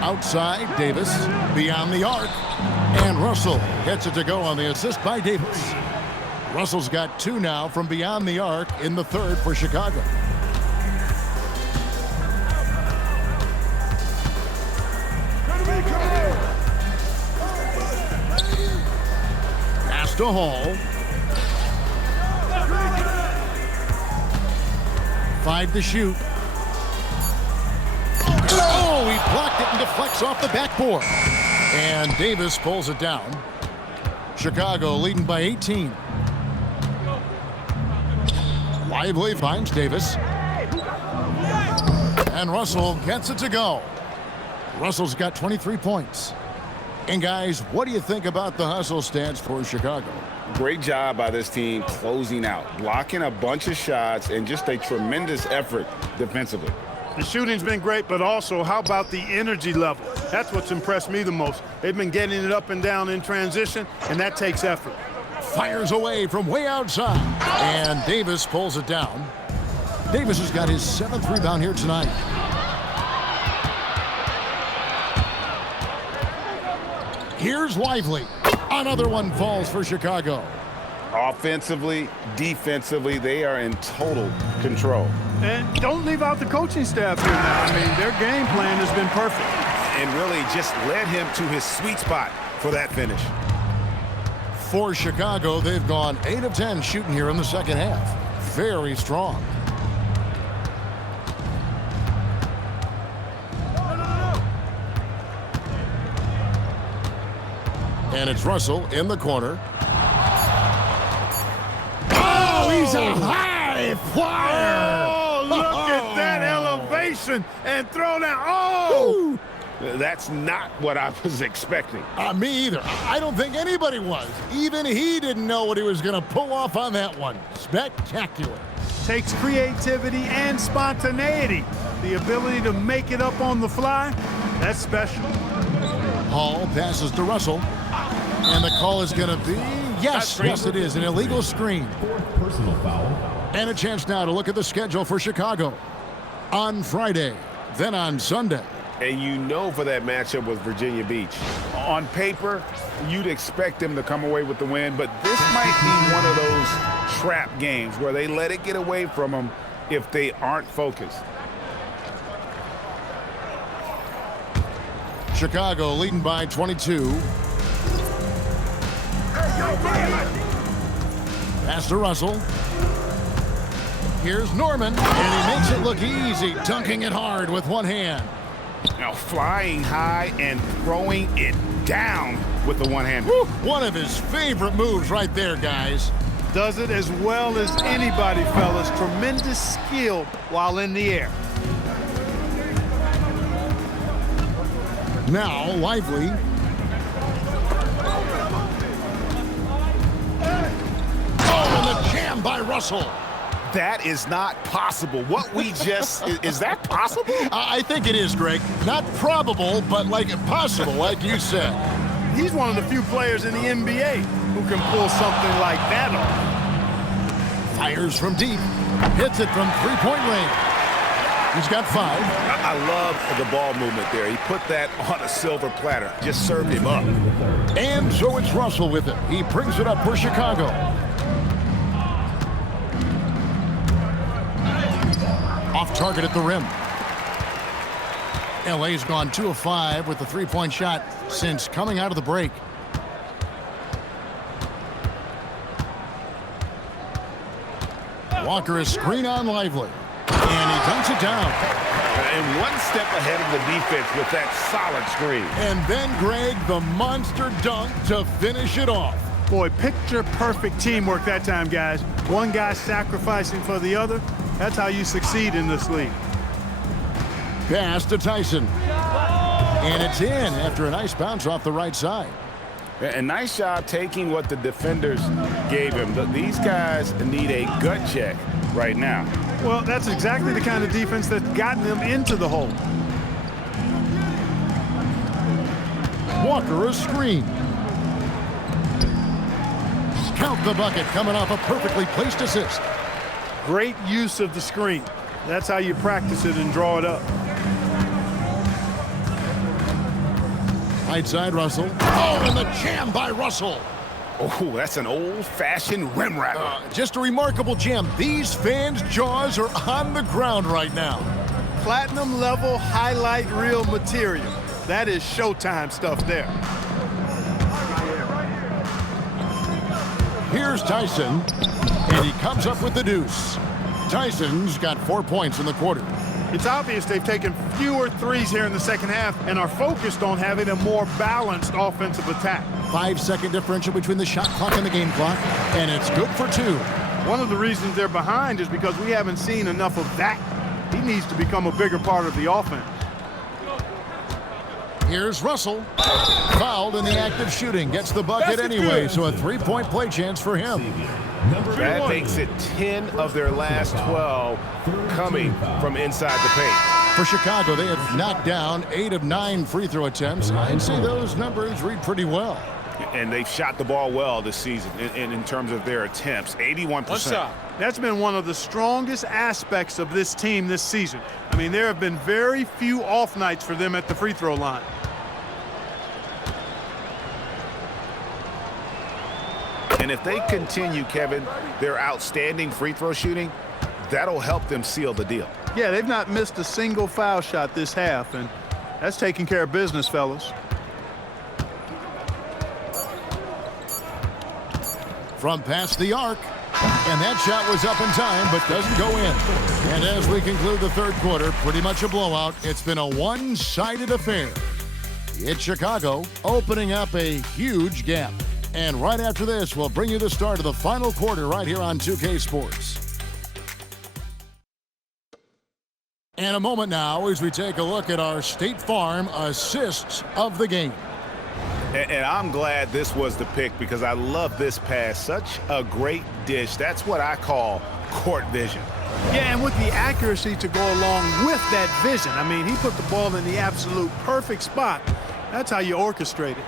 Outside, Davis, beyond the arc, and Russell gets it to go on the assist by Davis. Russell's got 2 now from beyond the arc in the third for Chicago. Pass to Hall. 5 to shoot. Oh, he blocked it and deflects off the backboard. And Davis pulls it down. Chicago leading by 18. Lively finds Davis. And Russell gets it to go. Russell's got 23 points. And guys, what do you think about the hustle stats for Chicago? Great job by this team closing out, blocking a bunch of shots, and just a tremendous effort defensively. The shooting's been great, but also how about the energy level? That's what's impressed me the most. They've been getting it up and down in transition, and that takes effort. Fires away from way outside, and Davis pulls it down. Davis has got his 7th rebound here tonight. Here's Lively. Another one falls for Chicago. Offensively, defensively, they are in total control. And don't leave out the coaching staff here now. I mean, their game plan has been perfect. And really just led him to his sweet spot for that finish. For Chicago, they've gone 8 of 10 shooting here in the second half. Very strong. And it's Russell in the corner. Oh, he's a high flyer! Oh, look at that elevation and throw down. Oh! That's not what I was expecting. Me either. I don't think anybody was. Even he didn't know what he was going to pull off on that one. Spectacular. Takes creativity and spontaneity. The ability to make it up on the fly, that's special. Hall passes to Russell. And the call is going to be, yes, it is, an illegal screen. 4th personal foul. And a chance now to look at the schedule for Chicago. On Friday, then on Sunday. And you know for that matchup with Virginia Beach. On paper, you'd expect them to come away with the win, but this might be one of those trap games where they let it get away from them if they aren't focused. Chicago leading by 22. Pass to Russell. Here's Norman, and he makes it look easy, dunking it hard with one hand. Now flying high and throwing it down with the one hand. One of his favorite moves right there, guys. Does it as well as anybody, fellas. Tremendous skill while in the air. Now, Lively. Oh, and the jam by Russell. That is not possible. What we just, is that possible? I think it is, Greg. Not probable, but like possible, like you said. He's one of the few players in the NBA who can pull something like that off. Fires from deep. Hits it from three-point range. He's got 5. I love the ball movement there. He put that on a silver platter. Just served him up. And so it's Russell with it. He brings it up for Chicago. Off target at the rim. LA's gone 2 of 5 with the three-point shot since coming out of the break. Walker is screen on Lively. And he dunks it down. And one step ahead of the defense with that solid screen. And then, Greg, the monster dunk to finish it off. Boy, picture-perfect teamwork that time, guys. One guy sacrificing for the other. That's how you succeed in this league. Pass to Tyson. And it's in after a nice bounce off the right side. A nice job taking what the defenders gave him. These guys need a gut check right now. Well, that's exactly the kind of defense that's gotten them into the hole. Walker a screen. Count the bucket coming off a perfectly placed assist. Great use of the screen. That's how you practice it and draw it up. Right side, Russell. Oh, and the jam by Russell. Oh, that's an old-fashioned rim wrapper. Just a remarkable jam. These fans' jaws are on the ground right now. Platinum level highlight reel material. That is Showtime stuff there. Here's Tyson, and he comes up with the deuce. Tyson's got 4 points in the quarter. It's obvious they've taken fewer threes here in the second half and are focused on having a more balanced offensive attack. 5-second differential between the shot clock and the game clock, and it's good for 2. One of the reasons they're behind is because we haven't seen enough of that. He needs to become a bigger part of the offense. Here's Russell. Fouled in the act of shooting. Gets the bucket anyway, so a 3-point play chance for him. That makes it 10 of their last 12 coming from inside the paint. For Chicago, they have knocked down 8 of 9 free throw attempts. I'd say those numbers read pretty well. And they've shot the ball well this season in terms of their attempts, 81%. That's been one of the strongest aspects of this team this season. I mean, there have been very few off nights for them at the free throw line. And if they continue, Kevin, their outstanding free throw shooting, that'll help them seal the deal. Yeah, they've not missed a single foul shot this half, and that's taking care of business, fellas. From past the arc, and that shot was up in time, but doesn't go in. And as we conclude the third quarter, pretty much a blowout. It's been a one-sided affair. It's Chicago opening up a huge gap. And right after this, we'll bring you the start of the final quarter right here on 2K Sports. And a moment now as we take a look at our State Farm assists of the game. And I'm glad this was the pick because I love this pass. Such a great dish. That's what I call court vision. Yeah, and with the accuracy to go along with that vision. I mean, he put the ball in the absolute perfect spot. That's how you orchestrate it.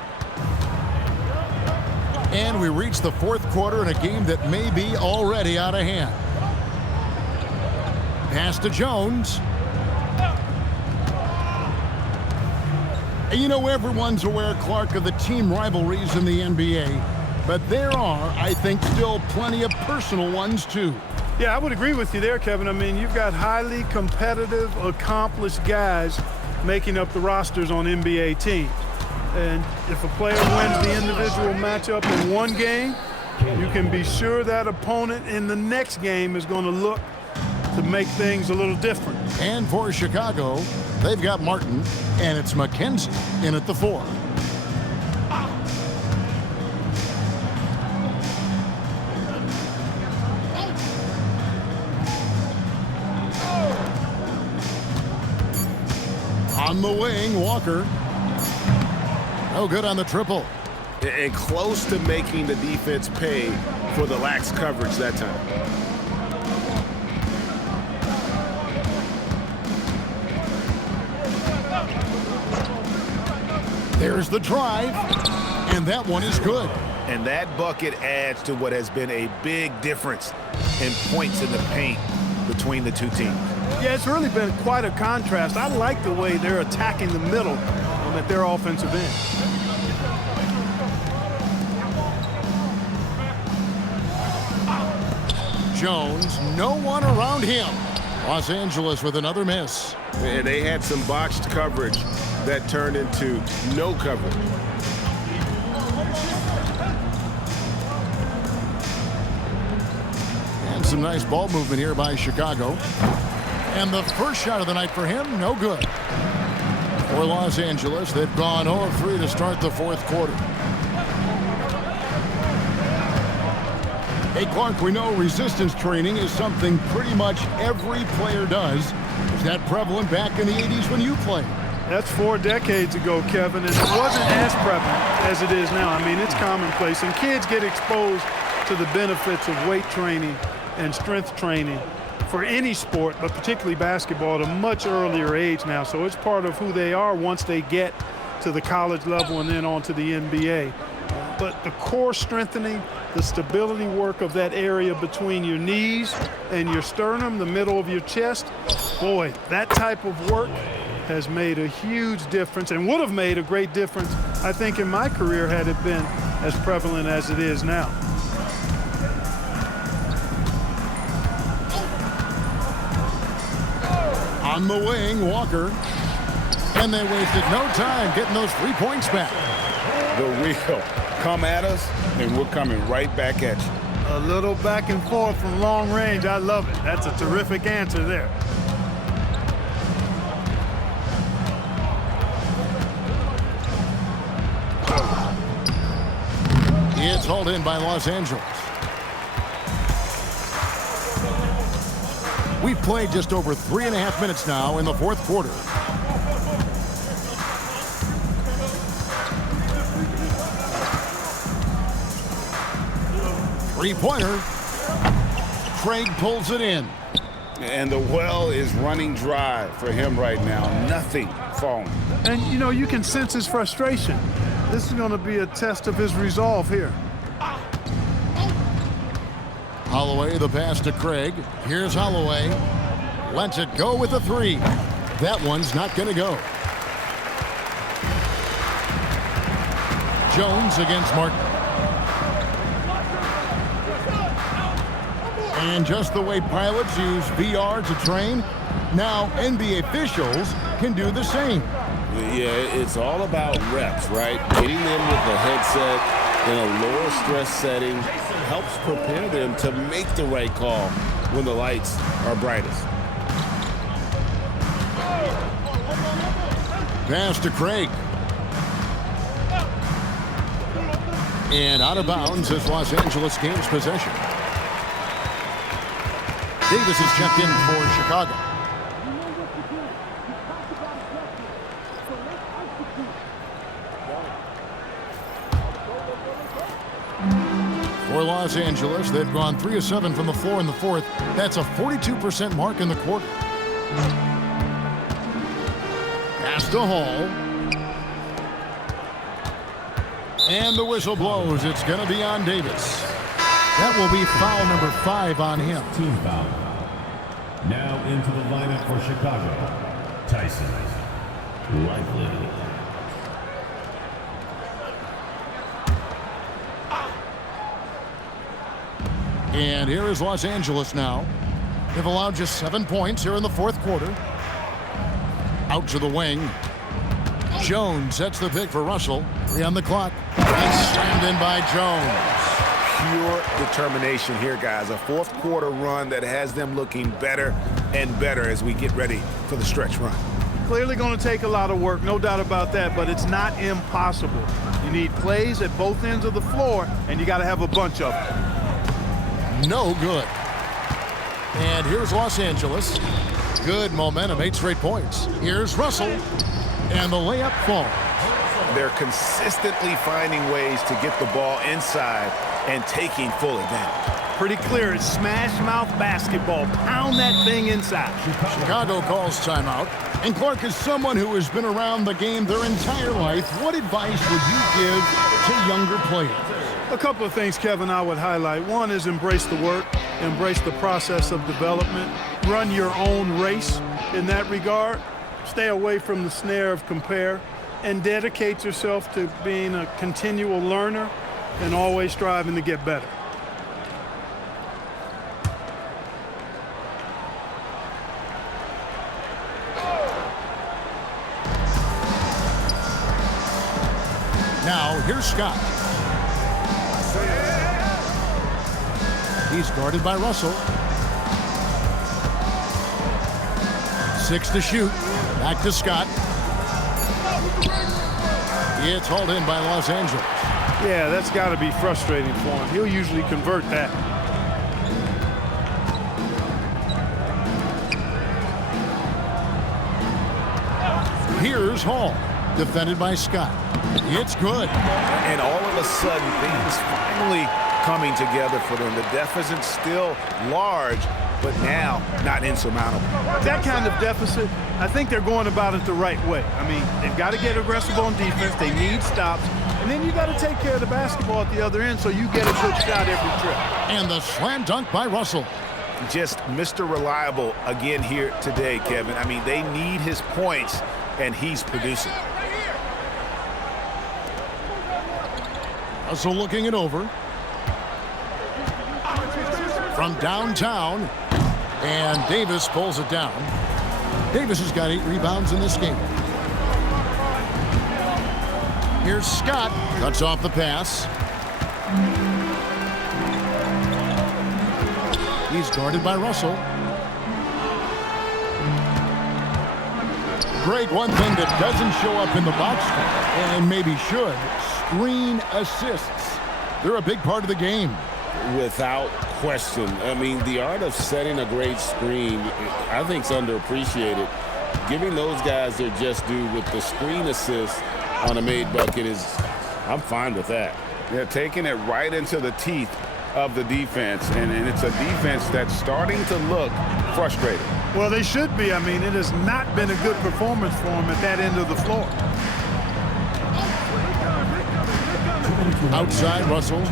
And we reach the fourth quarter in a game that may be already out of hand. Pass to Jones. You know, everyone's aware, Clark, of the team rivalries in the NBA, but there are, I think, still plenty of personal ones, too. Yeah, I would agree with you there, Kevin. I mean, you've got highly competitive, accomplished guys making up the rosters on NBA teams. And if a player wins the individual matchup in one game, you can be sure that opponent in the next game is going to look to make things a little different. And for Chicago, they've got Martin, and it's McKenzie in at the 4. On the wing, Walker. No good on the triple. And close to making the defense pay for the lax coverage that time. There's the drive, and that one is good. And that bucket adds to what has been a big difference in points in the paint between the two teams. Yeah, it's really been quite a contrast. I like the way they're attacking the middle at their offensive end. Jones, no one around him. Los Angeles with another miss. And they had some botched coverage that turned into no coverage. And some nice ball movement here by Chicago. And the first shot of the night for him, no good. For Los Angeles, they've gone 0-3 to start the fourth quarter. Hey, Clark, we know resistance training is something pretty much every player does. Was that prevalent back in the 80s when you played? That's 4 decades ago, Kevin, and it wasn't as prevalent as it is now. I mean, it's commonplace, and kids get exposed to the benefits of weight training and strength training for any sport, but particularly basketball, at a much earlier age now. So it's part of who they are once they get to the college level and then on to the NBA. But the core strengthening, the stability work of that area between your knees and your sternum, the middle of your chest, boy, that type of work has made a huge difference and would have made a great difference, I think, in my career had it been as prevalent as it is now. On the wing, Walker. And they wasted no time getting those 3 points back. The real come at us, and we're coming right back at you. A little back and forth from long range. I love it. That's a terrific answer there. It's hauled in by Los Angeles. We've played just over 3.5 minutes now in the fourth quarter. Three-pointer, Craig pulls it in. And the well is running dry for him right now. Nothing falling. And, you know, you can sense his frustration. This is going to be a test of his resolve here. Holloway, the pass to Craig. Here's Holloway. Lets it go with a three. That one's not going to go. Jones against Martin. And just the way pilots use VR to train, now NBA officials can do the same. Yeah, it's all about reps, right? Getting them with the headset in a lower stress setting helps prepare them to make the right call when the lights are brightest. Pass to Craig. And out of bounds as Los Angeles gains possession. Davis is checked in for Chicago. For Los Angeles, they've gone 3 of 7 from the floor in the fourth. That's a 42% mark in the quarter. Pass to Hall. And the whistle blows. It's going to be on Davis. That will be foul number 5 on him. Team foul. Now into the lineup for Chicago, Tyson Lively. And here is Los Angeles now. They've allowed just 7 points here in the fourth quarter. Out to the wing. Jones sets the pick for Russell. 3 on the clock. And slammed in by Jones. Pure determination here, guys. A fourth quarter run that has them looking better and better as we get ready for the stretch run. Clearly going to take a lot of work, no doubt about that, but it's not impossible. You need plays at both ends of the floor, and you got to have a bunch of them. No good. And here's Los Angeles. Good momentum, 8 straight points. Here's Russell, and the layup falls. They're consistently finding ways to get the ball inside and taking full advantage. Pretty clear. It's smash mouth basketball. Pound that thing inside. Chicago calls timeout. And Clark, is someone who has been around the game their entire life, what advice would you give to younger players? A couple of things, Kevin, I would highlight. One is embrace the work, embrace the process of development, run your own race in that regard, stay away from the snare of compare, and dedicate yourself to being a continual learner and always striving to get better. Now, here's Scott. He's guarded by Russell. 6 to shoot. Back to Scott. It's hauled in by Los Angeles. Yeah, that's got to be frustrating for him. He'll usually convert that. Here's Hall, defended by Scott. It's good. And all of a sudden, things finally coming together for them. The deficit's still large, but now not insurmountable. That kind of deficit, I think they're going about it the right way. I mean, they've got to get aggressive on defense. They need stops. And then you got to take care of the basketball at the other end so you get a good shot every trip. And the slam dunk by Russell. Just Mr. Reliable again here today, Kevin. I mean, they need his points, and he's producing. Russell looking it over. From downtown, and Davis pulls it down. Davis has got 8 rebounds in this game. Here's Scott, cuts off the pass. He's guarded by Russell. Greg, one thing that doesn't show up in the box score, and maybe should, screen assists. They're a big part of the game. Without question. I mean, the art of setting a great screen, I think, is underappreciated. Giving those guys their just due with the screen assist on a made bucket is, I'm fine with that. They're taking it right into the teeth of the defense, and it's a defense that's starting to look frustrated. Well, they should be. I mean, it has not been a good performance for them at that end of the floor. Outside, Russell.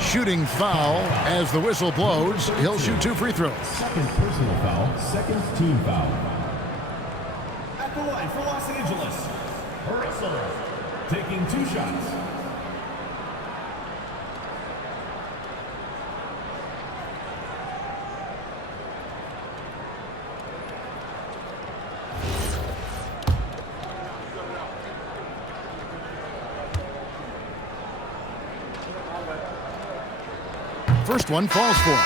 Shooting foul as the whistle blows. He'll shoot 2 free throws. Second personal foul, second team foul. At the line for Los Angeles, Russell, taking 2 shots. First one falls for him.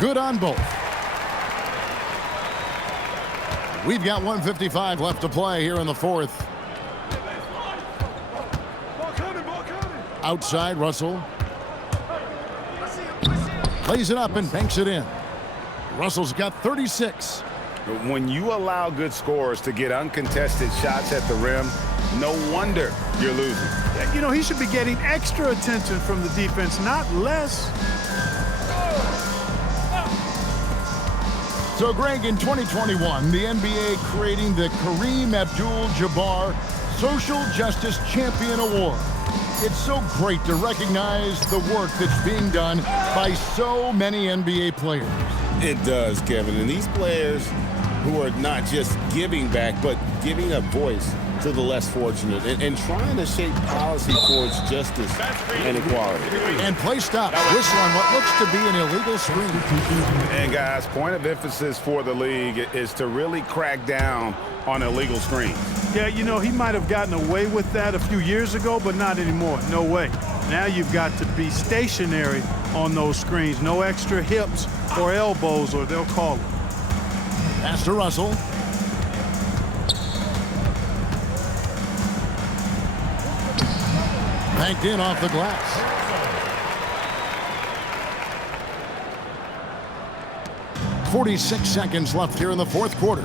Good on both. We've got 1:55 left to play here in the fourth. Outside, Russell. Lays it up and banks it in. Russell's got 36. When you allow good scorers to get uncontested shots at the rim, no wonder you're losing. You know, he should be getting extra attention from the defense, not less. So, Greg, in 2021, the NBA creating the Kareem Abdul-Jabbar Social Justice Champion Award. It's so great to recognize the work that's being done by so many NBA players. It does, Kevin. And these players who are not just giving back, but giving a voice to the less fortunate and trying to shape policy towards justice and equality. And play stops. Whistle on what looks to be an illegal screen. And, guys, point of emphasis for the league is to really crack down on illegal screens. Yeah, you know, he might have gotten away with that a few years ago, but not anymore. No way. Now you've got to be stationary on those screens. No extra hips or elbows, or they'll call it. Pass to Russell. Banked in off the glass. .46 seconds left here in the fourth quarter.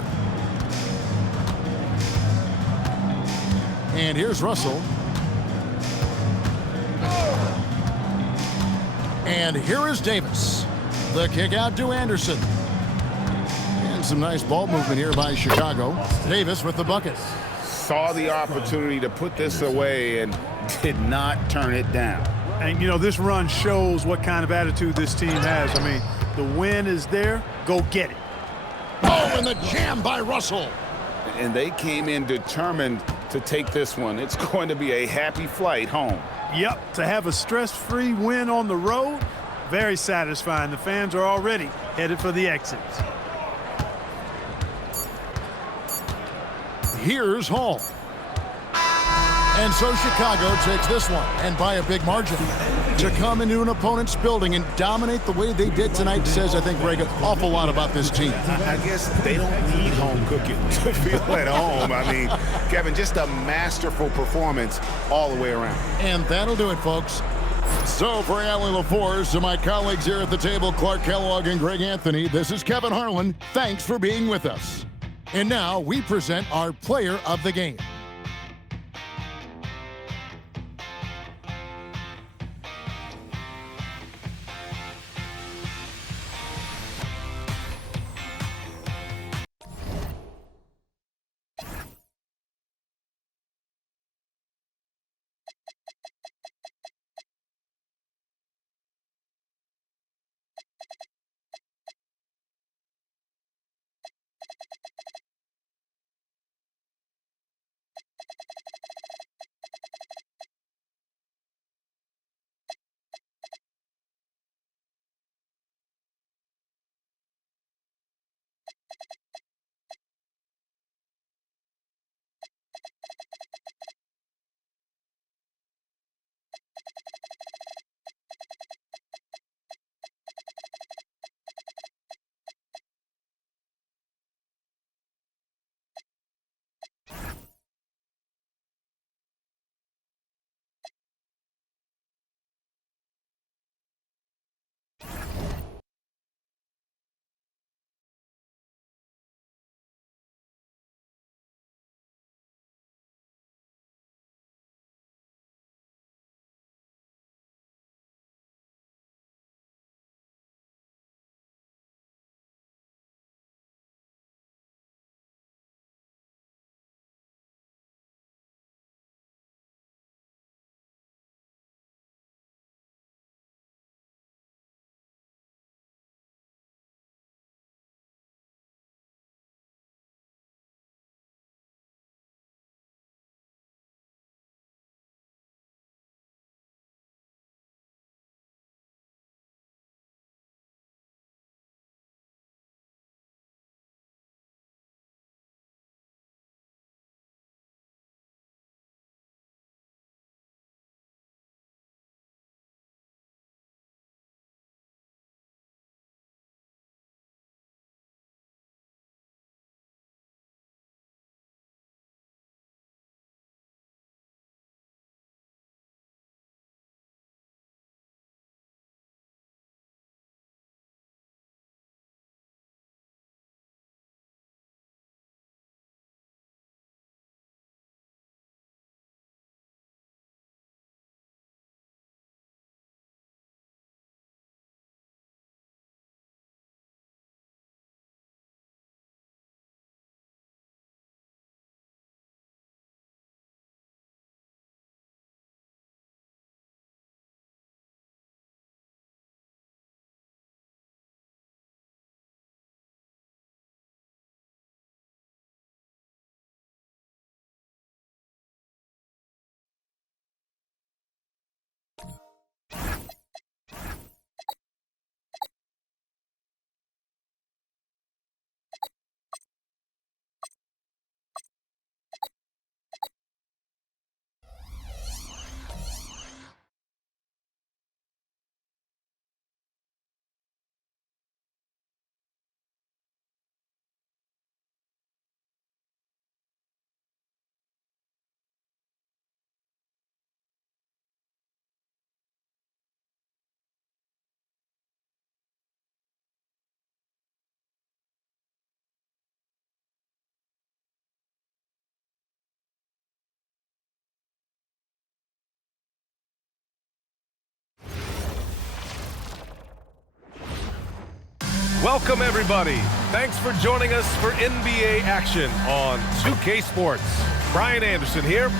And here's Russell. And here is Davis. The kick out to Anderson. And some nice ball movement here by Chicago. Davis with the bucket. Saw the opportunity to put this away and did not turn it down. And, you know, this run shows what kind of attitude this team has. I mean, the win is there. Go get it. Oh, and the jam by Russell. And they came in determined to take this one. It's going to be a happy flight home. Yep, to have a stress-free win on the road, very satisfying. The fans are already headed for the exits. Here's Hall. And so Chicago takes this one, and by a big margin. To come into an opponent's building and dominate the way they did tonight says, I think, Greg, an awful lot about this team. I guess they don't need home cooking to feel at home. I mean, Kevin, just a masterful performance all the way around. And that'll do it, folks. So for Allie LaForce and my colleagues here at the table, Clark Kellogg and Greg Anthony, this is Kevin Harlan. Thanks for being with us. And now we present our player of the game. Welcome, everybody. Thanks for joining us for NBA action on 2K Sports. Brian Anderson here.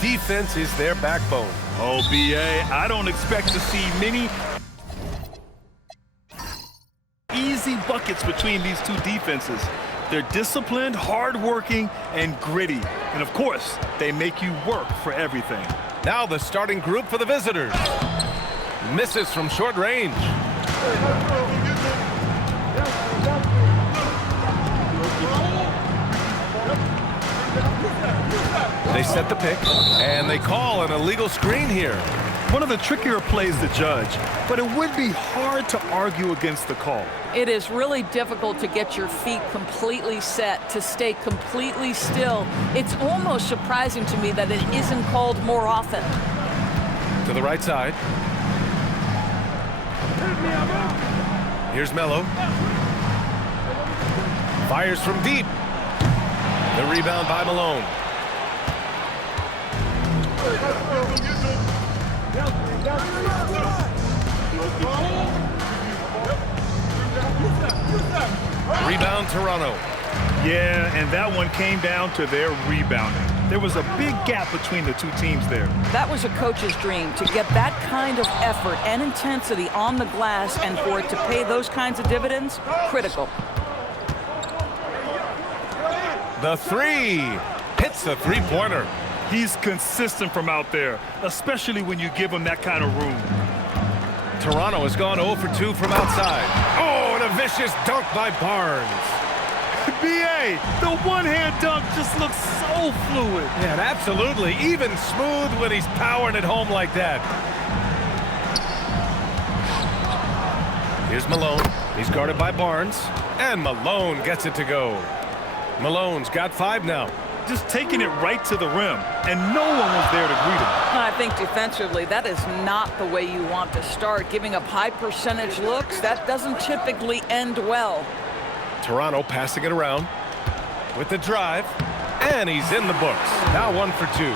Defense is their backbone. Oh, BA, I don't expect to see many easy buckets between these two defenses. They're disciplined, hardworking, and gritty. And of course, they make you work for everything. Now the starting group for the visitors. Misses from short range. They set the pick, and they call an illegal screen here. One of the trickier plays to judge, but it would be hard to argue against the call. It is really difficult to get your feet completely set, to stay completely still. It's almost surprising to me that it isn't called more often. To the right side. Here's Melo. Fires from deep. The rebound by Malone. Rebound Toronto. Yeah, and that one came down to their rebounding. There was a big gap between the two teams there. That was a coach's dream, to get that kind of effort and intensity on the glass, and for it to pay those kinds of dividends, critical. The three. Hits the three-pointer. He's consistent from out there, especially when you give him that kind of room. Toronto has gone 0 for 2 from outside. Oh, and a vicious dunk by Barnes. BA, the one-hand dunk just looks so fluid. Yeah, absolutely. Even smooth when he's powering it home like that. Here's Malone. He's guarded by Barnes. And Malone gets it to go. Malone's got 5 now. just taking it right to the rim, and no one was there to greet him. I think defensively, that is not the way you want to start. Giving up high percentage looks, that doesn't typically end well. Toronto passing it around with the drive, and he's in the books. Now 1 for 2.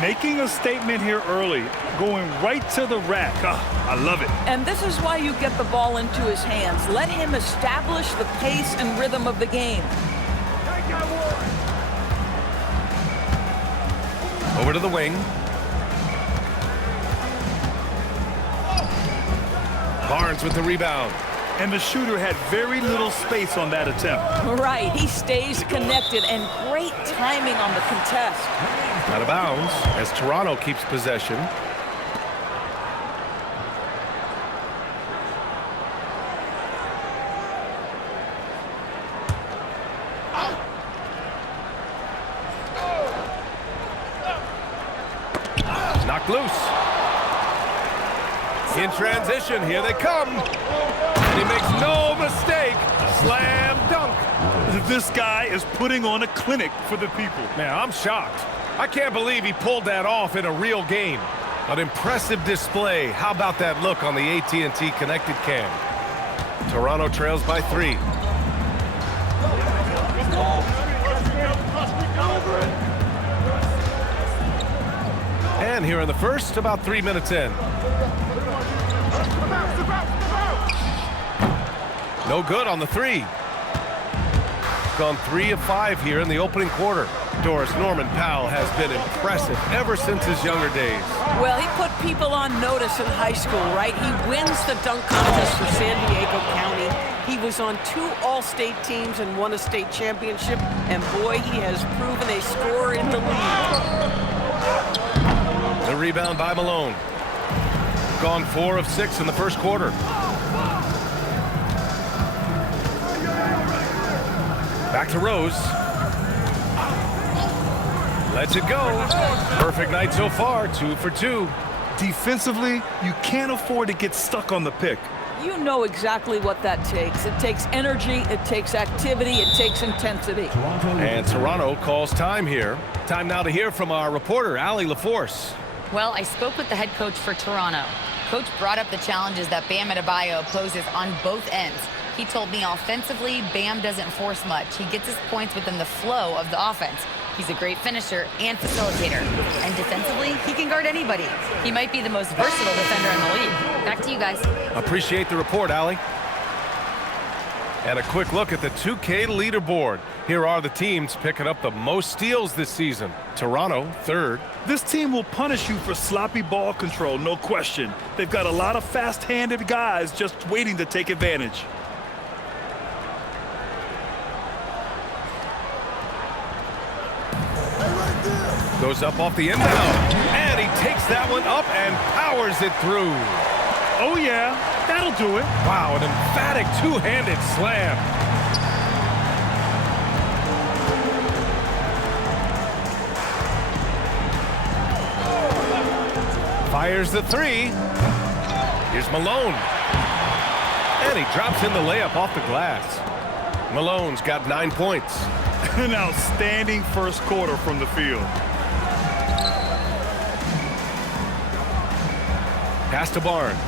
Making a statement here early, going right to the rack. I love it. And this is why you get the ball into his hands. Let him establish the pace and rhythm of the game. Over to the wing. Barnes with the rebound. And the shooter had very little space on that attempt. Right, he stays connected, and great timing on the contest. Out of bounds as Toronto keeps possession. Knocked loose. In transition, here they come. And he makes no mistake. Slam dunk. This guy is putting on a clinic for the people. Man, I'm shocked. I can't believe he pulled that off in a real game. An impressive display. How about that look on the AT&T connected cam? Toronto trails by 3. And here in the first, about 3 minutes in. No good on the 3. Gone 3 of 5 here in the opening quarter. Doris Norman Powell has been impressive ever since his younger days. Well, he put people on notice in high school, right? He wins the dunk contest for San Diego County. He was on 2 All-State teams and won a state championship. And boy, he has proven a scorer in the league. The rebound by Malone. Gone 4 of 6 in the first quarter. Back to Rose. Lets it go. Perfect night so far, 2 for 2. Defensively, you can't afford to get stuck on the pick. You know exactly what that takes. It takes energy, it takes activity, it takes intensity. And Toronto calls time here. Time now to hear from our reporter, Allie LaForce. Well, I spoke with the head coach for Toronto. Coach brought up the challenges that Bam Adebayo poses on both ends. He told me offensively, Bam doesn't force much. He gets his points within the flow of the offense. He's a great finisher and facilitator. And defensively, he can guard anybody. He might be the most versatile defender in the league. Back to you guys. Appreciate the report, Allie. And a quick look at the 2K leaderboard. Here are the teams picking up the most steals this season. Toronto, 3rd. This team will punish you for sloppy ball control, no question. They've got a lot of fast-handed guys just waiting to take advantage. Goes up off the inbound. And he takes that one up and powers it through. Oh, yeah. That'll do it. Wow, an emphatic two-handed slam. Fires the 3. Here's Malone. And he drops in the layup off the glass. Malone's got 9 points. An outstanding first quarter from the field. Pass to Barnes.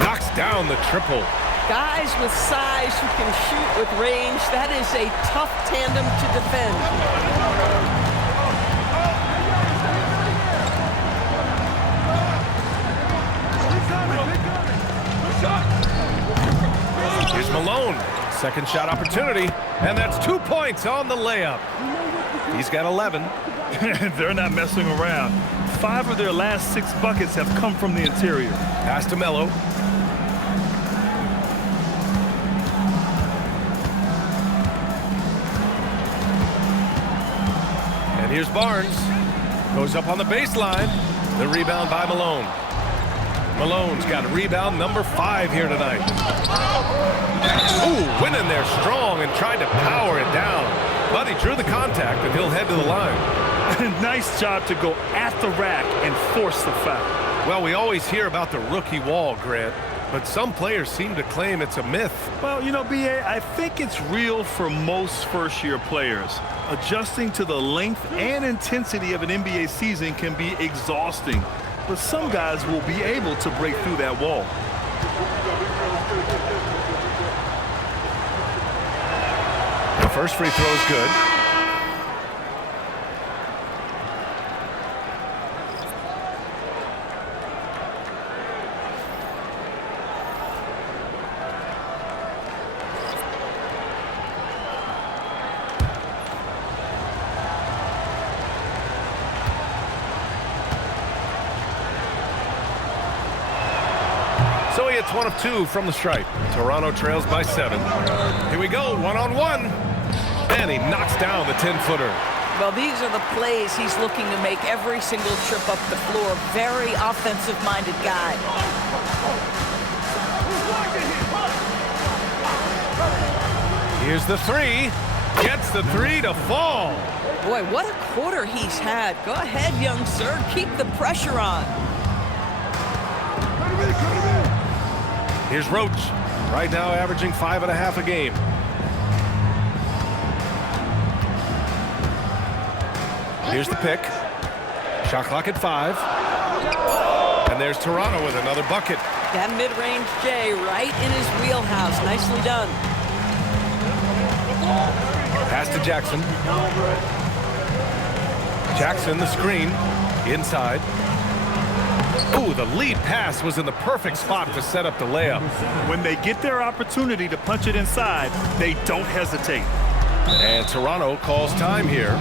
Knocks down the triple. Guys with size who can shoot with range, that is a tough tandem to defend. Here's Malone. Second shot opportunity. And that's 2 points on the layup. He's got 11. They're not messing around. 5 of their last 6 buckets have come from the interior. Pass to Melo. And here's Barnes. Goes up on the baseline. The rebound by Malone. Malone's got rebound number 5 here tonight. Ooh, went in there strong and tried to power it down. But he drew the contact and he'll head to the line. Nice job to go at the rack and force the foul. Well, we always hear about the rookie wall, Grant. But some players seem to claim it's a myth. Well, you know, B.A., I think it's real for most first-year players. Adjusting to the length and intensity of an NBA season can be exhausting, but some guys will be able to break through that wall. The first free throw is good. So he hits 1 of 2 from the stripe. Toronto trails by 7. Here we go, one-on-one. And he knocks down the 10-footer. Well, these are the plays he's looking to make every single trip up the floor. Very offensive-minded guy. Here's the 3. Gets the 3 to fall. Boy, what a quarter he's had. Go ahead, young sir. Keep the pressure on. Here's Roach. Right now averaging 5.5 a game. Here's the pick. Shot clock at 5. And there's Toronto with another bucket. That mid-range J right in his wheelhouse. Nicely done. Pass to Jackson. Jackson, the screen. Inside. Ooh, the lead pass was in the perfect spot to set up the layup. When they get their opportunity to punch it inside, they don't hesitate. And Toronto calls time here.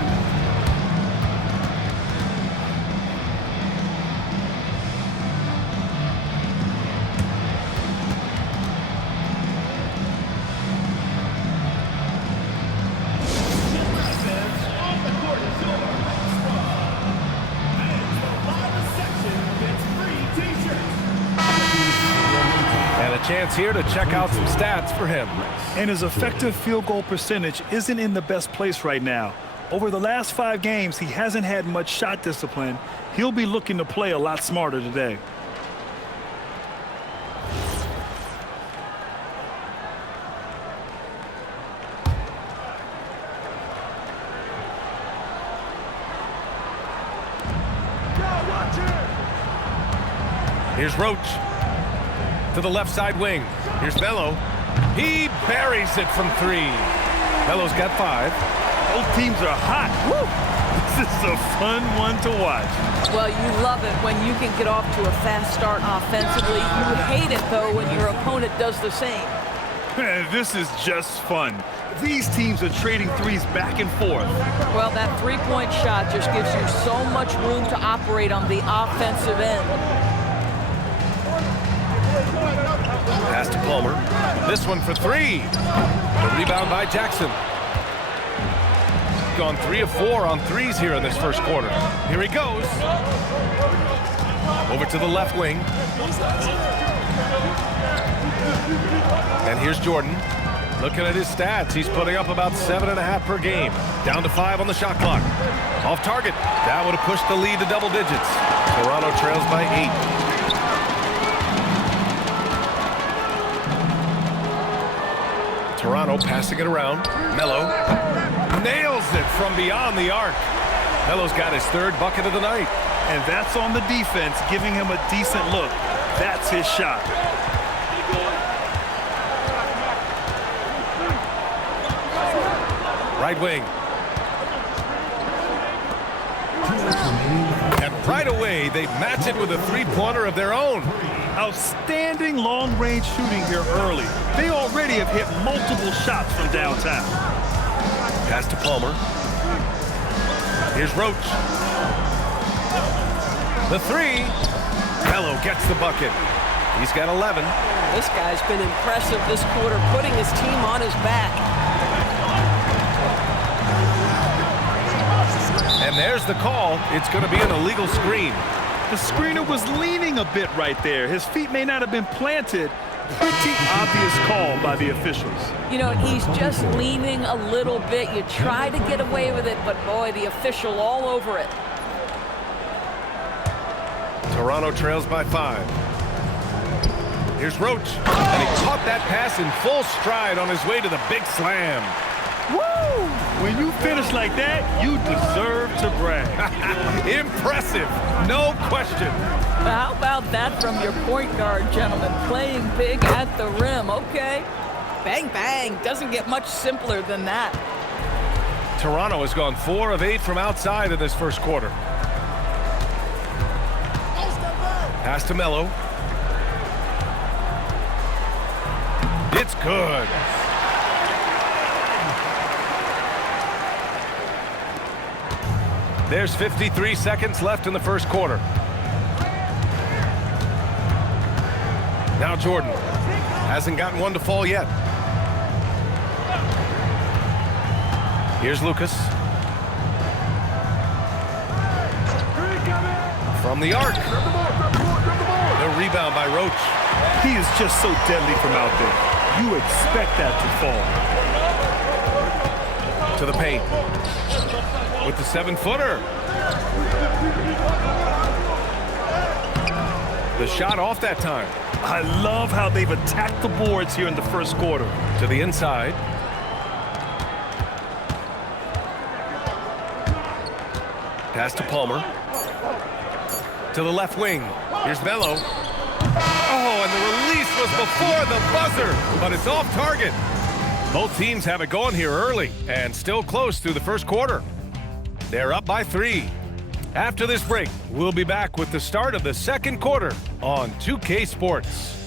Chance here to check out some stats for him. And his effective field goal percentage isn't in the best place right now. Over the last 5 games, he hasn't had much shot discipline. He'll be looking to play a lot smarter today. Here's Roach. To the left side wing. Here's Melo. He buries it from 3. Melo's got 5. Both teams are hot. Woo! This is a fun one to watch. Well, you love it when you can get off to a fast start offensively. You hate it, though, when your opponent does the same. This is just fun. These teams are trading threes back and forth. Well, that three-point shot just gives you so much room to operate on the offensive end. Pass to Palmer. This one for 3. The rebound by Jackson. Gone 3 of 4 on 3s here in this first quarter. Here he goes. Over to the left wing. And here's Jordan. Looking at his stats, he's putting up about 7.5 per game. Down to 5 on the shot clock. Off target. That would have pushed the lead to double digits. Toronto trails by 8. Toronto passing it around. Melo nails it from beyond the arc. Melo's got his 3rd bucket of the night. And that's on the defense, giving him a decent look. That's his shot. Right wing. And right away, they match it with a 3-pointer of their own. Outstanding long-range shooting here early. They already have hit multiple shots from downtown. Pass to Palmer. Here's Roach. The 3. Melo gets the bucket. He's got 11. This guy's been impressive this quarter, putting his team on his back. And there's the call. It's going to be an illegal screen. The screener was leaning a bit right there. His feet may not have been planted. Pretty obvious call by the officials. You know, he's just leaning a little bit. You try to get away with it, but boy, the official all over it. Toronto trails by 5. Here's Roach, and he caught that pass in full stride on his way to the big slam. Woo! When you finish like that, you deserve to brag. Impressive, no question. How about that from your point guard, gentlemen? Playing big at the rim, okay? Bang, bang. Doesn't get much simpler than that. Toronto has gone 4 of 8 from outside in this first quarter. Pass to Melo. It's good. There's 53 seconds left in the first quarter. Now Jordan hasn't gotten one to fall yet. Here's Lucas. From the arc. The rebound by Roach. He is just so deadly from out there. You expect that to fall. To the paint. With the 7-footer. The shot off that time. I love how they've attacked the boards here in the first quarter. To the inside. Pass to Palmer. To the left wing. Here's Melo. Oh, and the release was before the buzzer, but it's off target. Both teams have it going here early and still close through the first quarter. They're up by 3. After this break, we'll be back with the start of the second quarter on 2K Sports.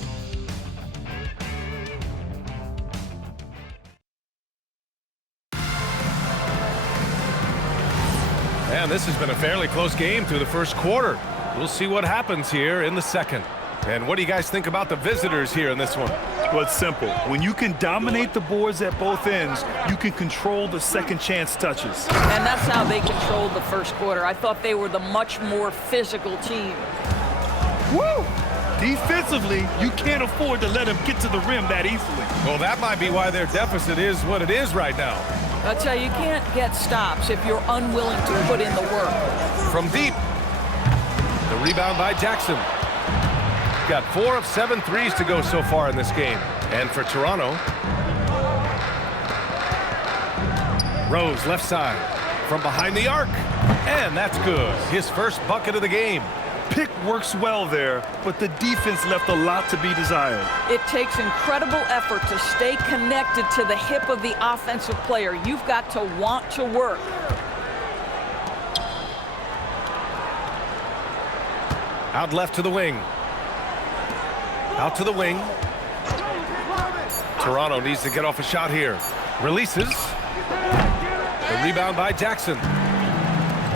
And this has been a fairly close game through the first quarter. We'll see what happens here in the second. And what do you guys think about the visitors here in this one? Well, it's simple. When you can dominate the boards at both ends, you can control the second chance touches. And that's how they controlled the first quarter. I thought they were the much more physical team. Woo! Defensively, you can't afford to let them get to the rim that easily. Well, that might be why their deficit is what it is right now. I tell you, you can't get stops if you're unwilling to put in the work. From deep. The rebound by Jackson. Got 4 of 7 threes to go so far in this game. And for Toronto, Rose left side from behind the arc. And that's good. His first bucket of the game. Pick works well there, but the defense left a lot to be desired. It takes incredible effort to stay connected to the hip of the offensive player. You've got to want to work. Out left to the wing. Out to the wing. Toronto needs to get off a shot here. Releases. The rebound by Jackson.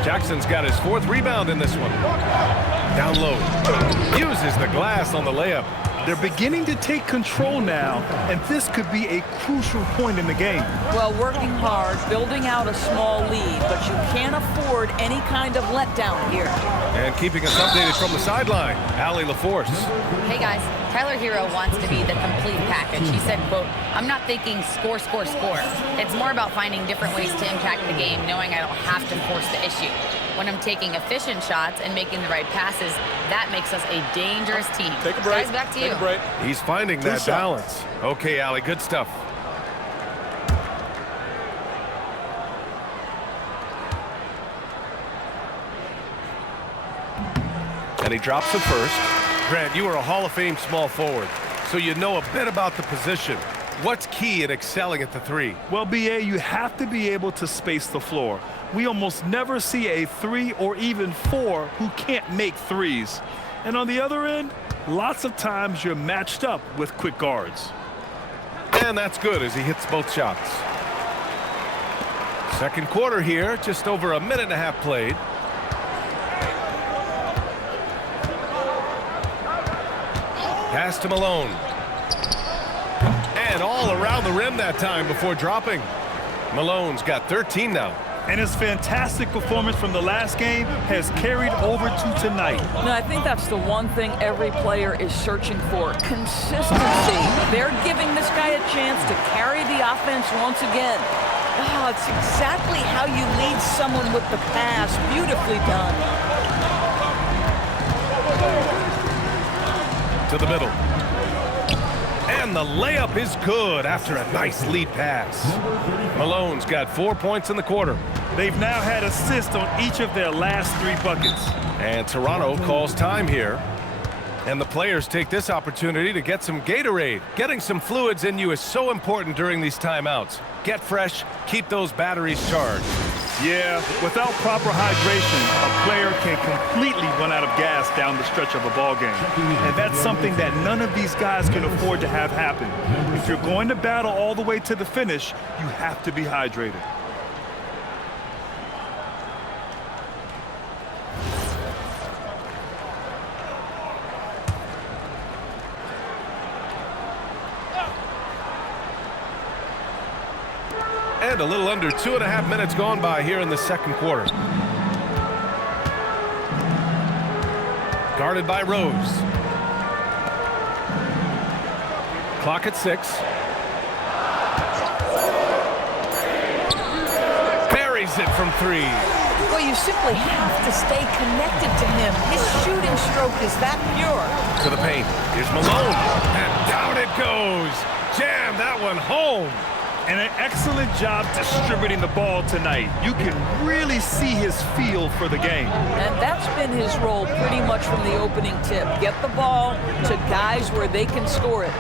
Jackson's got his 4th rebound in this one. Down low. Uses the glass on the layup. They're beginning to take control now, and this could be a crucial point in the game. Well, working hard, building out a small lead, but you can't afford any kind of letdown here. And keeping us updated from the sideline, Allie LaForce. Hey guys, Tyler Hero wants to be the complete package. He said, quote, "I'm not thinking score, score, score. It's more about finding different ways to impact the game, knowing I don't have to force the issue. When I'm taking efficient shots and making the right passes, that makes us a dangerous team." Take a break. Guys, back to you. Take a break. He's finding that balance. Okay, Allie, good stuff. And he drops it first. Grant, you are a Hall of Fame small forward, so you know a bit about the position. What's key in excelling at the 3? Well, BA, you have to be able to space the floor. We almost never see a 3 or even 4 who can't make threes. And on the other end, lots of times you're matched up with quick guards. And that's good as he hits both shots. Second quarter here, just over a minute and a half played. Pass to Malone. And all around the rim that time before dropping. Malone's got 13 now. And his fantastic performance from the last game has carried over to tonight. No, I think that's the one thing every player is searching for, consistency. They're giving this guy a chance to carry the offense once again. Oh, it's exactly how you lead someone with the pass. Beautifully done. To the middle. And the layup is good after a nice lead pass. Malone's got 4 points in the quarter. They've now had assists on each of their last 3 buckets. And Toronto calls time here. And the players take this opportunity to get some Gatorade. Getting some fluids in you is so important during these timeouts. Get fresh, keep those batteries charged. Yeah, without proper hydration, a player can completely run out of gas down the stretch of a ball game. And that's something that none of these guys can afford to have happen. If you're going to battle all the way to the finish, you have to be hydrated. And a little under 2.5 minutes gone by here in the second quarter. Guarded by Rose. Clock at 6. Buries it from 3. Well, you simply have to stay connected to him. His shooting stroke is that pure. To the paint. Here's Malone. And down it goes. Jam that one home. And an excellent job distributing the ball tonight. You can really see his feel for the game. And that's been his role pretty much from the opening tip. Get the ball to guys where they can score it.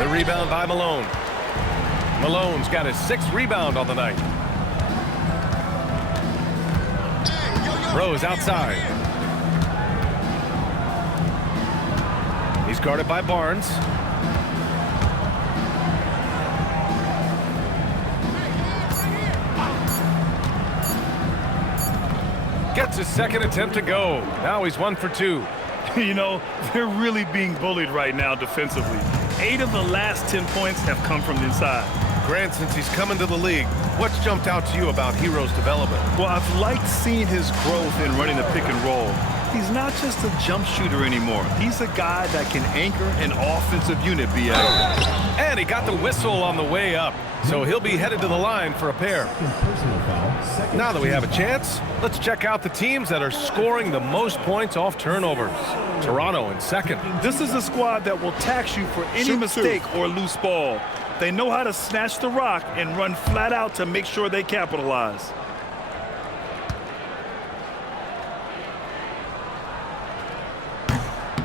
The rebound by Malone. Malone's got his 6th rebound on the night. Rose outside. He's guarded by Barnes. Gets his second attempt to go. Now he's 1 for 2. You know, they're really being bullied right now defensively. 8 of the last 10 points have come from the inside. Grant, since he's come into the league, what's jumped out to you about Hero's development? Well, I've liked seeing his growth in running the pick and roll. He's not just a jump shooter anymore. He's a guy that can anchor an offensive unit, BA. And he got the whistle on the way up, so he'll be headed to the line for a pair. Now that we have a chance, let's check out the teams that are scoring the most points off turnovers. Toronto in second. This is a squad that will tax you for any mistake or loose ball. They know how to snatch the rock and run flat out to make sure they capitalize.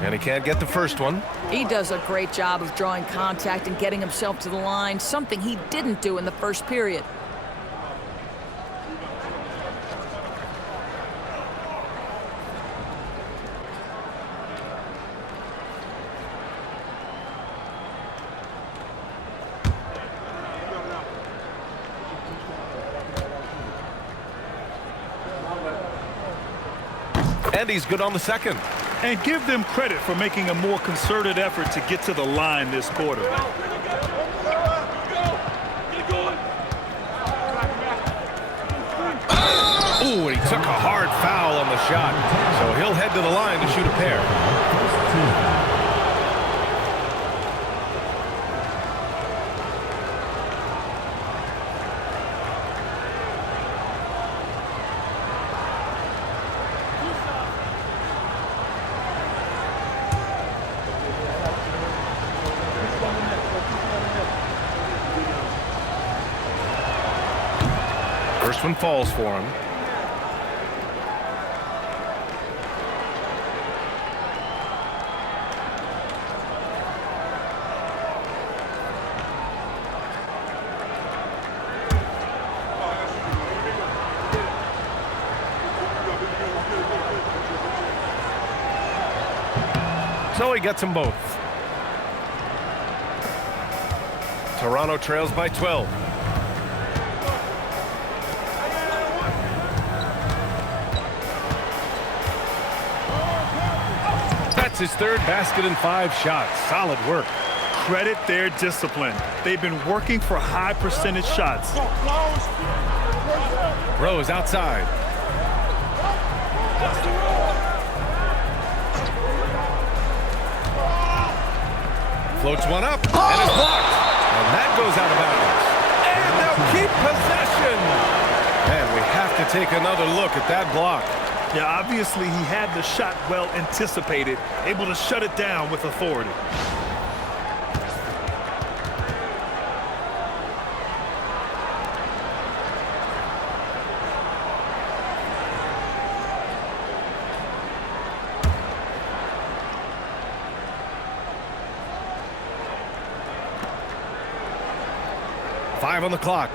And he can't get the first one. He does a great job of drawing contact and getting himself to the line, something he didn't do in the first period. And he's good on the second. And give them credit for making a more concerted effort to get to the line this quarter. Ooh, and he took a hard foul on the shot. So he'll head to the line to shoot a pair. First one falls for him. So he gets them both. Toronto trails by 12. His 3rd basket in 5 shots. Solid work. Credit their discipline. They've been working for high percentage shots. Rose outside. Floats one up and is blocked. And that goes out of bounds. And they'll keep possession. And we have to take another look at that block. Yeah, obviously he had the shot well anticipated, able to shut it down with authority. 5 on the clock.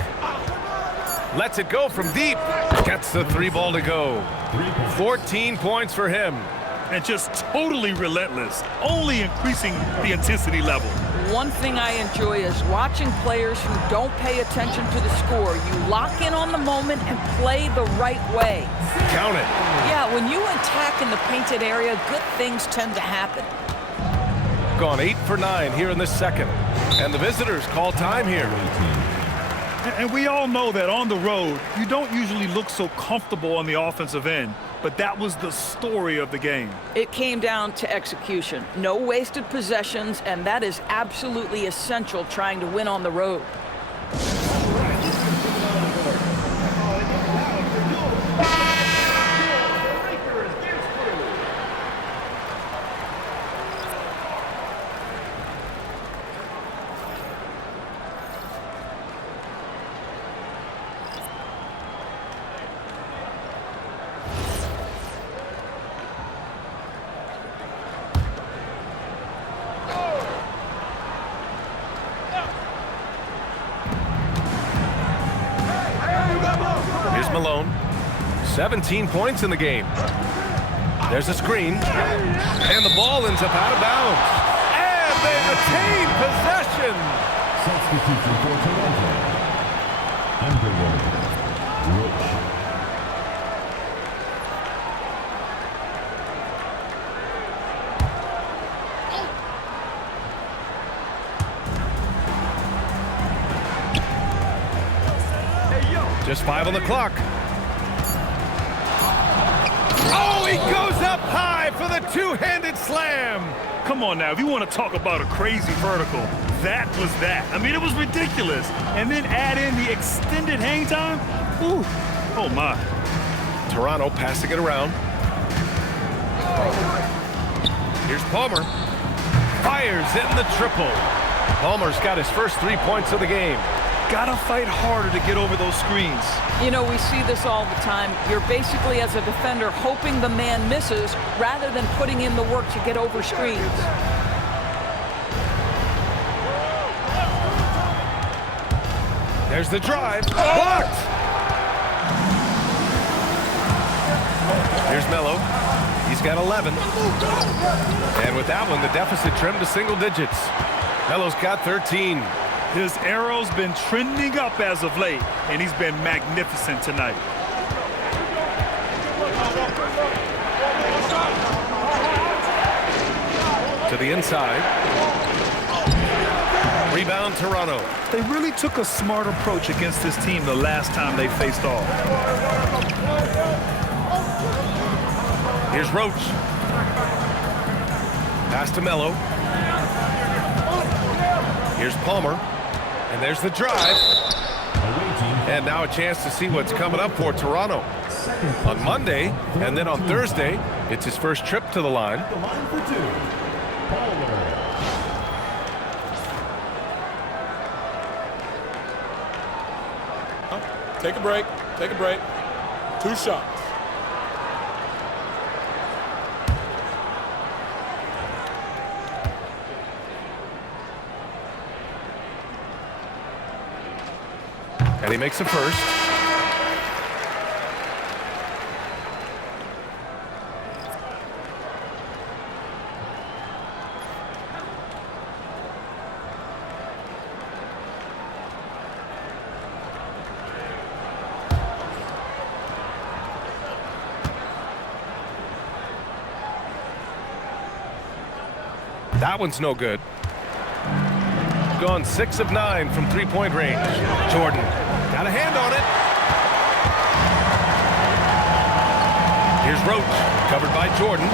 Lets it go from deep. Gets the 3 ball to go. 14 points for him. And just totally relentless, only increasing the intensity level. One thing I enjoy is watching players who don't pay attention to the score. You lock in on the moment and play the right way. Count it. Yeah, when you attack in the painted area, good things tend to happen. Gone 8 for 9 here in the second. And the visitors call time here. And we all know that on the road, you don't usually look so comfortable on the offensive end. But that was the story of the game. It came down to execution. No wasted possessions, and that is absolutely essential trying to win on the road. Here's Malone. 17 points in the game. There's a screen. And the ball ends up out of bounds. And they retain possession. Substitution for Toronto. Underwood. Roach. Just 5 on the clock. Oh, he goes up high for the two-handed slam. Come on now, if you want to talk about a crazy vertical, that was that. I mean, it was ridiculous. And then add in the extended hang time. Ooh, oh my. Toronto passing it around. Here's Palmer. Fires in the triple. Palmer's got his first 3 points of the game. Gotta fight harder to get over those screens. You know, we see this all the time. You're basically, as a defender, hoping the man misses rather than putting in the work to get over screens. There's the drive. Blocked! Here's Melo. He's got 11. And with that one, the deficit trimmed to single digits. Melo's got 13. His arrow's been trending up as of late, and he's been magnificent tonight. To the inside. Rebound, Toronto. They really took a smart approach against this team the last time they faced off. Here's Roach. Pass to Melo. Here's Palmer. And there's the drive. And now a chance to see what's coming up for Toronto. On Monday, and then on Thursday, it's his first trip to the line. Take a break. Take a break. 2 shots. And he makes a first. That one's no good. Gone 6 of 9 from three-point range. Jordan got a hand on it. Here's Roach, covered by Jordan.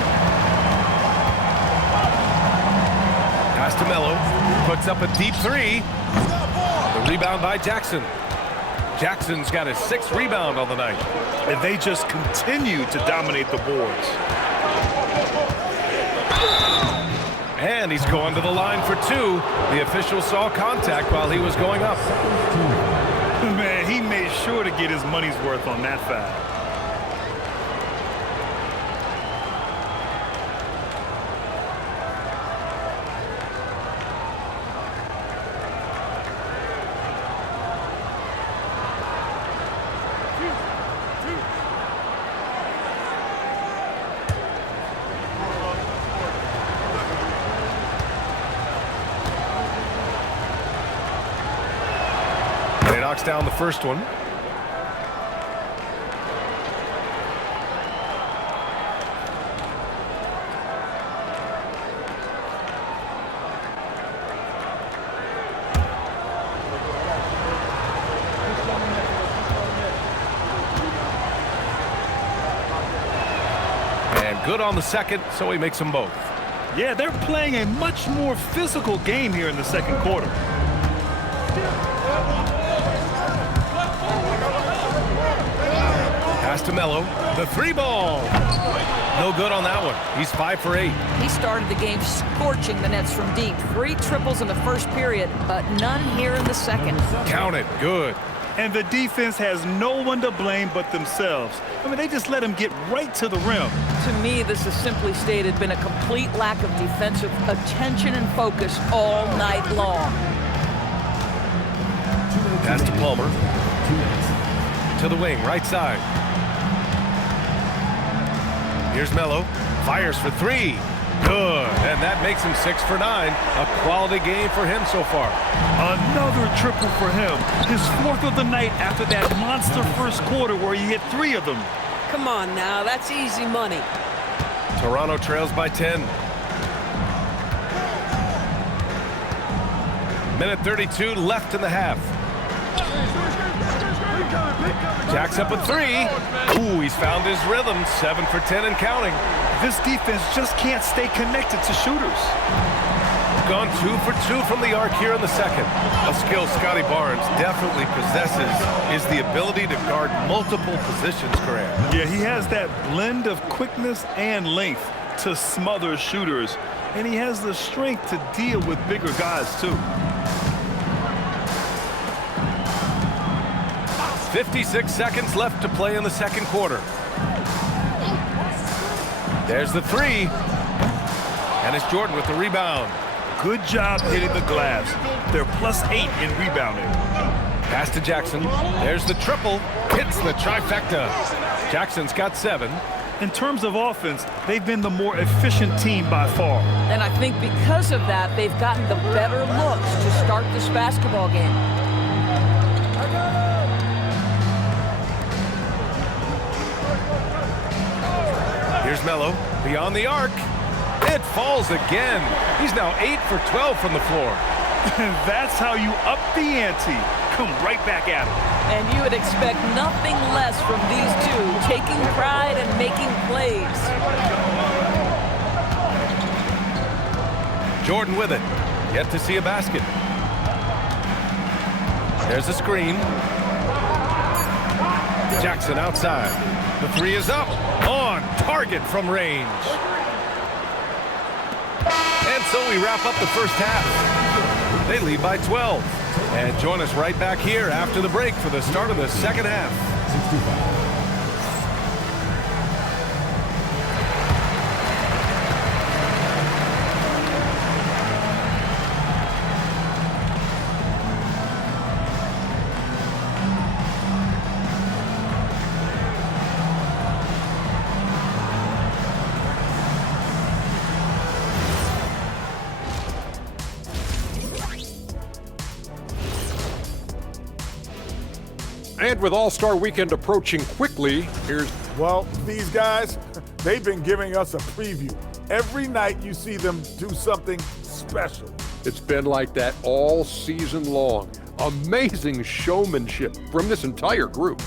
Pass to Melo, puts up a deep 3. The rebound by Jackson. Jackson's got his 6th rebound on the night. And they just continue to dominate the boards. And he's going to the line for 2. The official saw contact while he was going up. Man, he made sure to get his money's worth on that foul. knocks down the first one. And good on the second, so he makes them both. Yeah, they're playing a much more physical game here in the second quarter. Pass to Melo. The three ball. No good on that one. He's 5 for 8. He started the game scorching the Nets from deep. 3 triples in the first period, but none here in the second. Count it. Good. And the defense has no one to blame but themselves. I mean, they just let him get right to the rim. To me, this has simply stated been a complete lack of defensive attention and focus all night long. Pass to Palmer. To the wing, right side. Here's Melo. Fires for 3. Good. And that makes him 6 for 9. A quality game for him so far. Another triple for him. His 4th of the night after that monster first quarter where he hit 3 of them. Come on now, that's easy money. Toronto trails by 10. Minute 32 left in the half. Jack's up with 3. Ooh, he's found his rhythm. 7 for 10 and counting. This defense just can't stay connected to shooters. Gone 2 for 2 from the arc here in the second. A skill Scotty Barnes definitely possesses is the ability to guard multiple positions, Graham. Yeah, he has that blend of quickness and length to smother shooters. And he has the strength to deal with bigger guys, too. 56 seconds left to play in the second quarter. There's the 3. And it's Jordan with the rebound. Good job hitting the glass. They're +8 in rebounding. Pass to Jackson. There's the triple. Hits the trifecta. Jackson's got 7. In terms of offense, they've been the more efficient team by far. And I think because of that, they've gotten the better looks to start this basketball game. Here's Melo. Beyond the arc. It falls again. He's now 8 for 12 from the floor. That's how you up the ante. Come right back at it. And you would expect nothing less from these two, taking pride and making plays. Jordan with it. Yet to see a basket. There's a screen. Jackson outside. The 3 is up. On target from range. And so we wrap up the first half. They lead by 12. And join us right back here after the break for the start of the second half. 65. And with All-Star Weekend approaching quickly, here's... Well, these guys, they've been giving us a preview. Every night you see them do something special. It's been like that all season long. Amazing showmanship from this entire group.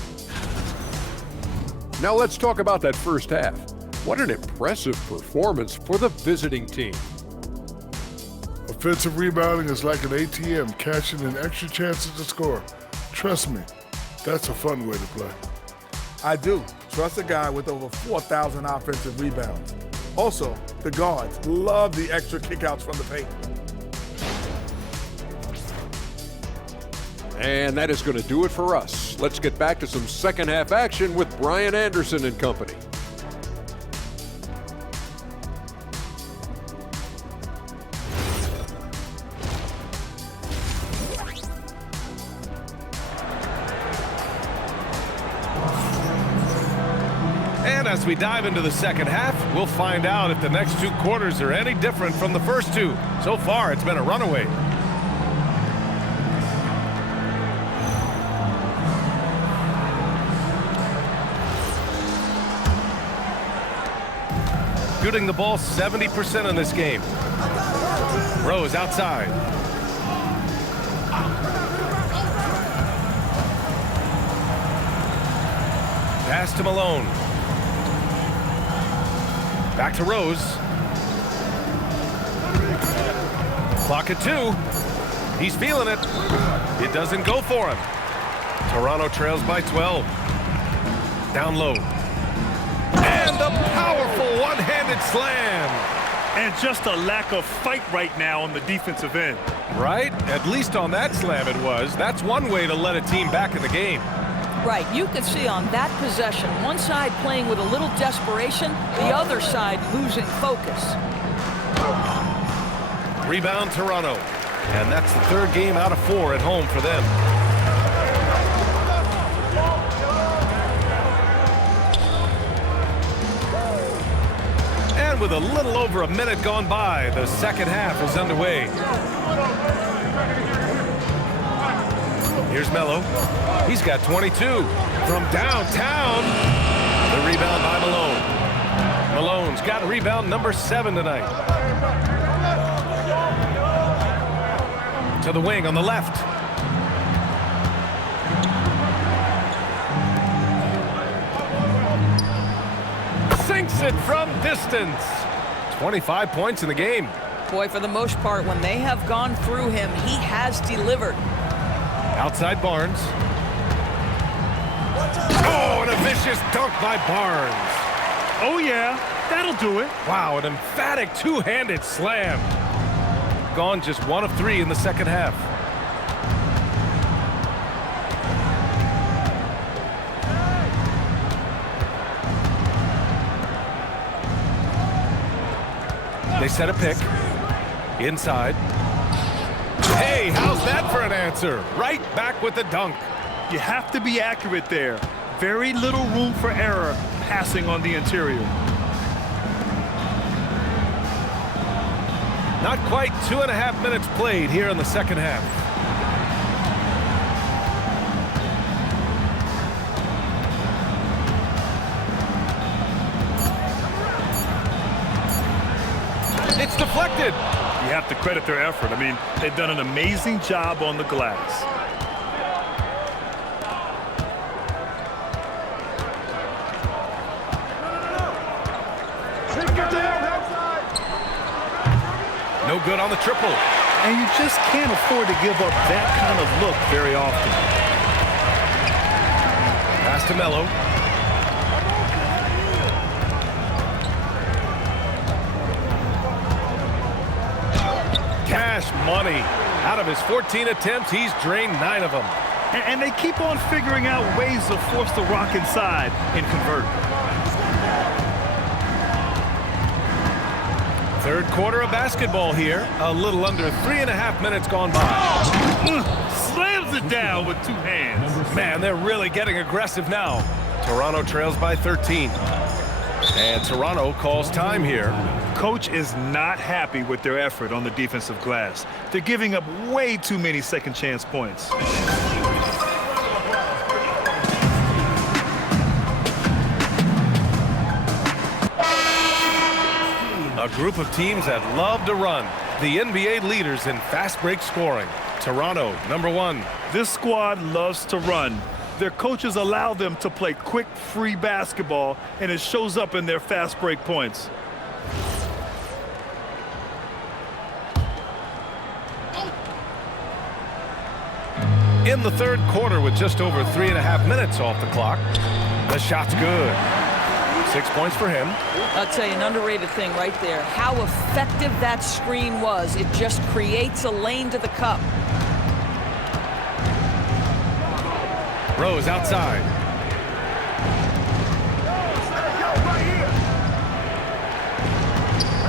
Now let's talk about that first half. What an impressive performance for the visiting team. Offensive rebounding is like an ATM, cashing in extra chances to score. Trust me, that's a fun way to play. I do. Trust a guy with over 4,000 offensive rebounds. Also, the guards love the extra kickouts from the paint. And that is going to do it for us. Let's get back to some second half action with Brian Anderson and company. And as we dive into the second half, we'll find out if the next 2 quarters are any different from the first 2. So far, it's been a runaway. shooting the ball 70% in this game. Rose outside. Pass to Malone. Back to Rose. Clock at 2. He's feeling it. It doesn't go for him. Toronto trails by 12. Down low. And a powerful one-handed slam. And just a lack of fight right now on the defensive end. Right? At least on that slam it was. That's one way to let a team back in the game. Right, you could see on that possession, one side playing with a little desperation, the other side losing focus. Rebound Toronto. And that's the 3rd game out of 4 at home for them. And with a little over a minute gone by, the second half is underway. Here's Melo. He's got 22 from downtown. The rebound by Malone. Malone's got rebound number 7 tonight. To the wing on the left. Sinks it from distance. 25 points in the game. Boy, for the most part, when they have gone through him, he has delivered. Outside Barnes. Oh, and a vicious dunk by Barnes. Oh, yeah, that'll do it. Wow, an emphatic two-handed slam. Gone just 1 of 3 in the second half. They set a pick. Inside. Hey, how's that for an answer? Right back with the dunk. You have to be accurate there. Very little room for error passing on the interior. Not quite 2.5 minutes played here in the second half. It's deflected. You have to credit their effort. I mean, they've done an amazing job on the glass. No good on the triple. And you just can't afford to give up that kind of look very often. Pass to Melo. Cash money. Out of his 14 attempts, he's drained 9 of them. And they keep on figuring out ways to force the rock inside and convert. Third quarter of basketball here. A little under 3.5 minutes gone by. Slams it down with 2 hands. Man, they're really getting aggressive now. Toronto trails by 13. And Toronto calls time here. Coach is not happy with their effort on the defensive glass. They're giving up way too many second chance points. A group of teams that love to run. The NBA leaders in fast break scoring. Toronto, number 1. This squad loves to run. Their coaches allow them to play quick, free basketball, and it shows up in their fast break points. In the third quarter with just over 3.5 minutes off the clock. The shot's good. 6 points for him. I'll tell you an underrated thing right there. How effective that screen was. It just creates a lane to the cup. Rose outside.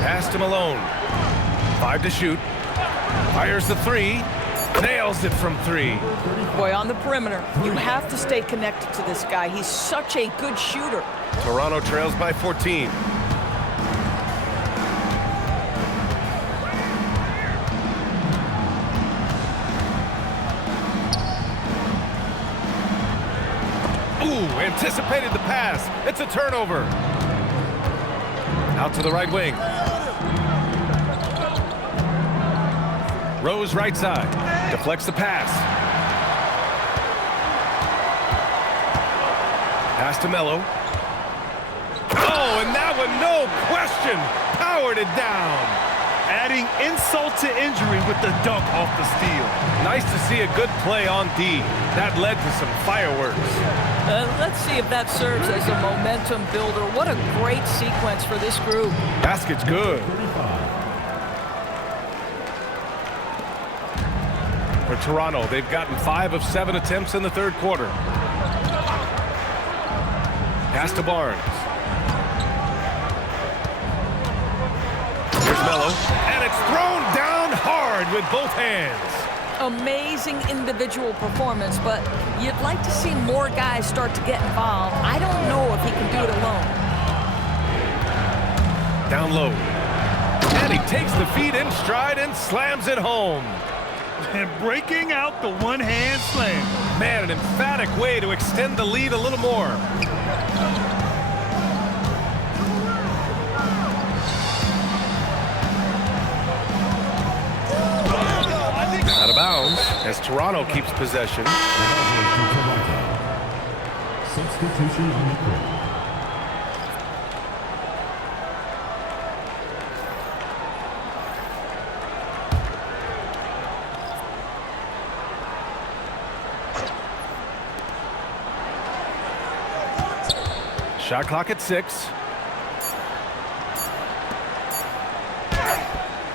Pass to Malone. 5 to shoot. Fires the 3. Nails it from 3. Boy, on the perimeter, you have to stay connected to this guy. He's such a good shooter. Toronto trails by 14. Ooh, anticipated the pass. It's a turnover. Out to the right wing. Rose right side. Deflects the pass. Pass to Melo. Oh, and that one, no question, powered it down. Adding insult to injury with the dunk off the steal. Nice to see a good play on D. That led to some fireworks. Let's see if that serves as a momentum builder. What a great sequence for this group. Basket's good. For Toronto, they've gotten 5 of 7 attempts in the third quarter. Pass to Barnes. Here's Melo, and it's thrown down hard with both hands. Amazing individual performance, but you'd like to see more guys start to get involved. I don't know if he can do it alone. Down low. And he takes the feed in stride and slams it home. And breaking out the one-hand slam. Man, an emphatic way to extend the lead a little more. Out of bounds as Toronto keeps possession. Substitution on the court. Shot clock at 6.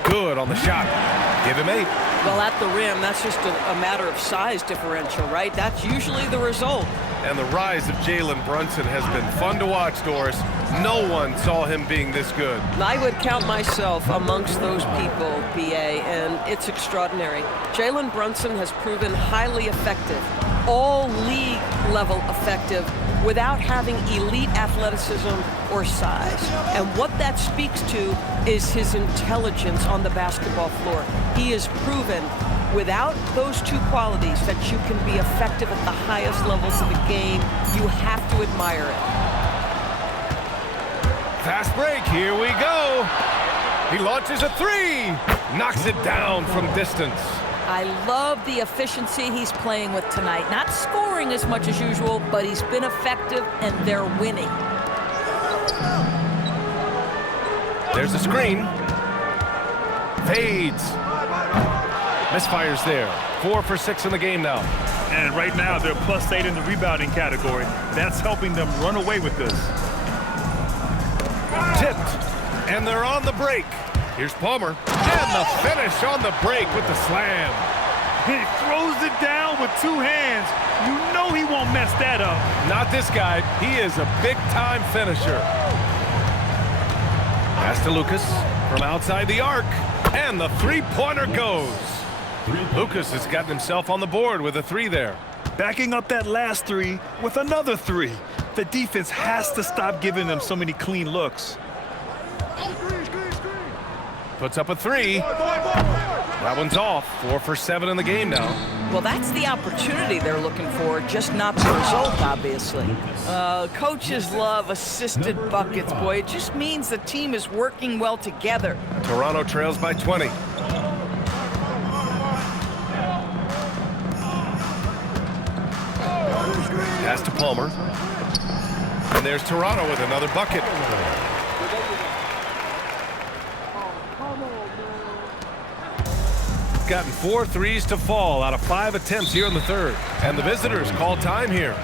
Good on the shot. Give him 8. Well, at the rim, that's just a matter of size differential, right? That's usually the result. And the rise of Jalen Brunson has been fun to watch, Doris. No one saw him being this good. I would count myself amongst those people, BA, and it's extraordinary. Jalen Brunson has proven highly effective, all league level effective, without having elite athleticism or size. And what that speaks to is his intelligence on the basketball floor. He has proven without those two qualities that you can be effective at the highest levels of the game. You have to admire it. Fast break, here we go. He launches a 3. Knocks it down from distance. I love the efficiency he's playing with tonight. Not scoring as much as usual, but he's been effective and they're winning. There's a screen. Fades. Misfires there. 4 for 6 in the game now. And right now, they're +8 in the rebounding category. That's helping them run away with this. Tipped. And they're on the break. Here's Palmer. And the finish on the break with the slam. He throws it down with 2 hands. You know he won't mess that up. Not this guy. He is a big-time finisher. Pass to Lucas from outside the arc. And the three-pointer goes. Lucas has gotten himself on the board with a 3 there. Backing up that last 3 with another 3. The defense has to stop giving them so many clean looks. Puts up a 3. That one's off. 4 for 7 in the game now. Well, that's the opportunity they're looking for, just not the result, obviously. Coaches love assisted buckets, boy. It just means the team is working well together. Toronto trails by 20. Pass to Palmer. And there's Toronto with another bucket. Gotten 4 threes to fall out of 5 attempts here in the third. And the visitors call time here.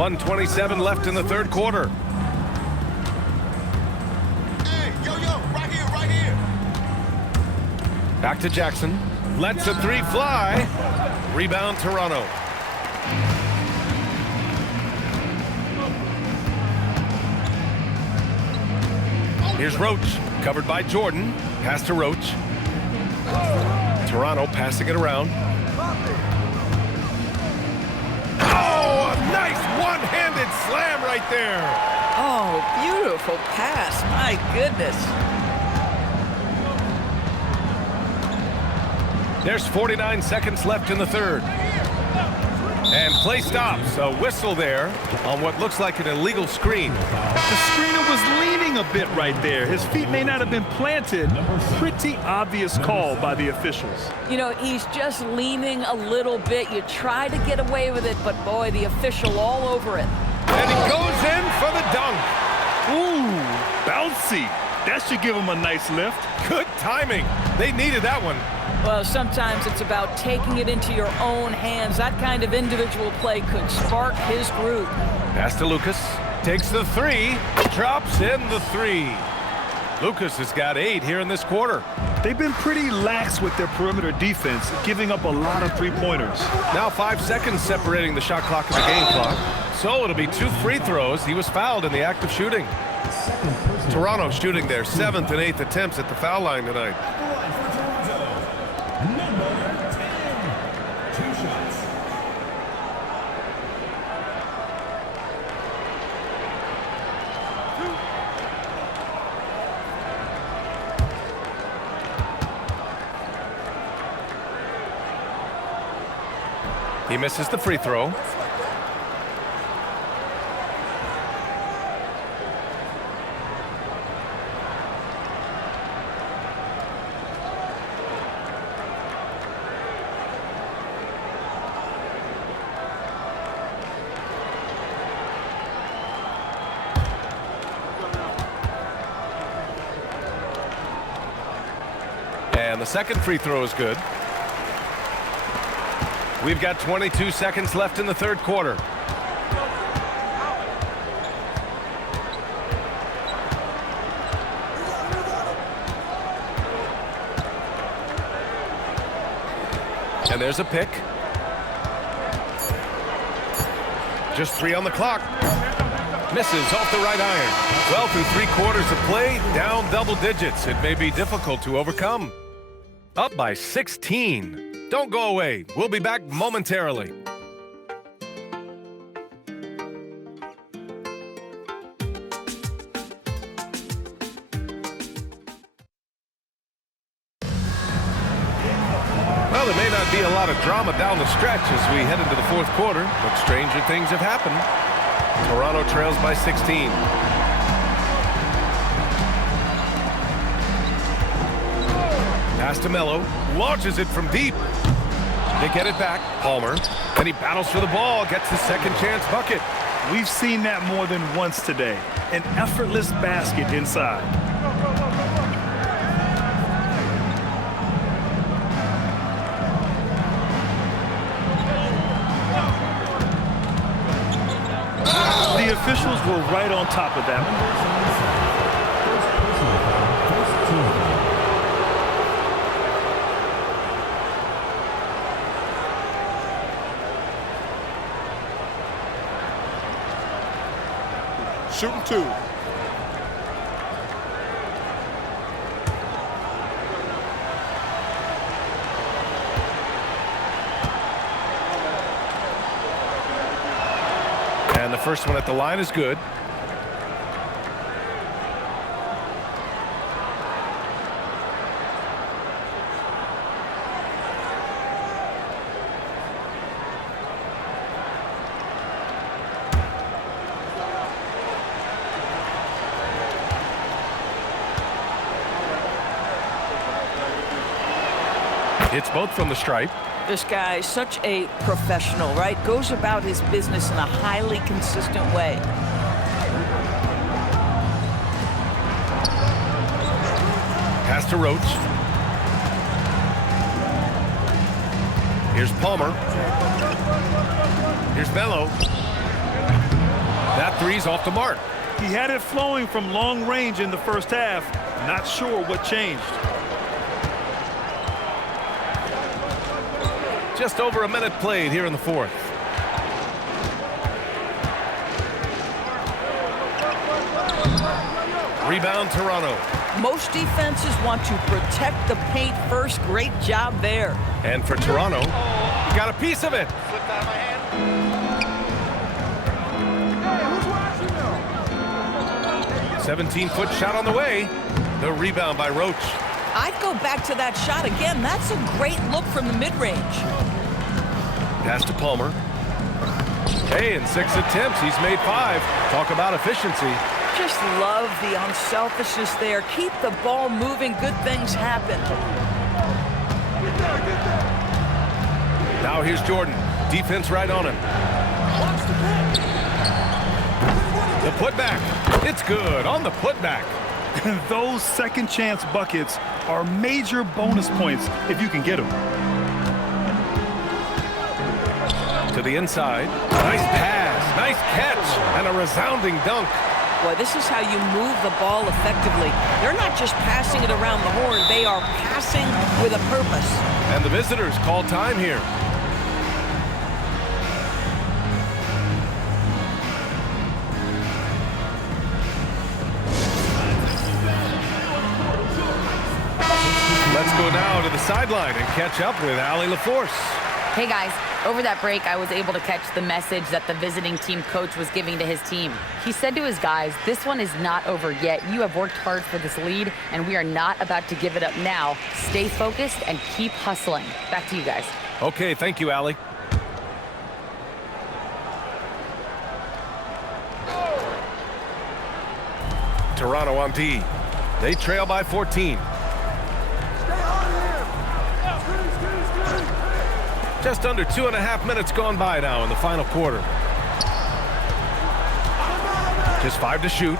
1:27 left in the third quarter. Hey, yo, right here, right here. Back to Jackson. Lets a three fly. Rebound, Toronto. Here's Roach, covered by Jordan. Pass to Roach. Toronto passing it around. Oh, a nice one-handed slam right there. Oh, beautiful pass. My goodness. There's 49 seconds left in the third. And play stops. A whistle there on what looks like an illegal screen. The screener was leaning a bit right there. His feet may not have been planted. Pretty obvious call by the officials. You know, he's just leaning a little bit. You try to get away with it, but boy, the official all over it. And he goes in for the dunk. Ooh, bouncy. That should give him a nice lift. Good timing. They needed that one. Well, sometimes it's about taking it into your own hands. That kind of individual play could spark his group. Pass to Lucas. Takes the three. Drops in the three. Lucas has got 8 here in this quarter. They've been pretty lax with their perimeter defense, giving up a lot of three-pointers. Now 5 seconds separating the shot clock and the game clock. So it'll be 2 free throws. He was fouled in the act of shooting. Toronto shooting their 7th and 8th attempts at the foul line tonight. Number 10. 2 shots. He misses the free throw. And the second free throw is good. We've got 22 seconds left in the third quarter. And there's a pick. Just 3 on the clock. Misses off the right iron. Well, through 3 quarters of play, down double digits. It may be difficult to overcome. Up by 16. Don't go away. We'll be back momentarily. Well, there may not be a lot of drama down the stretch as we head into the fourth quarter, but stranger things have happened. Toronto trails by 16. Pass to Melo, launches it from deep. They get it back. Palmer, and he battles for the ball, gets the second chance bucket. We've seen that more than once today. An effortless basket inside. The officials were right on top of that one. Shooting 2. And the first one at the line is good. It's both from the stripe. This guy's such a professional, right? Goes about his business in a highly consistent way. Pass to Roach. Here's Palmer. Here's Melo. That three's off the mark. He had it flowing from long range in the first half. Not sure what changed. Just over a minute played here in the fourth. Rebound, Toronto. Most defenses want to protect the paint first. Great job there. And for Toronto, he got a piece of it. 17-foot shot on the way. The rebound by Roach. I'd go back to that shot again. That's a great look from the mid-range. Pass to Palmer. Hey, in 6 attempts, he's made 5. Talk about efficiency. Just love the unselfishness there. Keep the ball moving. Good things happen. Now here's Jordan. Defense right on him. The putback. It's good on the putback. Those second chance buckets are major bonus points if you can get them. To the inside. Nice pass. Nice catch. And a resounding dunk. Boy, this is how you move the ball effectively. They're not just passing it around the horn. They are passing with a purpose. And the visitors call time here. Let's go now to the sideline and catch up with Allie LaForce. Hey guys, over that break, I was able to catch the message that the visiting team coach was giving to his team. He said to his guys, this one is not over yet. You have worked hard for this lead, and we are not about to give it up now. Stay focused and keep hustling. Back to you guys. Okay, thank you, Allie. Toronto on D. They trail by 14. Just under 2.5 minutes gone by now in the final quarter. Just 5 to shoot.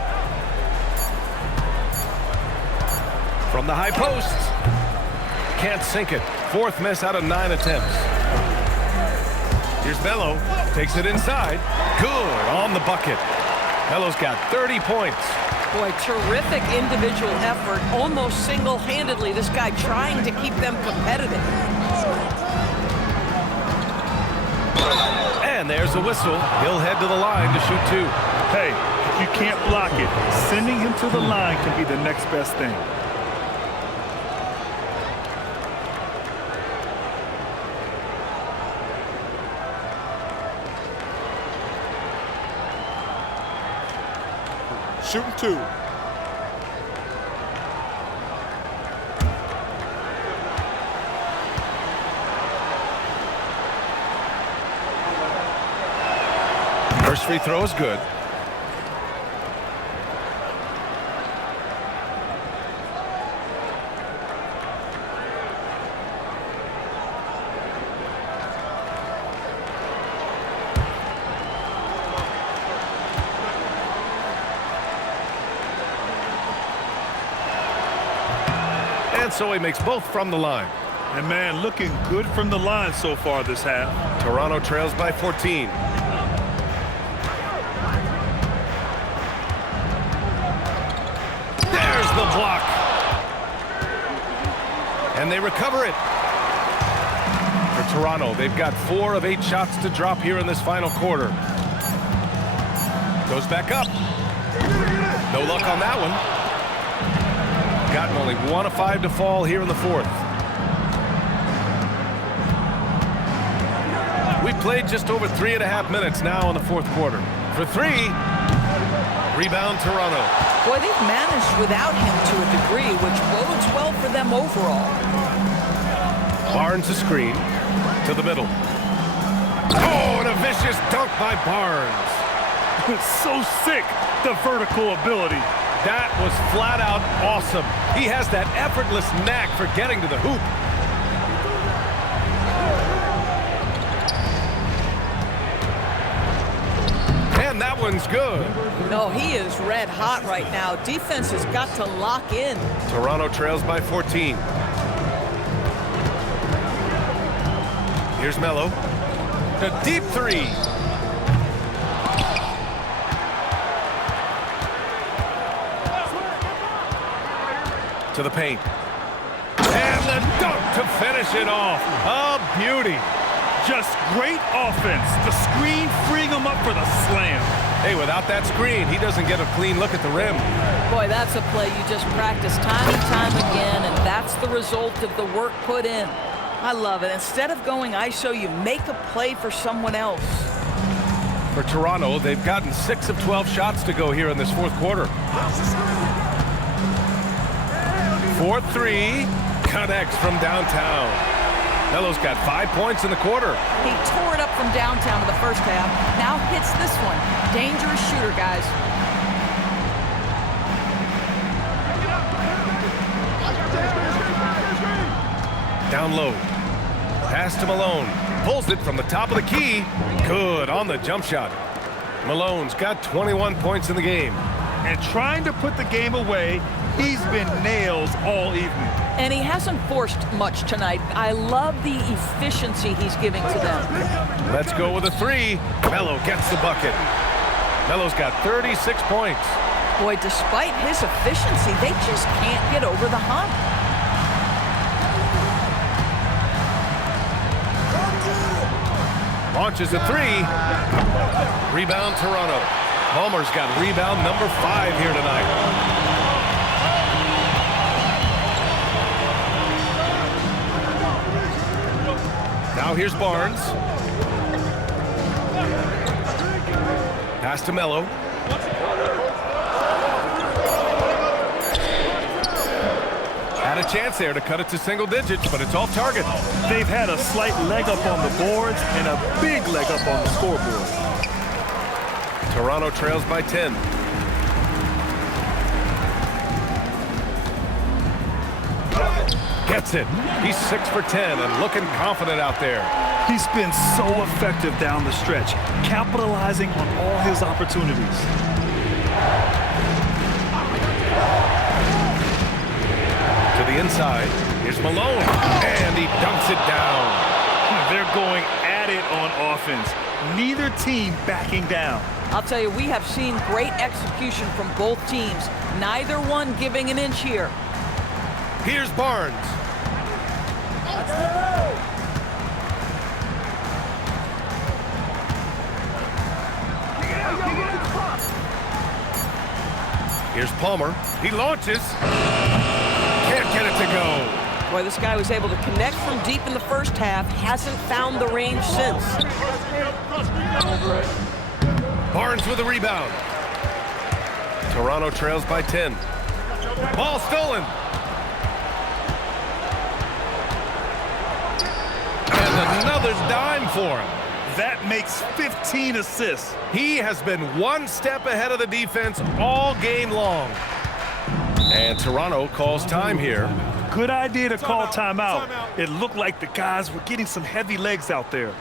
From the high post. Can't sink it. 4th miss out of 9 attempts. Here's Bello. Takes it inside. Good on the bucket. Bello's got 30 points. Boy, terrific individual effort. Almost single-handedly, this guy trying to keep them competitive. And there's a whistle. He'll head to the line to shoot 2. Hey, if you can't block it, sending him to the line can be the next best thing. Shooting 2. First free throw is good. And so he makes both from the line. And man, looking good from the line so far this half. Toronto trails by 14. The block. And they recover it. For Toronto, they've got 4 of 8 shots to drop here in this final quarter. Goes back up. No luck on that one. Gotten only 1 of 5 to fall here in the 4th. We played just over 3.5 minutes now in the 4th quarter. For 3, rebound Toronto. Boy, they've managed without him to a degree, which bodes well for them overall. Barnes a screen to the middle. Oh, and a vicious dunk by Barnes. It's so sick, the vertical ability. That was flat out awesome. He has that effortless knack for getting to the hoop. And that one's good. No, he is red hot right now. Defense has got to lock in. Toronto trails by 14. Here's Melo. A deep 3. To the paint. And the dunk to finish it off. A beauty. Just great offense. The screen freeing him up for the slam. Hey, without that screen, he doesn't get a clean look at the rim. Boy, that's a play you just practice time and time again, and that's the result of the work put in. I love it. Instead of going ISO, you make a play for someone else. For Toronto, they've gotten 6 of 12 shots to go here in this fourth quarter. 4-3, connects from downtown. Melo's got 5 points in the quarter. He tore it up from downtown to the first half. Now hits this one. Dangerous shooter, guys. Down low. Pass to Malone. Pulls it from the top of the key. Good on the jump shot. Malone's got 21 points in the game. And trying to put the game away, he's been nails all evening. And he hasn't forced much tonight. I love the efficiency he's giving to them. Let's go with a 3. Melo gets the bucket. Melo's got 36 points. Boy, despite his efficiency, they just can't get over the hump. Launches a 3. Rebound Toronto. Palmer's got rebound number 5 here tonight. Now here's Barnes. Pass to Melo. Had a chance there to cut it to single digits, but it's off target. They've had a slight leg up on the boards and a big leg up on the scoreboard. Toronto trails by 10. Gets it. He's 6 for 10 and looking confident out there. He's been so effective down the stretch, capitalizing on all his opportunities. To the inside. Here's Malone. And he dunks it down. They're going at it on offense. Neither team backing down. I'll tell you, we have seen great execution from both teams. Neither one giving an inch here. Here's Barnes. Here's Palmer. He launches. Can't get it to go. Boy, this guy was able to connect from deep in the first half. Hasn't found the range since. Barnes with a rebound. Toronto trails by 10. Ball stolen. And another dime for him. That makes 15 assists. He has been one step ahead of the defense all game long. And Toronto calls time here. Good idea to call timeout. It looked like the guys were getting some heavy legs out there.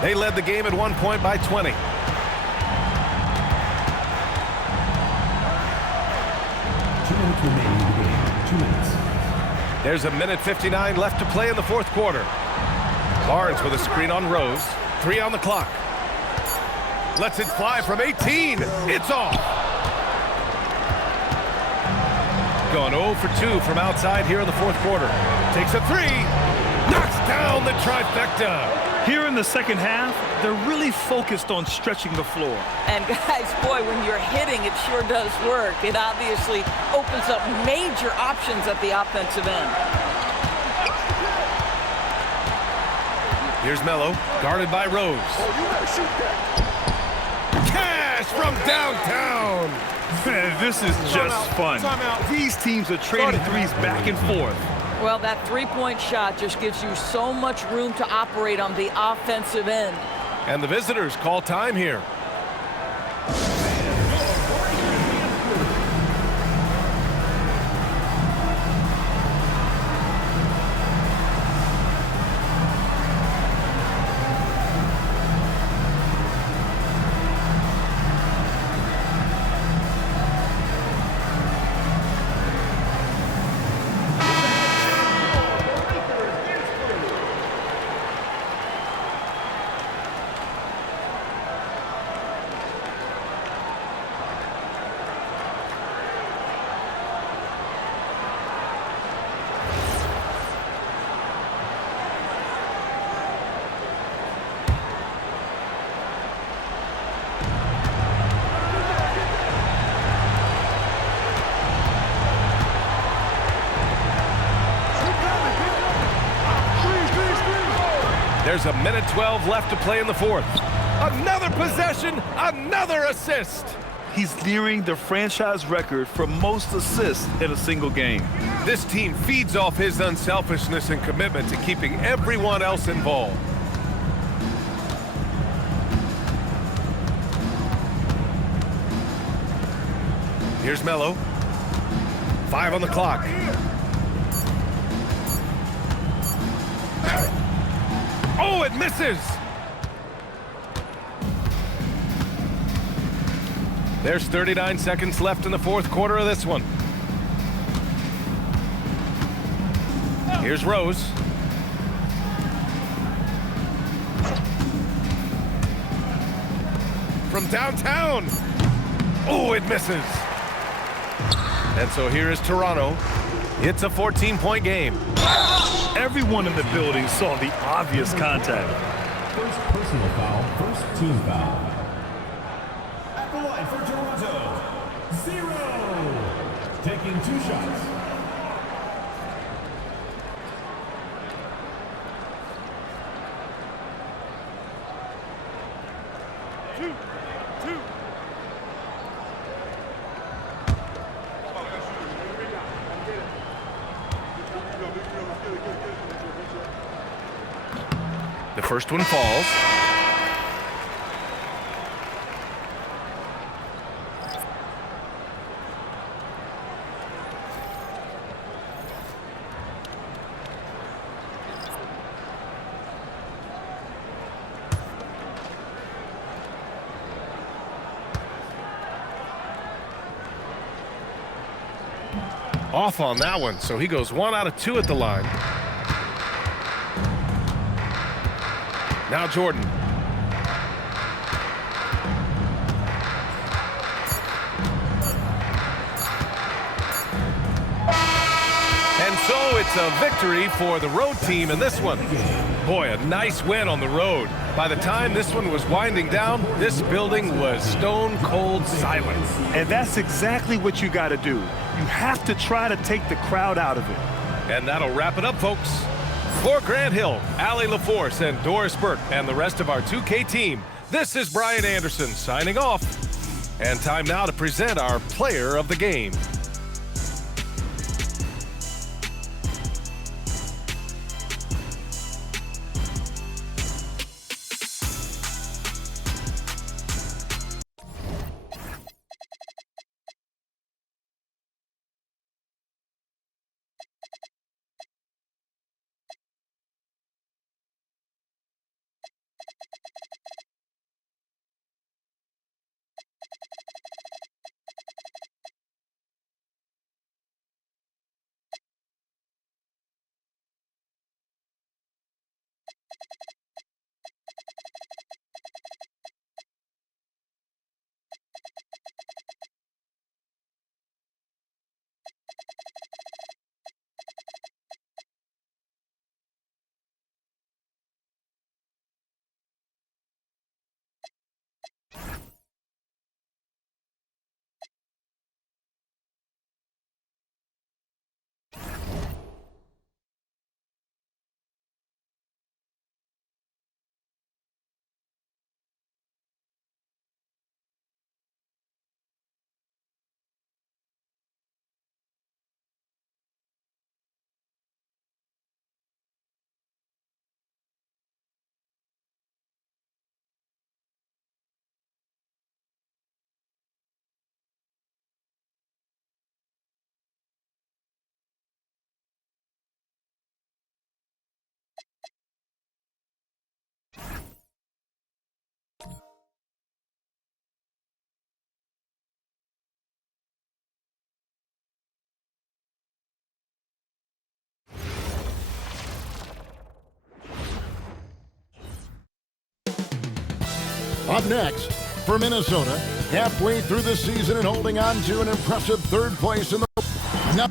They led the game at one point by 20. There's a minute 59 left to play in the fourth quarter. Barnes with a screen on Rose. 3 on the clock. Lets it fly from 18. It's off. Gone 0 for 2 from outside here in the fourth quarter. Takes a 3. Knocks down the trifecta. Here in the second half, they're really focused on stretching the floor. And guys, boy, when you're hitting, it sure does work. It obviously opens up major options at the offensive end. Here's Melo, guarded by Rose. Cash from downtown. Man, this is just fun. These teams are trading threes back and forth. Well, that three-point shot just gives you so much room to operate on the offensive end. And the visitors call time here. There's a minute 12 left to play in the fourth. Another possession, another assist. He's nearing the franchise record for most assists in a single game. This team feeds off his unselfishness and commitment to keeping everyone else involved. Here's Melo. 5 on the clock. Oh, it misses! There's 39 seconds left in the fourth quarter of this one. Here's Rose. From downtown. Oh, it misses. And so here is Toronto. It's a 14-point game. Everyone in the building saw the obvious contact. First personal foul, first team foul. At the line for Toronto, 0. Taking 2 shots. The first one falls. Off on that one, so he goes 1 out of 2 at the line. Now Jordan. And so it's a victory for the road team in this one. Boy, a nice win on the road. By the time this one was winding down, this building was stone cold silent. And that's exactly what you got to do. You have to try to take the crowd out of it. And that'll wrap it up, folks. For Grant Hill, Allie LaForce, and Doris Burke, and the rest of our 2K team, this is Brian Anderson signing off. And time now to present our player of the game. Up next, for Minnesota, halfway through the season and holding on to an impressive third place in the... Now,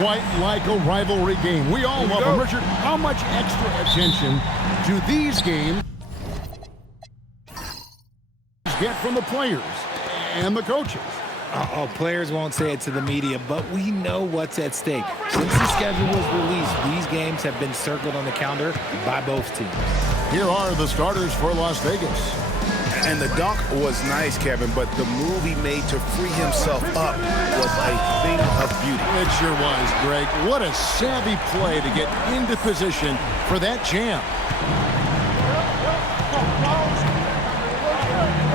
quite like a rivalry game. We all love them. Richard, how much extra attention do these games get from the players and the coaches? Players won't say it to the media, but we know what's at stake. Since the schedule was released, these games have been circled on the calendar by both teams. Here are the starters for Las Vegas. And the dunk was nice, Kevin, but the move he made to free himself up was a thing of beauty. It sure was, Greg. What a savvy play to get into position for that jam.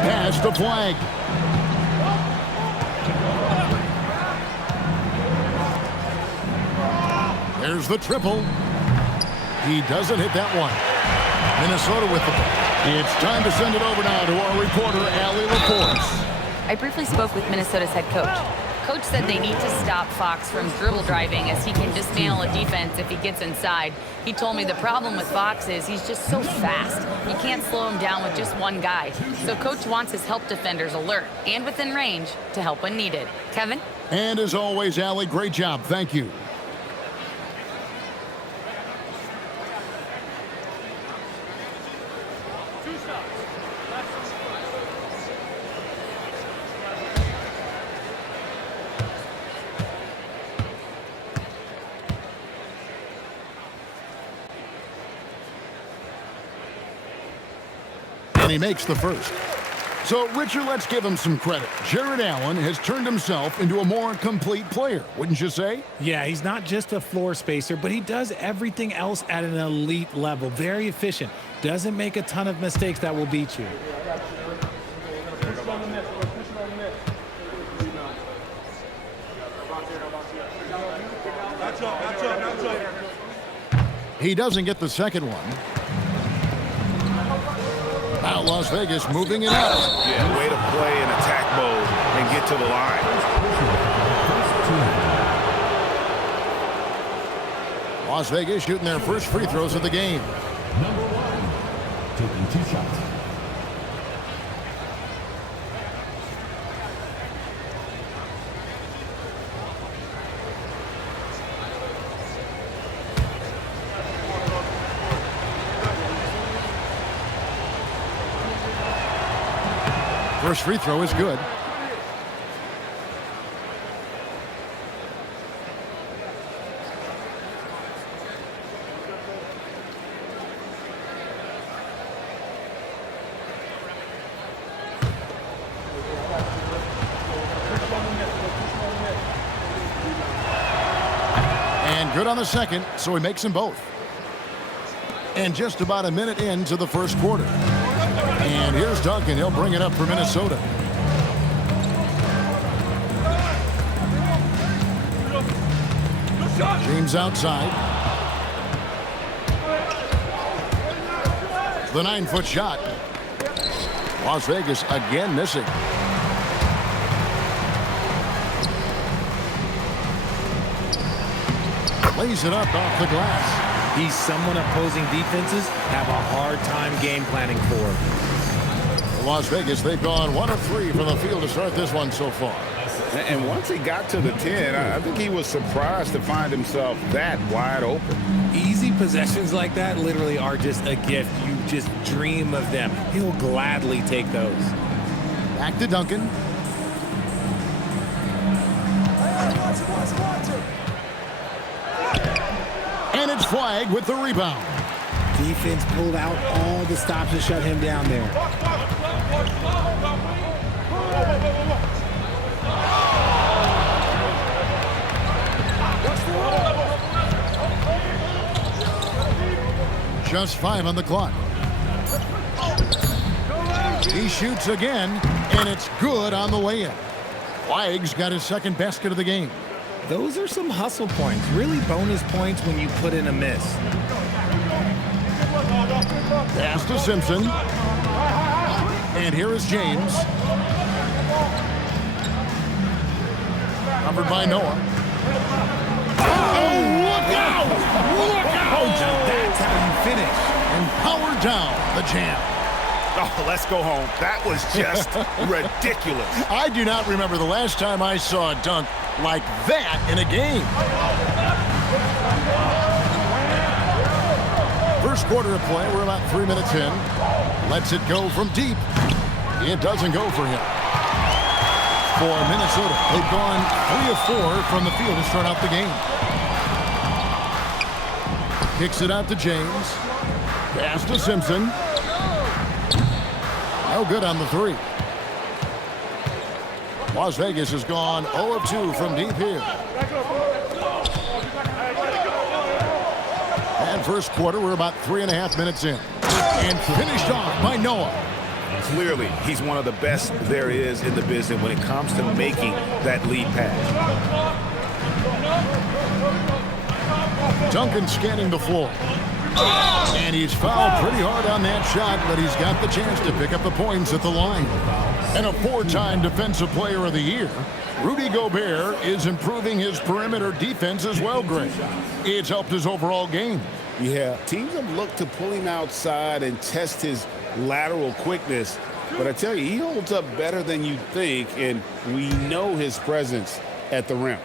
Pass the flag. There's the triple. He doesn't hit that one. Minnesota with the ball. It's time to send it over now to our reporter, Allie LaForce. I briefly spoke with Minnesota's head coach. Coach said they need to stop Fox from dribble driving as he can dismantle a defense if he gets inside. He told me the problem with Fox is he's just so fast. You can't slow him down with just one guy. So Coach wants his help defenders alert and within range to help when needed. Kevin? And as always, Allie, great job. Thank you. And he makes the first. So, Richard, let's give him some credit. Jared Allen has turned himself into a more complete player, wouldn't you say? Yeah, he's not just a floor spacer, but he does everything else at an elite level. Very efficient. Doesn't make a ton of mistakes that will beat you. He doesn't get the second one. Now Las Vegas moving it out. Yeah, way to play in attack mode and get to the line. Las Vegas shooting their first free throws of the game. Number one, taking 2 shots. First free throw is good. And good on the second, so he makes them both. And just about a minute into the first quarter. And here's Duncan. He'll bring it up for Minnesota. James outside. The 9-foot shot. Las Vegas again missing. Lays it up off the glass. He's someone opposing defenses have a hard time game planning for. Las Vegas, they've gone 1 of 3 from the field to start this one so far. And once he got to the 10, I think he was surprised to find himself that wide open. Easy possessions like that literally are just a gift. You just dream of them. He'll gladly take those. Back to Duncan. And it's Flag with the rebound. Defense pulled out all the stops to shut him down there. Just 5 on the clock. He shoots again, and it's good on the way in. Flag's got his second basket of the game. Those are some hustle points, really bonus points when you put in a miss. Pass to Simpson. And here is James. Covered by Noah. Oh, look out! Look out! That's how you finish. And power down the jam. Oh, let's go home. That was just ridiculous. I do not remember the last time I saw a dunk like that in a game. First quarter of play, we're about 3 minutes in. Lets it go from deep. It doesn't go for him. For Minnesota, they've gone 3 of 4 from the field to start out the game. Kicks it out to James. Pass to Simpson. No good on the 3. Las Vegas has gone 0 of 2 from deep here. And first quarter, we're about 3.5 minutes in. And finished off by Noah. Clearly, he's one of the best there is in the business when it comes to making that lead pass. Duncan scanning the floor. And he's fouled pretty hard on that shot, but he's got the chance to pick up the points at the line. And a 4-time Defensive Player of the Year, Rudy Gobert is improving his perimeter defense as well, Greg. It's helped his overall game. Yeah, teams have looked to pull him outside and test his lateral quickness. But I tell you, he holds up better than you'd think, and we know his presence at the rim.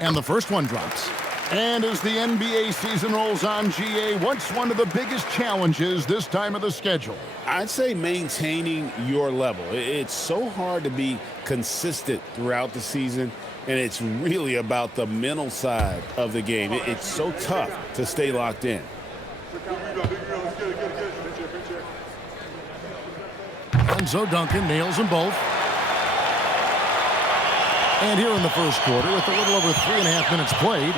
And the first one drops. And as the NBA season rolls on, GA, what's one of the biggest challenges this time of the schedule? I'd say maintaining your level. It's so hard to be consistent throughout the season, and it's really about the mental side of the game. It's so tough to stay locked in. And so Duncan nails them both. And here in the first quarter, with a little over 3.5 minutes played,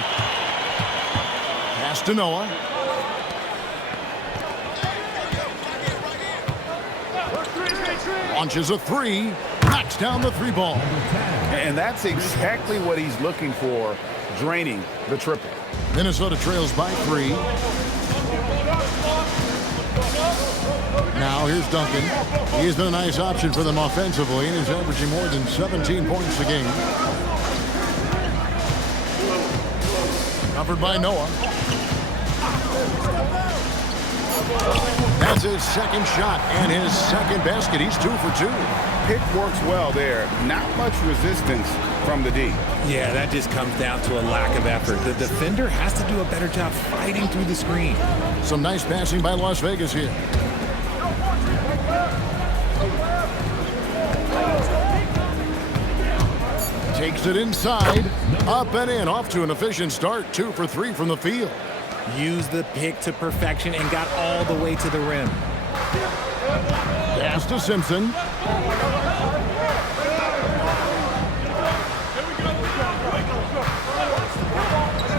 pass to Noah. Launches a 3, knocks down the 3 ball. And that's exactly what he's looking for, draining the triple. Minnesota trails by 3. Now here's Duncan. He's been a nice option for them offensively, and he's averaging more than 17 points a game. Covered by Noah. That's his second shot and his second basket. He's 2 for 2. Pick works well there. Not much resistance from the D. Yeah, that just comes down to a lack of effort. The defender has to do a better job fighting through the screen. Some nice passing by Las Vegas here. Takes it inside, up and in, off to an efficient start, 2 for 3 from the field. Used the pick to perfection and got all the way to the rim. Pass to Simpson.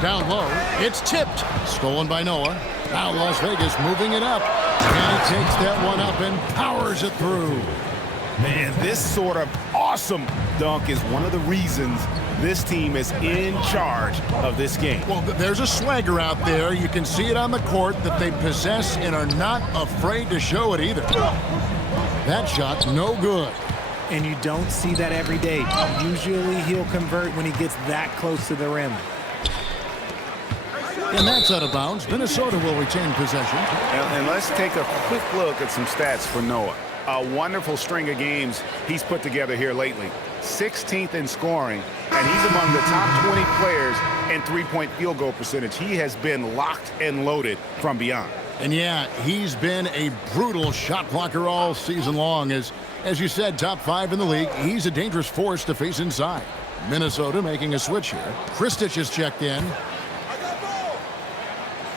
Down low, it's tipped. Stolen by Noah. Now Las Vegas moving it up. And he takes that one up and powers it through. Man, this sort of awesome dunk is one of the reasons this team is in charge of this game. Well, there's a swagger out there. You can see it on the court that they possess and are not afraid to show it either. That shot, no good. And you don't see that every day. Usually he'll convert when he gets that close to the rim. And that's out of bounds. Minnesota will retain possession. And let's take a quick look at some stats for Noah. A wonderful string of games he's put together here lately. 16th in scoring, and he's among the top 20 players in three-point field goal percentage. He has been locked and loaded from beyond. And yeah, he's been a brutal shot blocker all season long. As you said, top 5 in the league. He's a dangerous force to face inside. Minnesota making a switch here. Kristich is checked in.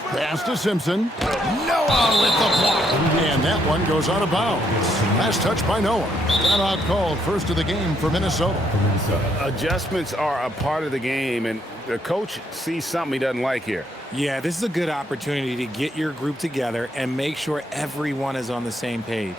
Pass to Simpson. Noah with the block. And that one goes out of bounds. Last touch by Noah. Timeout called, first of the game for Minnesota. Adjustments are a part of the game, and the coach sees something he doesn't like here. Yeah, this is a good opportunity to get your group together and make sure everyone is on the same page.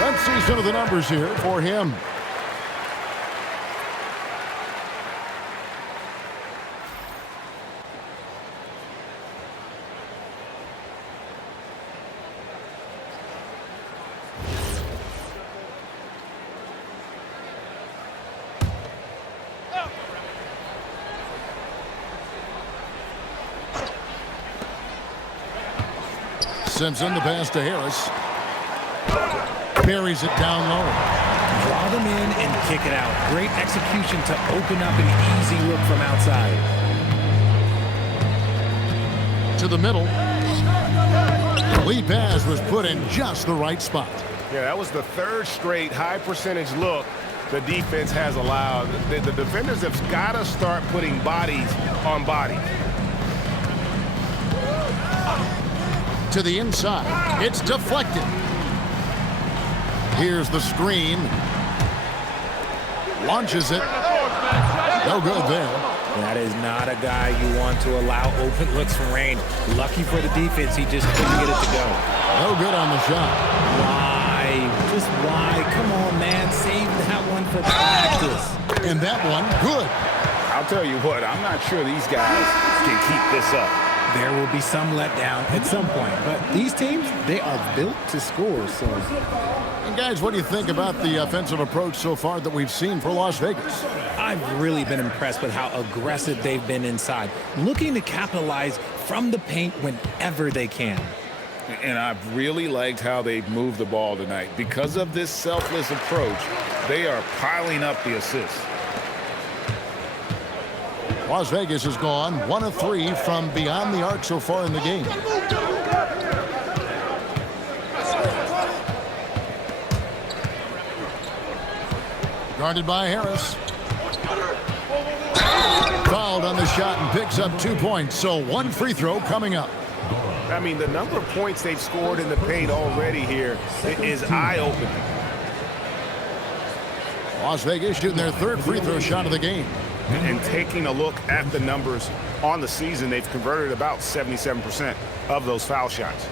Let's see some of the numbers here for him. Simpson, the pass to Harris. Buries it down low. Draw them in and kick it out. Great execution to open up an easy look from outside. To the middle. The lead pass was put in just the right spot. Yeah, that was the third straight high percentage look the defense has allowed. The defenders have got to start putting bodies on bodies. To the inside. It's deflected. Here's the screen. Launches it. No good there. That is not a guy you want to allow open looks from Rain. Lucky for the defense, he just couldn't get it to go. No good on the shot. Why? Just why? Come on, man. Save that one for practice. And that one, good. I'll tell you what, I'm not sure these guys can keep this up. There will be some letdown at some point, but these teams, they are built to score. So, and guys, what do you think about the offensive approach so far that we've seen for Las Vegas? I've really been impressed with how aggressive they've been inside, looking to capitalize from the paint whenever they can. And I've really liked how they've moved the ball tonight. Because of this selfless approach, they are piling up the assists. Las Vegas has gone 1 of 3 from beyond the arc so far in the game. Guarded by Harris. Fouled on the shot and picks up 2 points. So 1 free throw coming up. I mean, the number of points they've scored in the paint already here is eye-opening. Las Vegas shooting their 3rd free throw shot of the game. And taking a look at the numbers on the season, they've converted about 77% of those foul shots.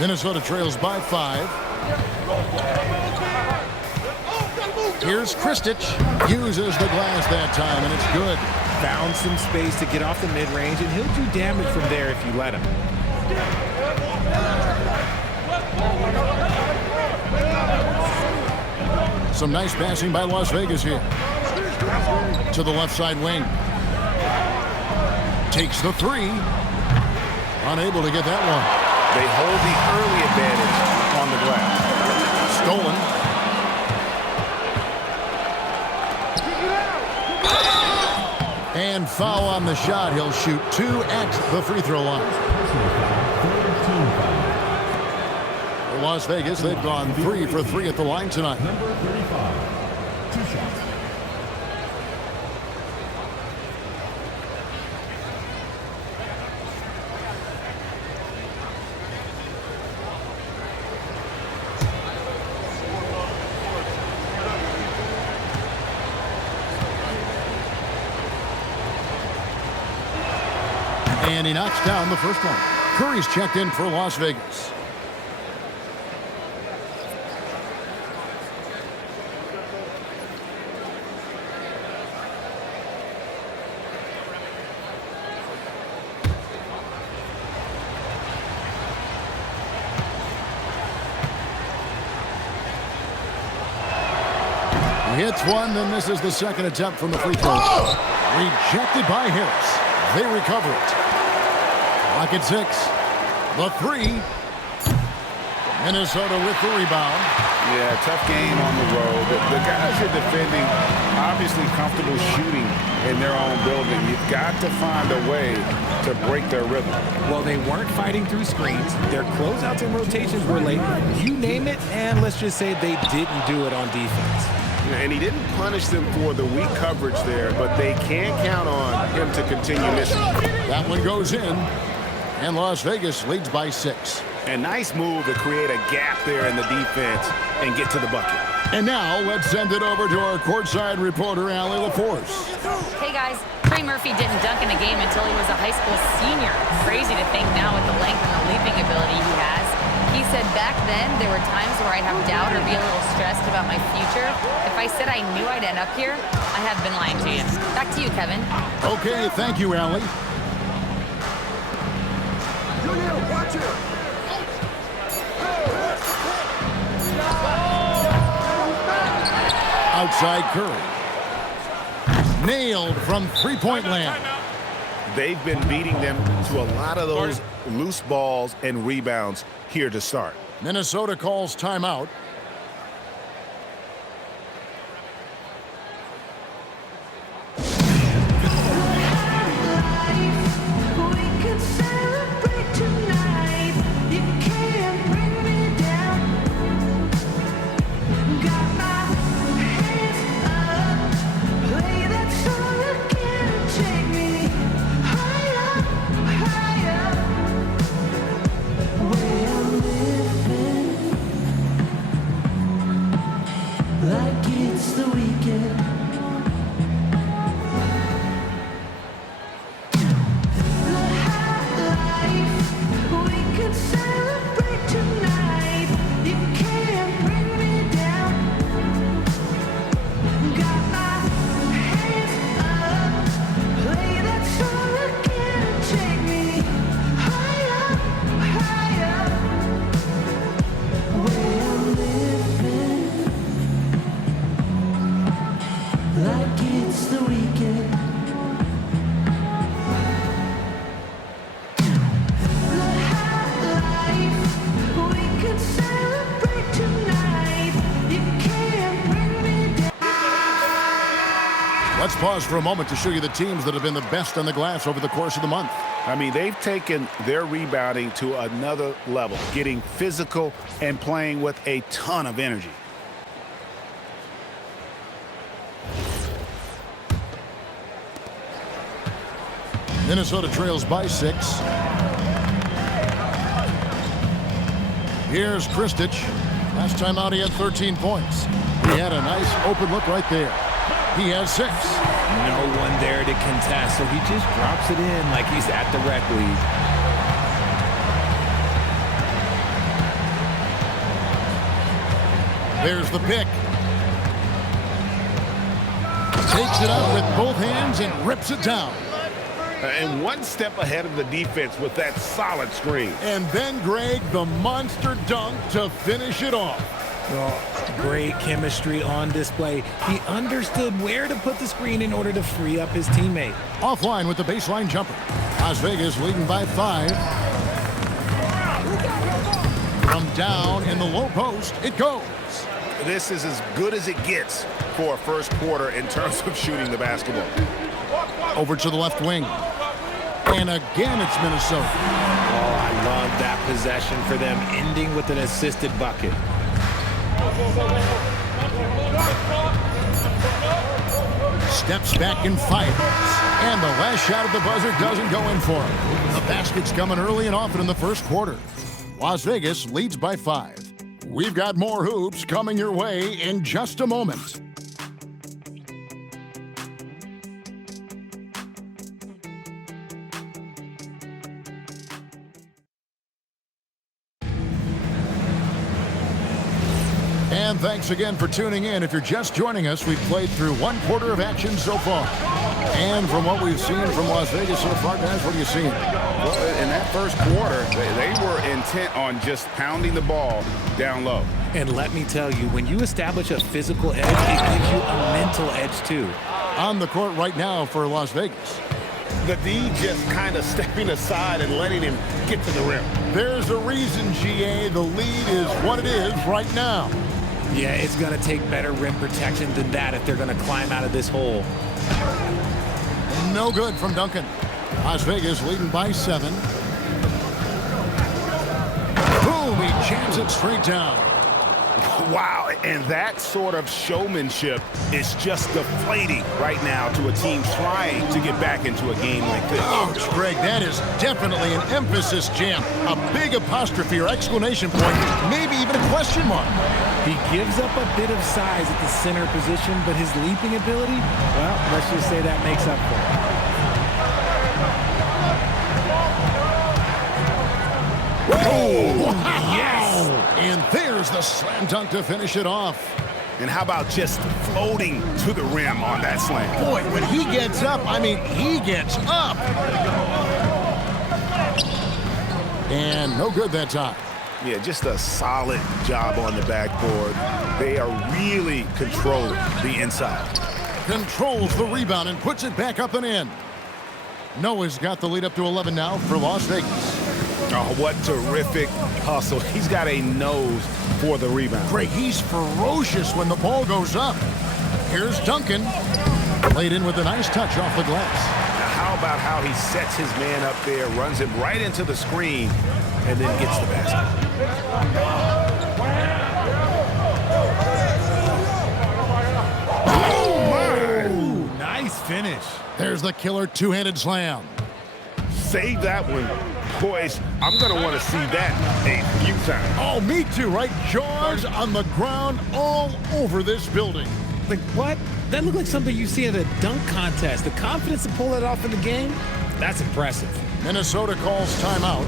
Minnesota trails by 5. Here's Kristich. Uses the glass that time, and it's good. Found some space to get off the mid-range, and he'll do damage from there if you let him. Some nice passing by Las Vegas here. To the left side wing. Takes the three. Unable to get that one. They hold the early advantage on the glass. Stolen. And foul on the shot. He'll shoot 2 at the free throw line. For Las Vegas, they've gone 3 for 3 at the line tonight. Number 35, 2 shots. And he knocks down the first one. Curry's checked in for Las Vegas. He hits one, then this is the second attempt from the free throw. Rejected by Harris. They recover it. Lock at 6. The three. Minnesota with the rebound. Yeah, tough game on the road. The guys are defending, obviously comfortable shooting in their own building. You've got to find a way to break their rhythm. Well, they weren't fighting through screens. Their closeouts and rotations were late. You name it, and let's just say they didn't do it on defense. And he didn't punish them for the weak coverage there, but they can't count on him to continue missing. That one goes in, and Las Vegas leads by 6. And nice move to create a gap there in the defense and get to the bucket. And now let's send it over to our courtside reporter, Allie LaForce. Hey guys, Trey Murphy didn't dunk in a game until he was a high school senior. Crazy to think now with the length and the leaping ability he has. He said back then there were times where I'd have doubt or be a little stressed about my future. If I said I knew I'd end up here, I have been lying to you. Back to you, Kevin. Okay, thank you, Allie. Watch it. Outside Curry. Nailed from three-point land. They've been beating them to a lot of those loose balls and rebounds here to start. Minnesota calls timeout. Let's pause for a moment to show you the teams that have been the best on the glass over the course of the month. I mean, they've taken their rebounding to another level, getting physical and playing with a ton of energy. Minnesota trails by 6. Here's Kristich. Last time out, he had 13 points. He had a nice open look right there. He has 6. No one there to contest, so he just drops it in like he's at the rec league. There's the pick. Takes it up with both hands and rips it down. And one step ahead of the defense with that solid screen. And then, Greg, the monster dunk to finish it off. Well, great chemistry on display. He understood where to put the screen in order to free up his teammate. Offline with the baseline jumper. Las Vegas leading by 5. From down in the low post, it goes. This is as good as it gets for a first quarter in terms of shooting the basketball. Over to the left wing. And again, it's Minnesota. Oh, I love that possession for them, ending with an assisted bucket. Steps back and fires. And the last shot at the buzzer doesn't go in for him. The basket's coming early and often in the first quarter. Las Vegas leads by 5. We've got more hoops coming your way in just a moment. And thanks again for tuning in. If you're just joining us, we've played through one quarter of action so far. And from what we've seen from Las Vegas so far, guys, what are you seeing? Well, in that first quarter, they were intent on just pounding the ball down low. And let me tell you, when you establish a physical edge, it gives you a mental edge too. On the court right now for Las Vegas. The D just kind of stepping aside and letting him get to the rim. There's a reason, GA. The lead is what it is right now. Yeah, it's going to take better rim protection than that if they're going to climb out of this hole. No good from Duncan. Las Vegas leading by 7. Boom, he jams it straight down. Wow, and that sort of showmanship is just deflating right now to a team trying to get back into a game like this. Ouch, Greg, that is definitely an emphasis jam. A big apostrophe or exclamation point, maybe even a question mark. He gives up a bit of size at the center position, but his leaping ability, well, let's just say that makes up for it. Oh, yes! And there's the slam dunk to finish it off. And how about just floating to the rim on that slam? Boy, when he gets up, I mean, he gets up. And no good that time. Yeah, just a solid job on the backboard. They are really controlling the inside. Controls the rebound and puts it back up and in. Noah's got the lead up to 11 now for Las Vegas. Oh, what terrific hustle. He's got a nose for the rebound. Greg, he's ferocious when the ball goes up. Here's Duncan. Laid in with a nice touch off the glass. Now, how about how he sets his man up there, runs him right into the screen, and then gets the basket. Oh, my! Nice finish. There's the killer two-handed slam. Save that one. Boys, I'm going to want to see that a few times. Oh, me too, right? Jaws on the ground all over this building. Like, what? That looked like something you see at a dunk contest. The confidence to pull that off in the game, that's impressive. Minnesota calls timeout.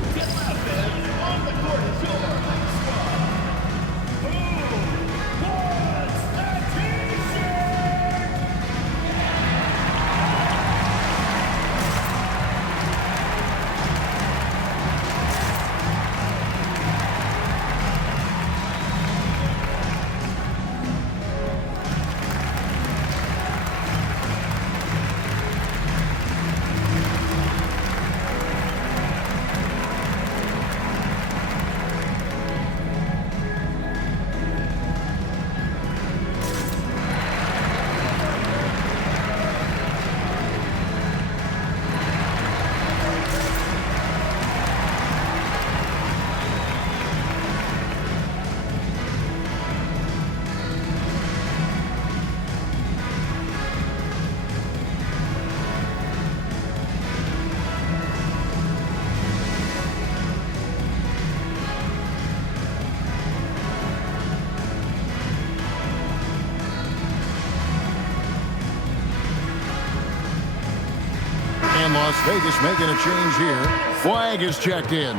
And Las Vegas making a change here. Flag is checked in.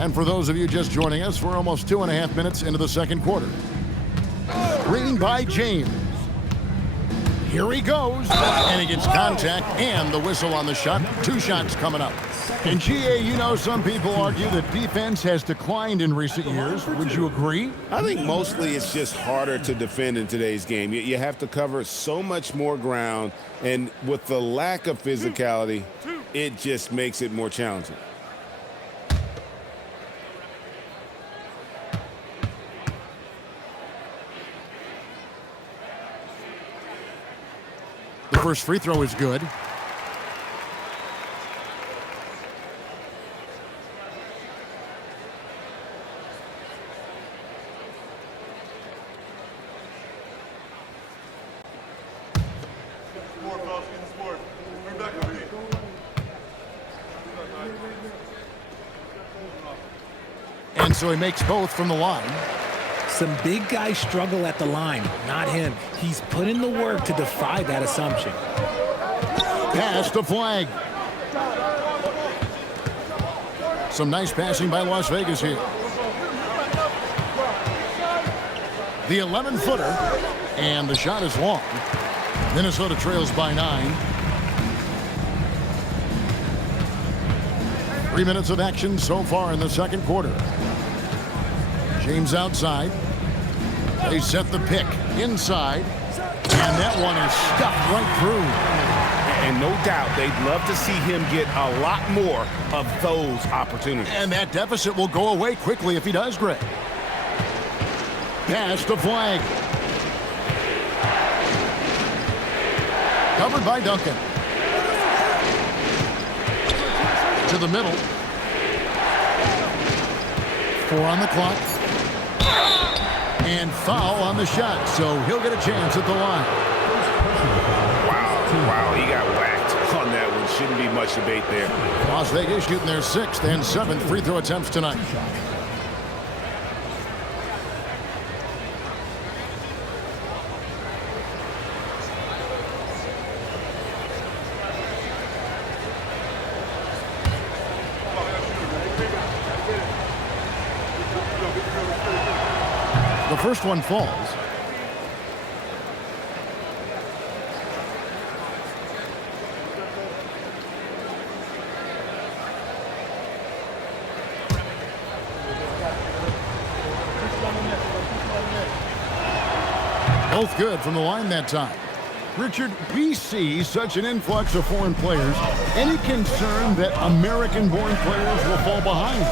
And for those of you just joining us, we're almost 2.5 minutes into the second quarter. Screen by James. Here he goes, and he gets contact and the whistle on the shot. 2 shots coming up. And GA, you know, some people argue that defense has declined in recent years. Would you agree? I think mostly it's just harder to defend in today's game. You have to cover so much more ground, and with the lack of physicality, it just makes it more challenging. The first free throw is good. And so he makes both from the line. Some big guys struggle at the line, not him. He's put in the work to defy that assumption. Pass to Flag. Some nice passing by Las Vegas here. The 11-footer, and the shot is long. Minnesota trails by 9. 3 minutes of action so far in the second quarter. James outside. They set the pick inside, and that one is stuffed right through. And no doubt they'd love to see him get a lot more of those opportunities. And that deficit will go away quickly if he does, Greg. Pass to Flag. Covered by Duncan. To the middle. 4 on the clock. And foul on the shot, so he'll get a chance at the line. Wow, he got whacked on that one. Shouldn't be much debate there. Las Vegas shooting their 6th and 7th free throw attempts tonight. The first one falls. Both good from the line that time. Richard, we see such an influx of foreign players. Any concern that American-born players will fall behind?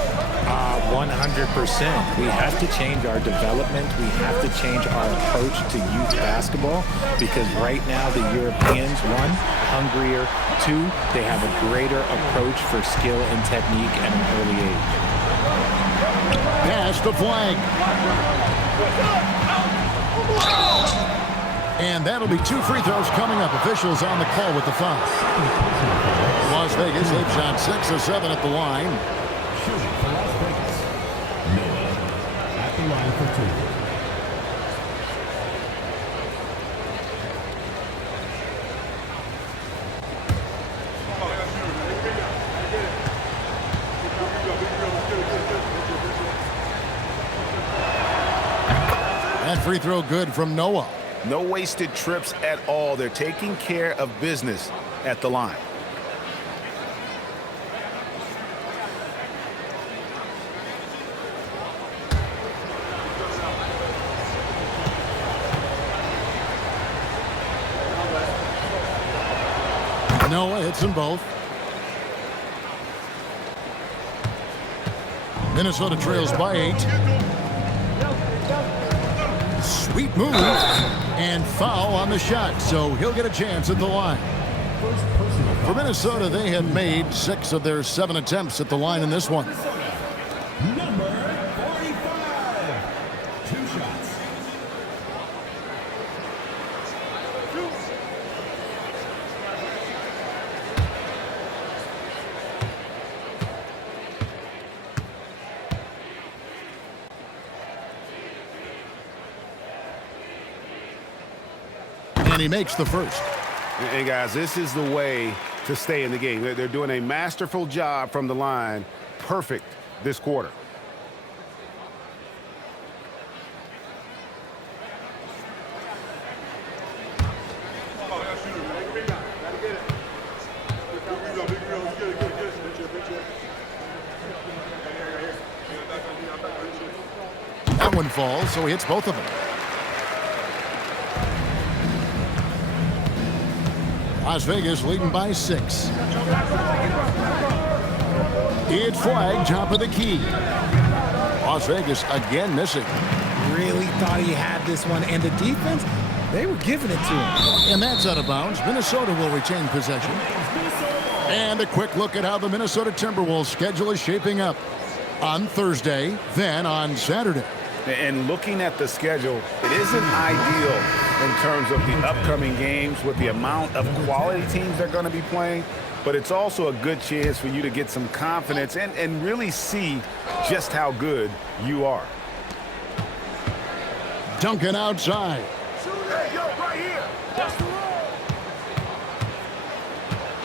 100%. We have to change our development. We have to change our approach to youth basketball because right now the Europeans, 1, hungrier, 2, they have a greater approach for skill and technique at an early age. Pass to Flag. And that'll be 2 free throws coming up. Officials on the call with the foul. Las Vegas, they've shot 6 of 7 at the line. Shooting for Las Vegas. Noah at the line for 2. That free throw good from Noah. No wasted trips at all. They're taking care of business at the line. Noah hits them both. Minnesota trails by 8. Sweet move and foul on the shot, so he'll get a chance at the line. For Minnesota, they have made 6 of their 7 attempts at the line in this one. Number 45. 2 shots. And he makes the first. And guys, this is the way to stay in the game. They're doing a masterful job from the line. Perfect this quarter. one falls, so he hits both of them. Las Vegas leading by 6. It's flag, top of the key. Las Vegas again missing. Really thought he had this one, and the defense, they were giving it to him. And that's out of bounds. Minnesota will retain possession. And a quick look at how the Minnesota Timberwolves schedule is shaping up. On Thursday, then on Saturday. And looking at the schedule, it isn't ideal in terms of the upcoming games with the amount of quality teams they're going to be playing, but it's also a good chance for you to get some confidence and really see just how good you are. Duncan outside.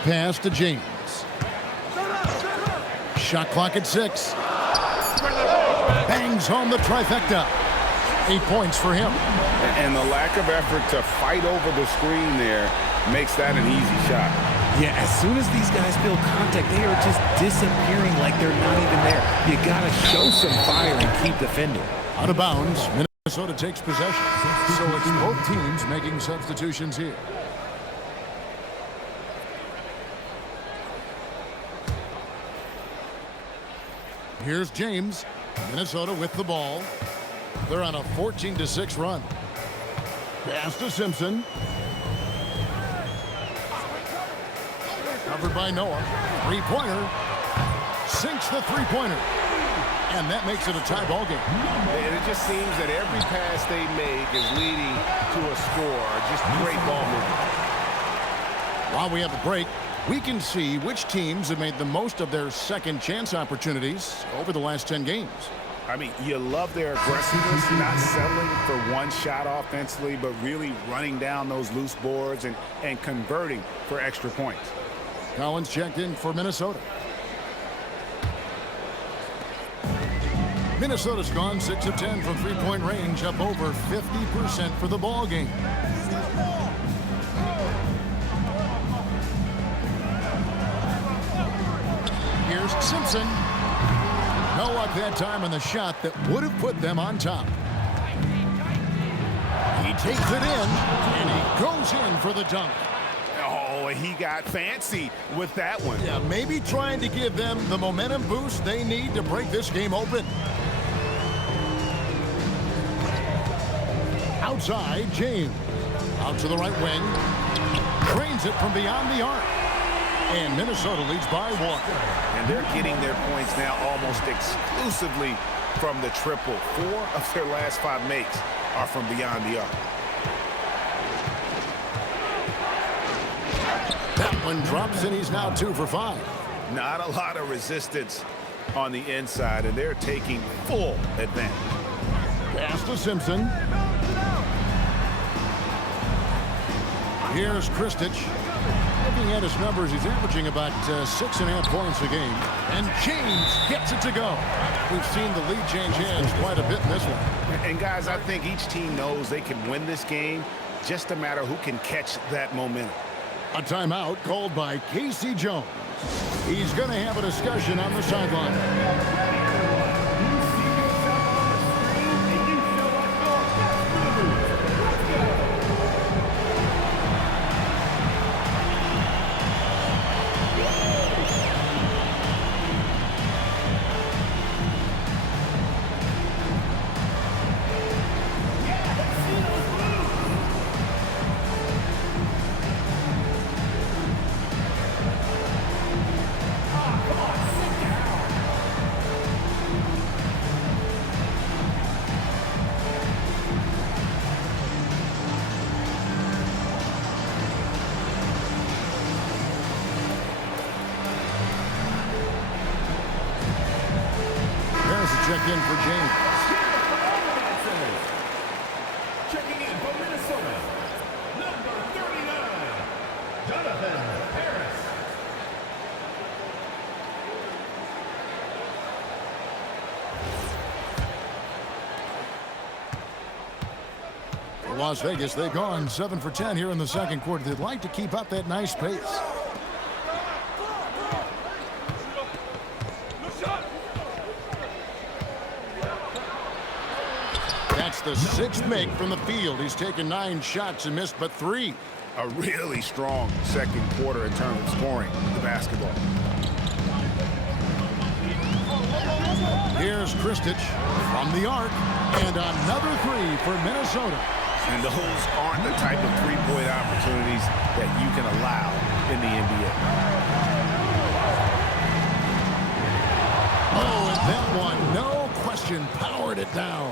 Pass to James. Shot clock at 6. Bangs home the trifecta. 8 points for him. And the lack of effort to fight over the screen there makes that an easy shot. Yeah, as soon as these guys feel contact, they are just disappearing like they're not even there. You got to show some fire and keep defending. Out of bounds, Minnesota takes possession. So it's both teams making substitutions here. Here's James. Minnesota with the ball. They're on a 14-6 run. Pass to Simpson. Covered by Noah. Three-pointer. Sinks the three-pointer. And that makes it a tie ball game. And it just seems that every pass they make is leading to a score. Just great ball movement. While we have a break, we can see which teams have made the most of their second chance opportunities over the last 10 games. I mean, you love their aggressiveness, not settling for one shot offensively, but really running down those loose boards and converting for extra points. Collins checked in for Minnesota. Minnesota's gone 6 of 10 from three-point range, up over 50% for the ball game. Here's Simpson. No luck that time on the shot that would have put them on top. He takes it in, and he goes in for the dunk. Oh, he got fancy with that one. Yeah, maybe trying to give them the momentum boost they need to break this game open. Outside, James. Out to the right wing. Drains it from beyond the arc. And Minnesota leads by 1. And they're getting their points now almost exclusively from the triple. 4 of their last 5 makes are from beyond the arc. That one drops, and he's now 2 for 5. Not a lot of resistance on the inside, and they're taking full advantage. Pass to Simpson. Here's Kristich. Looking at his numbers, he's averaging about 6.5 points a game. And James gets it to go. We've seen the lead change hands quite a bit in this one. And guys, I think each team knows they can win this game. Just a matter who can catch that momentum. A timeout called by Casey Jones. He's going to have a discussion on the sideline. Checked in for James. Checking in for Minnesota, number 39, Jonathan Harris. For Las Vegas, they've gone 7 for 10 here in the second quarter. They'd like to keep up that nice pace. That's the 6th make from the field. He's taken 9 shots and missed but 3. A really strong second quarter in terms of scoring the basketball. Here's Kristich from the arc, and another 3 for Minnesota. And those aren't the type of three-point opportunities that you can allow in the NBA. Oh, and that one, no question, powered it down.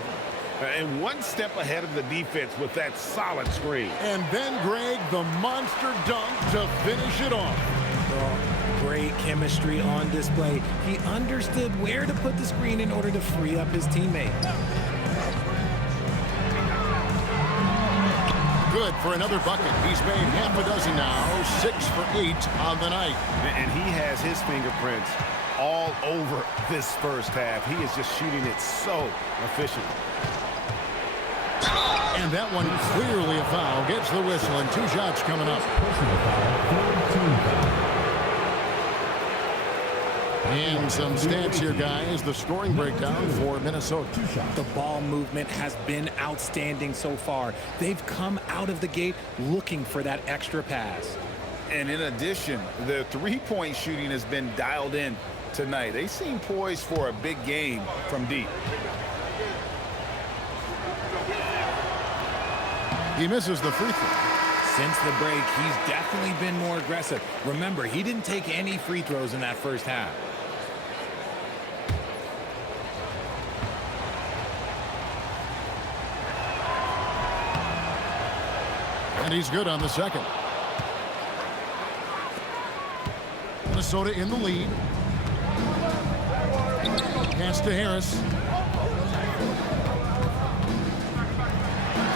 And one step ahead of the defense with that solid screen. And then, Greg, the monster dunk to finish it off. Great chemistry on display. He understood where to put the screen in order to free up his teammate. Good for another bucket. He's made half a dozen now, 6 for 8 on the night. And he has his fingerprints all over this first half. He is just shooting it so efficiently. And that one clearly a foul. Gets the whistle, and 2 shots coming up. And some stats here, guys. The scoring breakdown for Minnesota. The ball movement has been outstanding so far. They've come out of the gate looking for that extra pass. And in addition, the three-point shooting has been dialed in tonight. They seem poised for a big game from deep. He misses the free throw. Since the break, he's definitely been more aggressive. Remember, he didn't take any free throws in that first half. And he's good on the second. Minnesota in the lead. Pass to Harris.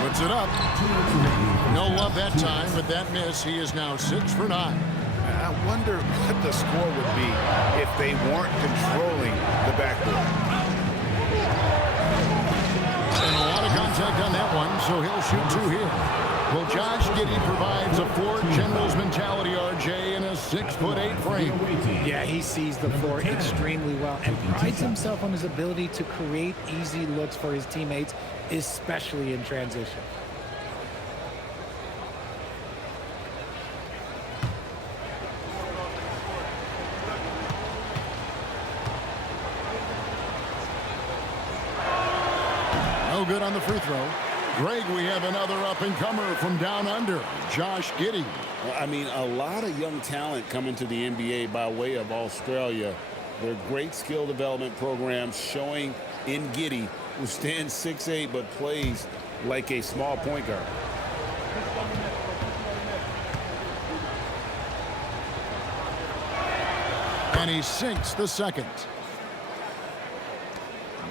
Puts it up. No love that time, but that miss, he is now 6 for 9. I wonder what the score would be if they weren't controlling the backboard. And a lot of contact on that one, so he'll shoot 2 here. Well, Josh Giddey provides a Ford Generals mentality, RJ, in a 6'8" frame. Yeah, he sees the floor extremely well and prides himself on his ability to create easy looks for his teammates, especially in transition. No good on the free throw. Greg, we have another up-and-comer from down under, Josh Giddey. Well, I mean, a lot of young talent coming to the NBA by way of Australia. They're great skill development programs showing in Giddey, who stands 6'8", but plays like a small point guard. And he sinks the second.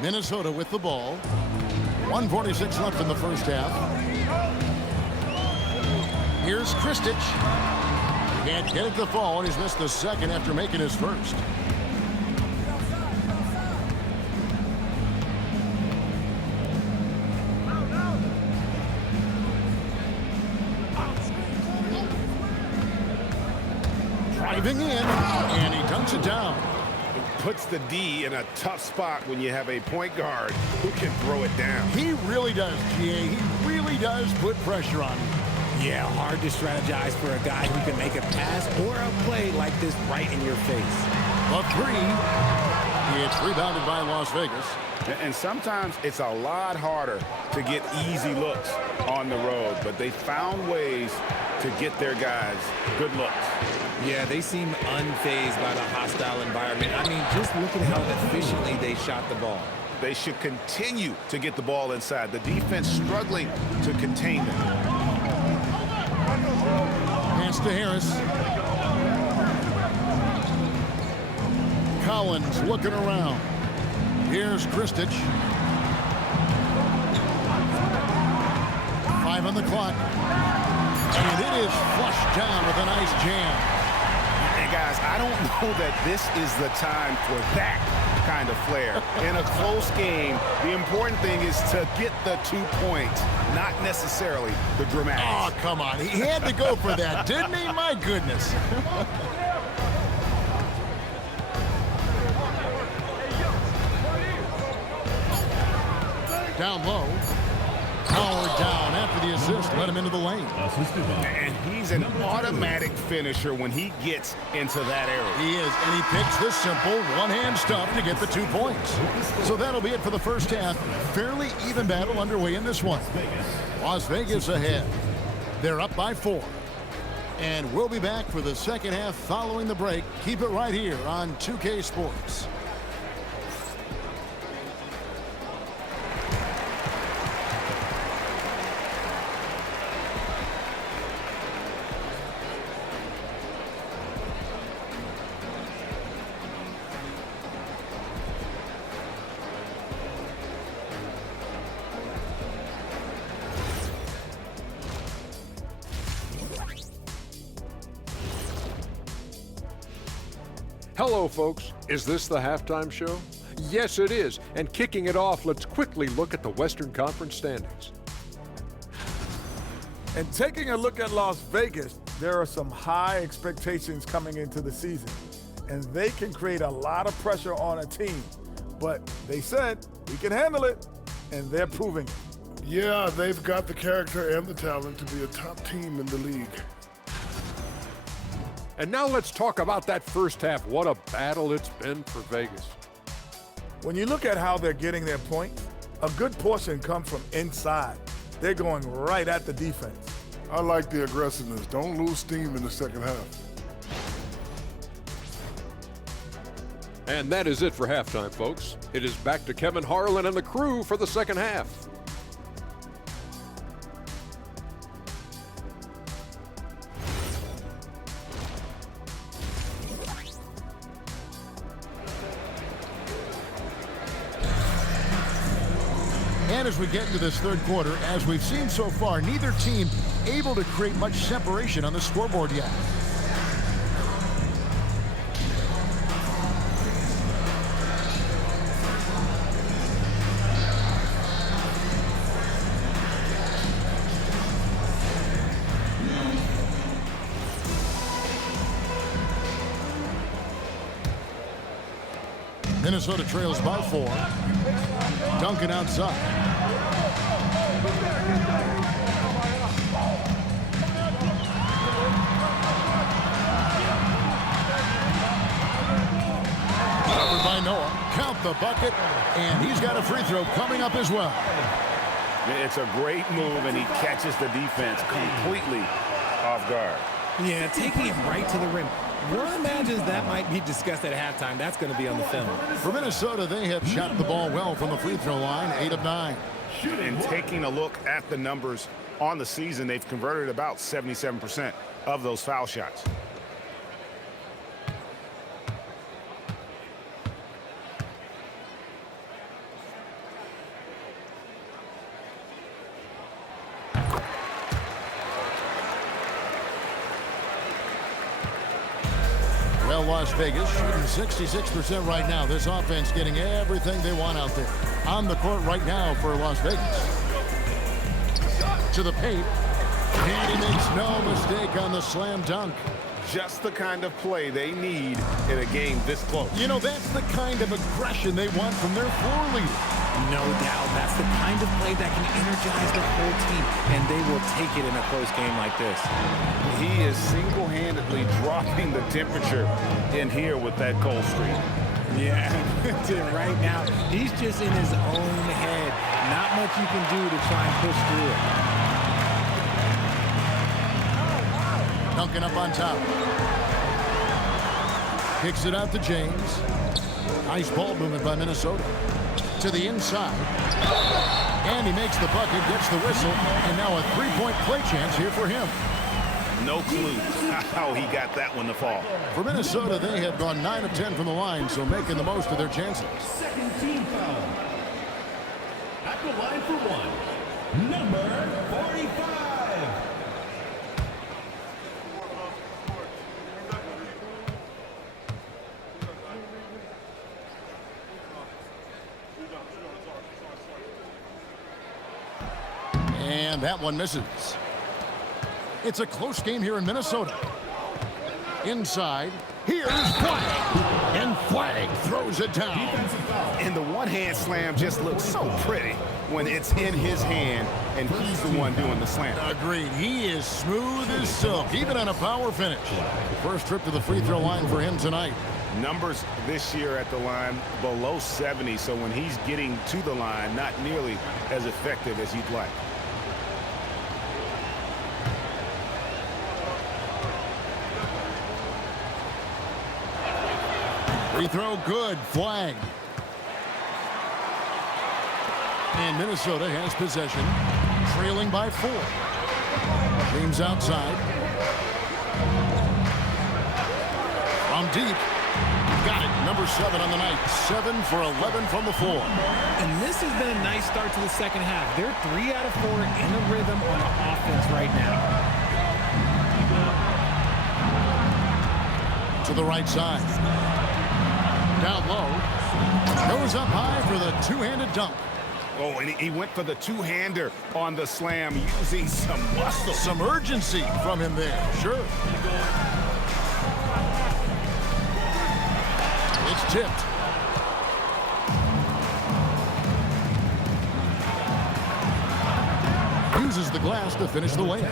Minnesota with the ball. 1:46 left in the first half. Here's Kristich. Can't get it to fall, and he's missed the second after making his first. Driving in, and he dunks it down. Puts the D in a tough spot when you have a point guard who can throw it down. He really does, GA. He really does put pressure on him. Yeah, hard to strategize for a guy who can make a pass or a play like this right in your face. A 3. It's rebounded by Las Vegas. And sometimes it's a lot harder to get easy looks on the road, but they found ways to get their guys good looks. Yeah, they seem unfazed by the hostile environment. I mean, just look at how efficiently they shot the ball. They should continue to get the ball inside. The defense struggling to contain them. Pass to Harris. Collins looking around. Here's Kristich. 5 on the clock. And it is flushed down with a nice jam. And guys, I don't know that this is the time for that kind of flair. In a close game, the important thing is to get the 2 points, not necessarily the dramatics. Oh, come on. He had to go for that, didn't he? My goodness. Down low. the assist led him into the lane. And he's an automatic finisher when he gets into that area. He is, and he picks the simple one-hand stuff to get the 2 points. So that'll be it for the first half. Fairly even battle underway in this one. Las Vegas ahead. They're up by 4. And we'll be back for the second half following the break. Keep it right here on 2K Sports. Hello, folks. Is this the halftime show? Yes, it is. And kicking it off, let's quickly look at the Western Conference standings. And taking a look at Las Vegas, there are some high expectations coming into the season. And they can create a lot of pressure on a team. But they said, we can handle it. And they're proving it. Yeah, they've got the character and the talent to be a top team in the league. And now let's talk about that first half. What a battle it's been for Vegas. When you look at how they're getting their points, a good portion comes from inside. They're going right at the defense. I like the aggressiveness. Don't lose steam in the second half. And that is it for halftime, folks. It is back to Kevin Harlan and the crew for the second half. And as we get into this third quarter, as we've seen so far, neither team able to create much separation on the scoreboard yet. Minnesota trails by 4. Duncan outside. Covered by Noah. Count the bucket, and he's got a free throw coming up as well. It's a great move, and he catches the defense completely off guard. Yeah, taking it right to the rim. One imagines that might be discussed at halftime. That's going to be on the film. For Minnesota, they have shot the ball well from the free throw line, 8 of 9. And taking a look at the numbers on the season, they've converted about 77% of those foul shots. Well, Las Vegas shooting 66% right now. This offense getting everything they want out there. On the court right now for Las Vegas. To the paint. And he makes no mistake on the slam dunk. Just the kind of play they need in a game this close. You know, that's the kind of aggression they want from their floor leader. No doubt. That's the kind of play that can energize the whole team, and they will take it in a close game like this. He is single-handedly dropping the temperature in here with that cold streak. Yeah, right now, he's just in his own head. Not much you can do to try and push through it. Duncan up on top. Kicks it out to James. Nice ball movement by Minnesota. To the inside. And he makes the bucket, gets the whistle, and now a three-point play chance here for him. No clue how he got that one to fall. For Minnesota, they have gone 9 of 10 from the line, so making the most of their chances. Second team foul. At the line for one, number 45. And that one misses. It's a close game here in Minnesota. Inside, here's Flag. And Flag throws it down. And the one-hand slam just looks so pretty. when it's in his hand and he's the one doing the slam. Agreed. He is smooth as silk, even on a power finish. First trip to the free throw line for him tonight. Numbers this year at the line below 70, so when he's getting to the line, not nearly as effective as you'd like. Free throw good. Flag. And Minnesota has possession, trailing by 4. James outside. From deep. Got it. Number 7 on the night. 7 for 11 from the floor. And this has been a nice start to the second half. They're 3 out of 4 in a rhythm on the offense right now. To the right side. Down low. Goes up high for the two-handed dunk. Oh, and he went for the two-hander on the slam using some muscle. Some urgency from him there. Sure. It's tipped. Uses the glass to finish the layup.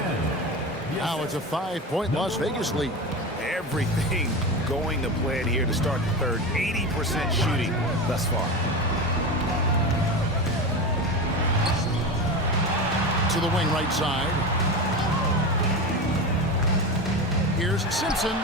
Now it's a 5-point Las Vegas lead. Everything going to plan here to start the third. 80% shooting thus far. To the wing right side. Here's Simpson.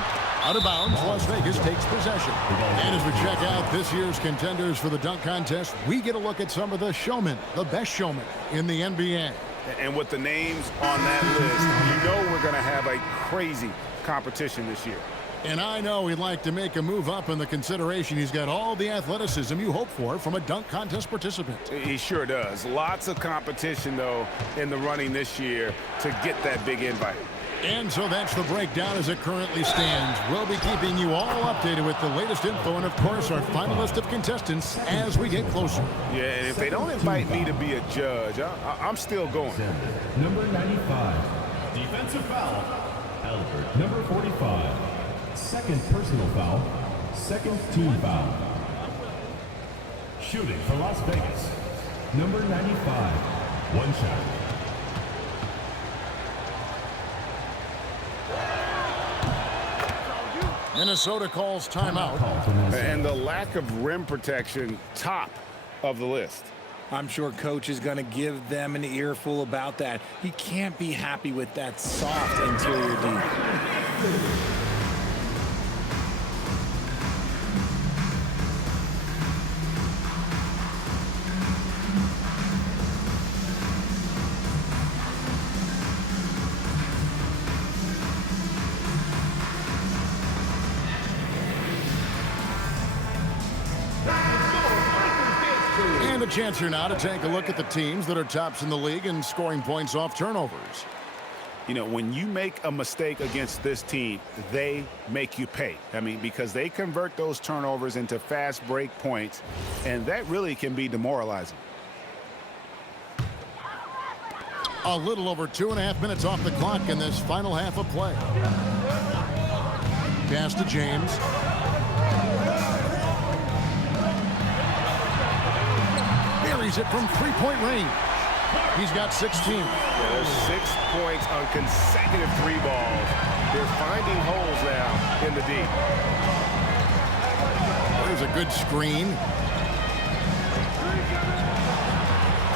Out of bounds, Las Vegas takes possession. And as we check out this year's contenders for the dunk contest, we get a look at some of the showmen, the best showmen in the NBA. And with the names on that list, you know we're going to have a crazy competition this year. And I know he'd like to make a move up in the consideration. He's got all the athleticism you hope for from a dunk contest participant. He sure does. Lots of competition, though, in the running this year to get that big invite. And so that's the breakdown as it currently stands. We'll be keeping you all updated with the latest info and, of course, our final list of contestants as we get closer. Yeah, and if they don't invite me to be a judge, I'm still going. Number 95, defensive foul, Albert. Number 45, second personal foul, second team foul. Shooting for Las Vegas, number 95, one shot. Minnesota calls timeout. And the lack of rim protection, top of the list. I'm sure coach is going to give them an earful about that. He can't be happy with that soft interior D. And a chance here now to take a look at the teams that are tops in the league in scoring points off turnovers. You know, when you make a mistake against this team, they make you pay. I mean, because they convert those turnovers into fast break points, and that really can be demoralizing. A little over 2.5 minutes off the clock in this final half of play. Pass to James. Buries it from three-point range. He's got 16. Yeah, there's 6 points on consecutive 3 balls. They're finding holes now in the D. There's a good screen.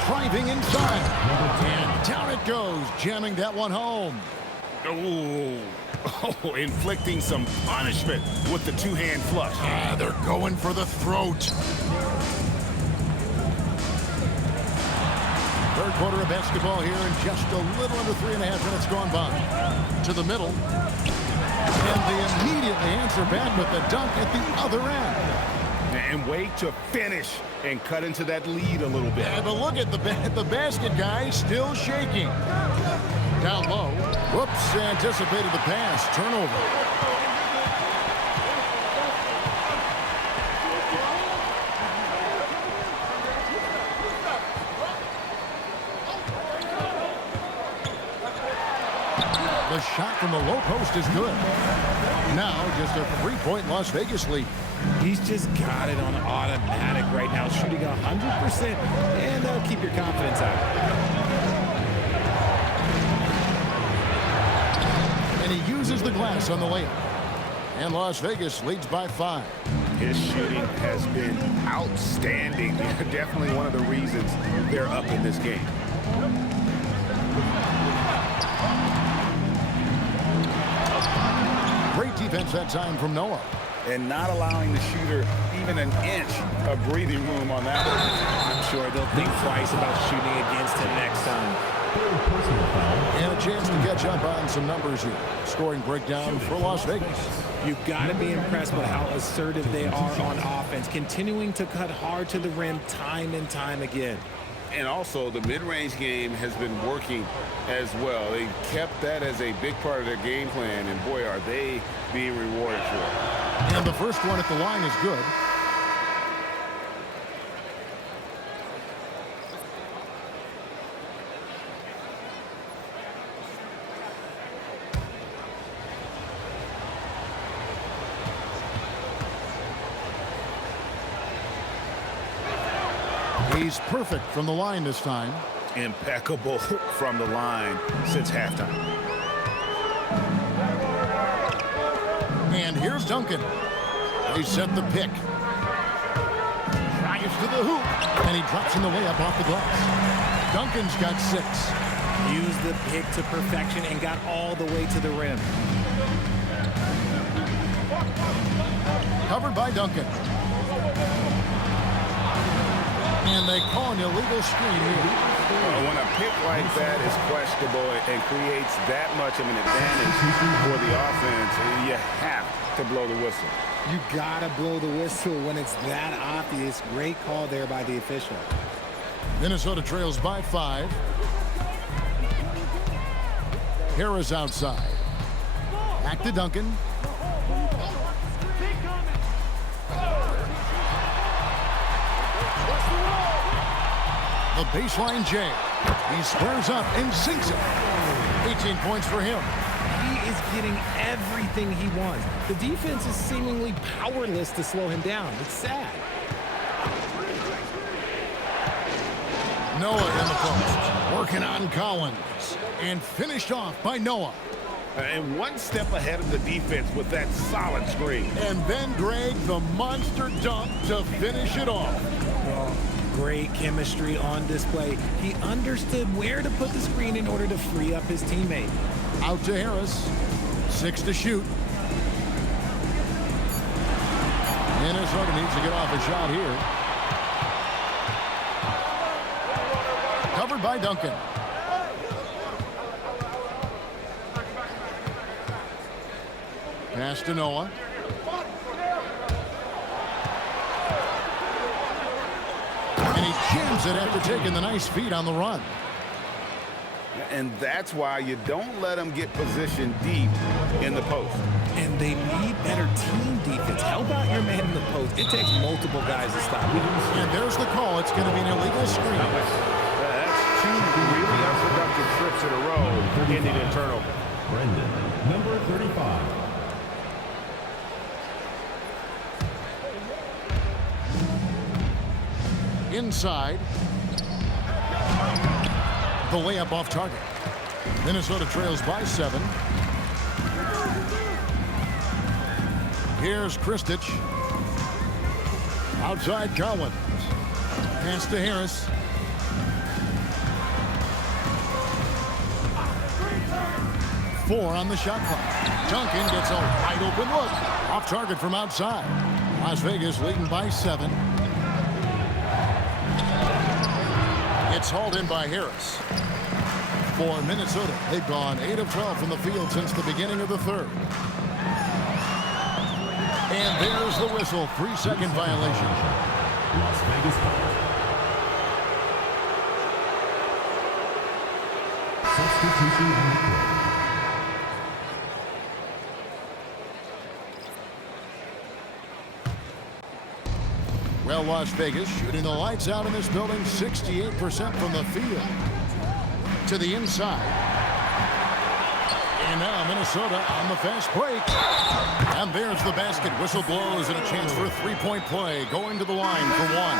Driving inside. And down it goes, jamming that one home. Oh, inflicting some punishment with the two-hand flush. They're going for the throat. Third quarter of basketball here and just a little under 3.5 minutes gone by. To the middle. And they immediately answer back with the dunk at the other end. And wait to finish and cut into that lead a little bit. Yeah, but look at the basket guy still shaking. Down low. Whoops, anticipated the pass. Turnover. The shot from the low post is good. Now just a 3-point Las Vegas lead. He's just got it on automatic right now, shooting 100%, and that'll keep your confidence out. And he uses the glass on the layup. And Las Vegas leads by 5. His shooting has been outstanding. Definitely one of the reasons they're up in this game. Great defense that time from Noah. And not allowing the shooter even an inch of breathing room on that one. I'm sure they'll think twice about shooting against him next time. And a chance to catch up on some numbers here. Scoring breakdown for Las Vegas. You've got to be impressed with how assertive they are on offense, continuing to cut hard to the rim time and time again. And also, the mid-range game has been working as well. They kept that as a big part of their game plan, and boy, are they being rewarded for it. And the first one at the line is good. He's perfect from the line this time. Impeccable from the line since halftime. And here's Duncan. They set the pick. Drives to the hoop. And he drops in the layup off the glass. Duncan's got 6. Used the pick to perfection and got all the way to the rim. Covered by Duncan. And they call an illegal screen here. When a pick like that is questionable and creates that much of an advantage for the offense, you have to blow the whistle. You gotta blow the whistle when it's that obvious. Great call there by the official. Minnesota trails by 5. Harris outside. Back to Duncan. The baseline J. He squares up and sinks it. 18 points for him. He is getting everything he wants. The defense is seemingly powerless to slow him down. It's sad. Noah in the post. Working on Collins. And finished off by Noah. And one step ahead of the defense with that solid screen. And then Greg, the monster dunk to finish it off. Great chemistry on display. He understood where to put the screen in order to free up his teammate. Out to Harris. 6 to shoot. Minnesota needs to get off a shot here. Covered by Duncan. Pass to Noah. And he jams it after taking the nice feed on the run. And that's why you don't let them get positioned deep in the post. And they need better team defense. Help out your man in the post. It takes multiple guys to stop him. And there's the call. It's going to be an illegal screen. That's 2 really unproductive trips in a row, ending in turnover. Brendan, number 35. Inside. The layup off target. Minnesota trails by 7. Here's Kristich. Outside Collins. Pass to Harris. Four on the shot clock. Duncan gets a wide open look. Off target from outside. Las Vegas leading by 7. It's hauled in by Harris. For Minnesota, they've gone 8 of 12 from the field since the beginning of the third. And there's the whistle. 3-second violation. Las Vegas foul. Substitution on the court. Well, Las Vegas shooting the lights out in this building, 68% from the field. To the inside. And now Minnesota on the fast break. And there's the basket. Whistle blows and a chance for a three-point play. Going to the line for one.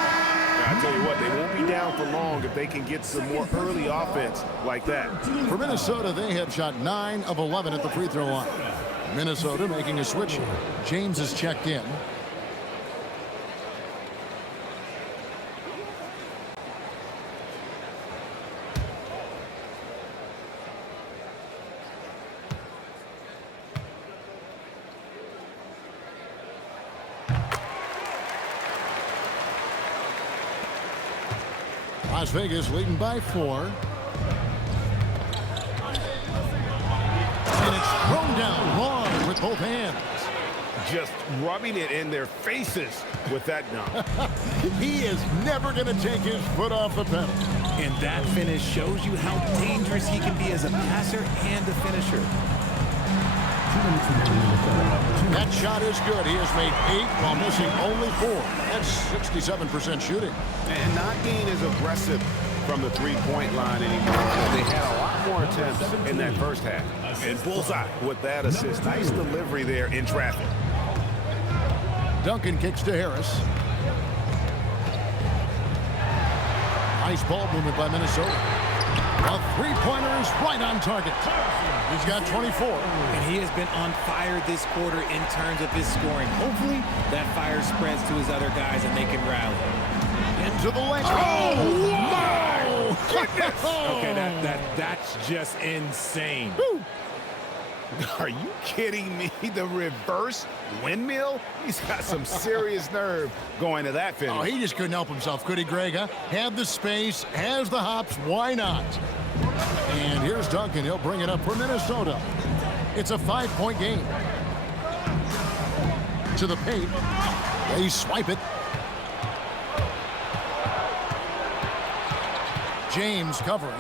I tell you what, they won't be down for long if they can get some more early offense like that. For Minnesota, they have shot 9 of 11 at the free throw line. Minnesota making a switch here. James is checked in. Las Vegas leading by 4. And it's thrown down long with both hands. Just rubbing it in their faces with that dunk. He is never going to take his foot off the pedal. And that finish shows you how dangerous he can be as a passer and a finisher. That shot is good. He has made 8 while missing only 4. That's 67% shooting. And not being as aggressive from the three-point line anymore. They had a lot more attempts in that first half. And bullseye with that assist. Nice delivery there in traffic. Duncan kicks to Harris. Nice ball movement by Minnesota. A three-pointer is right on target. He's got 24. And he has been on fire this quarter in terms of his scoring. Hopefully, that fire spreads to his other guys and they can rally. Into the lane. Oh, my goodness! Okay, that's just insane. Woo. Are you kidding me? The reverse windmill? He's got some serious nerve going to that finish. Oh, he just couldn't help himself, could he, Greg? Huh? Had the space, has the hops, why not? And here's Duncan. He'll bring it up for Minnesota. It's a 5-point game. To the paint. They swipe it. James covering.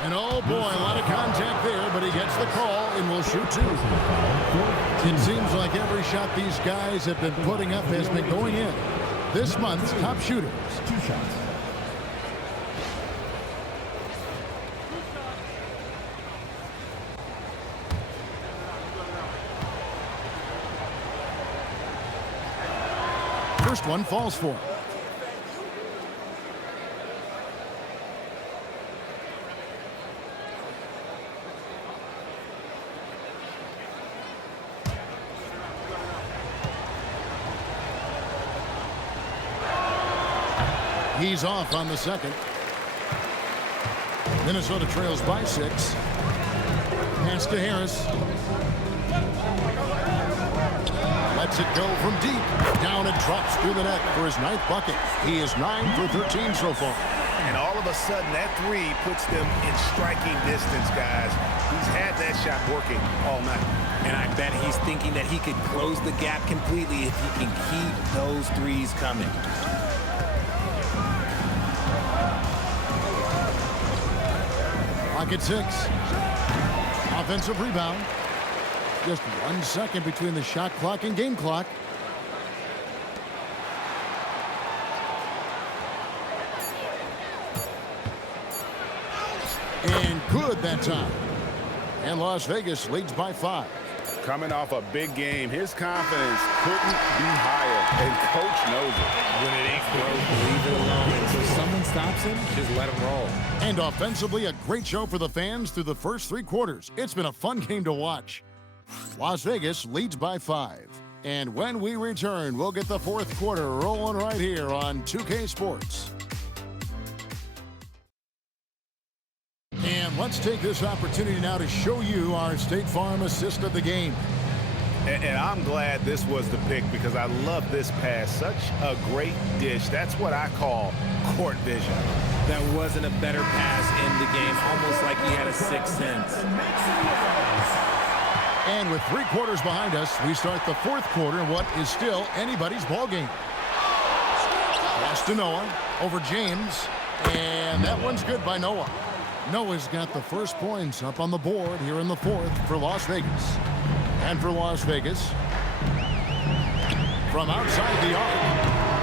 And oh boy, a lot of contact there, but he gets the call and will shoot 2. It seems like every shot these guys have been putting up has been going in. This month's top shooters. 2 shots. First one falls for him. He's off on the second. Minnesota trails by 6. Pass to Harris. Lets it go from deep. Down and drops through the net for his 9th bucket. He is 9 for 13 so far. And all of a sudden, that 3 puts them in striking distance, guys. He's had that shot working all night. And I bet he's thinking that he could close the gap completely if he can keep those 3s coming. Pocket 6. Offensive rebound. Just 1 second between the shot clock and game clock. And good that time. And Las Vegas leads by 5. Coming off a big game, his confidence couldn't be higher, and coach knows it. When it ain't broke, leave it alone. And so someone stops him, just let him roll. And offensively, a great show for the fans through the first 3 quarters. It's been a fun game to watch. Las Vegas leads by 5. And when we return, we'll get the 4th quarter rolling right here on 2K Sports. And let's take this opportunity now to show you our State Farm assist of the game. And I'm glad this was the pick because I love this pass. Such a great dish. That's what I call court vision. That wasn't a better pass in the game, almost like he had a 6th sense. And with 3 quarters behind us, we start the 4th quarter in what is still anybody's ball game. Pass to Noah over James, and that one's good by Noah. Noah's got the first points up on the board here in the 4th for Las Vegas. And for Las Vegas, from outside the arc,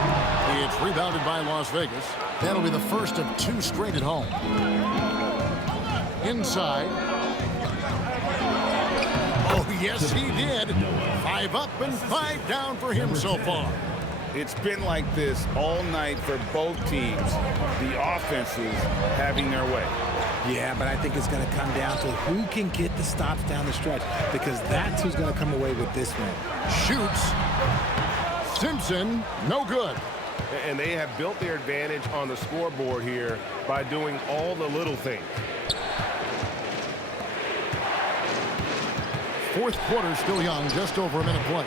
It's rebounded by Las Vegas. That'll be the first of 2 straight at home. Inside. Oh, yes, he did. 5 up and 5 down for him so far. It's been like this all night for both teams. The offenses having their way. Yeah, but I think it's going to come down to who can get the stops down the stretch, because that's who's going to come away with this one. Shoots. Simpson, no good. And they have built their advantage on the scoreboard here by doing all the little things. Fourth quarter still young, just over a minute play.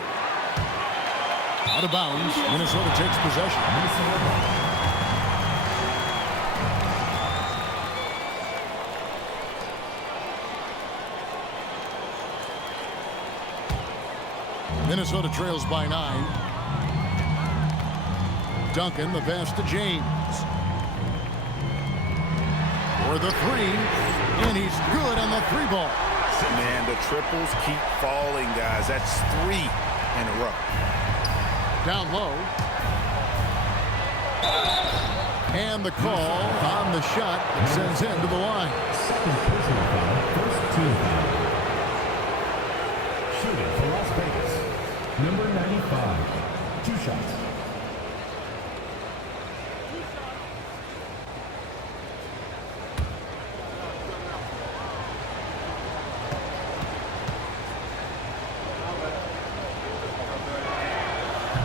Out of bounds, Minnesota takes possession. Minnesota trails by 9. Duncan, the pass to James. For the 3, and he's good on the 3 ball. Man, the triples keep falling, guys. That's 3 in a row. Down low. And the call on the shot that sends him to the line. Second personal foul, first team foul. Shooting for Las Vegas, number 95. 2 shots.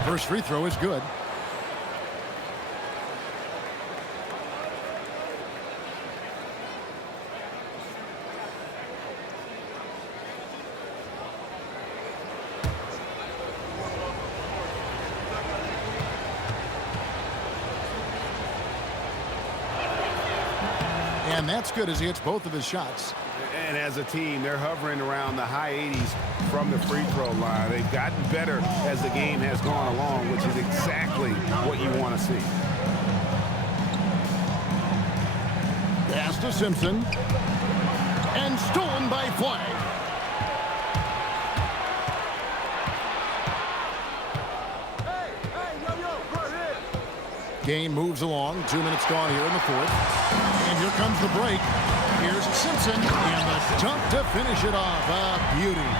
First free throw is good. And that's good as he hits both of his shots. And as a team, they're hovering around the high 80s from the free throw line. They've gotten better as the game has gone along, which is exactly what you want to see. Pass to Simpson. And stolen by Flagg. Game moves along. 2 minutes gone here in the fourth. And here comes the break. Here's Simpson, and the dunk to finish it off. A beauty.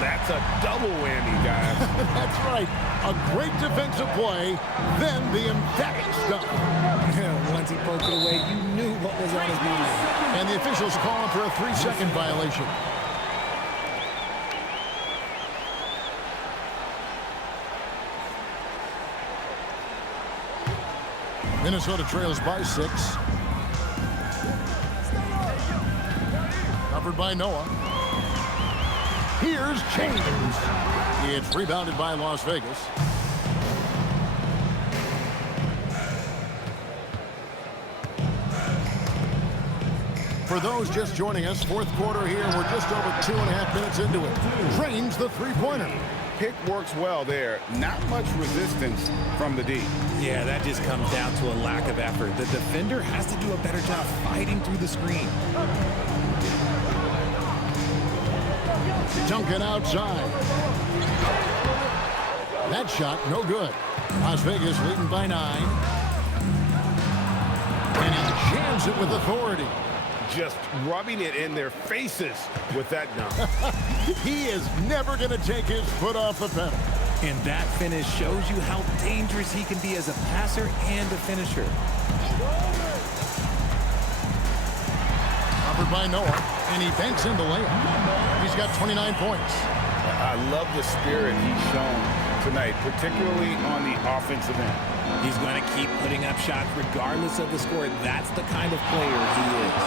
That's a double whammy, guys. That's right. A great defensive play, then the emphatic dunk. Once he poked it away, you knew what was on his mind. And the officials calling for a 3-second violation. Minnesota trails by 6. Covered by Noah. Here's James. It's rebounded by Las Vegas. For those just joining us, fourth quarter here. We're just over 2.5 minutes into it. Drains the 3-pointer. Pick works well there. Not much resistance from the D. Yeah, that just comes down to a lack of effort. The defender has to do a better job fighting through the screen. Duncan outside. That shot, no good. Las Vegas leading by 9. And he jams it with authority. Just rubbing it in their faces with that dunk. He is never going to take his foot off the pedal. And that finish shows you how dangerous he can be as a passer and a finisher. Covered by Noah, and he banks in the layup. He's got 29 points. I love the spirit he's shown tonight, particularly on the offensive end. He's going to keep putting up shots regardless of the score. That's the kind of player he is.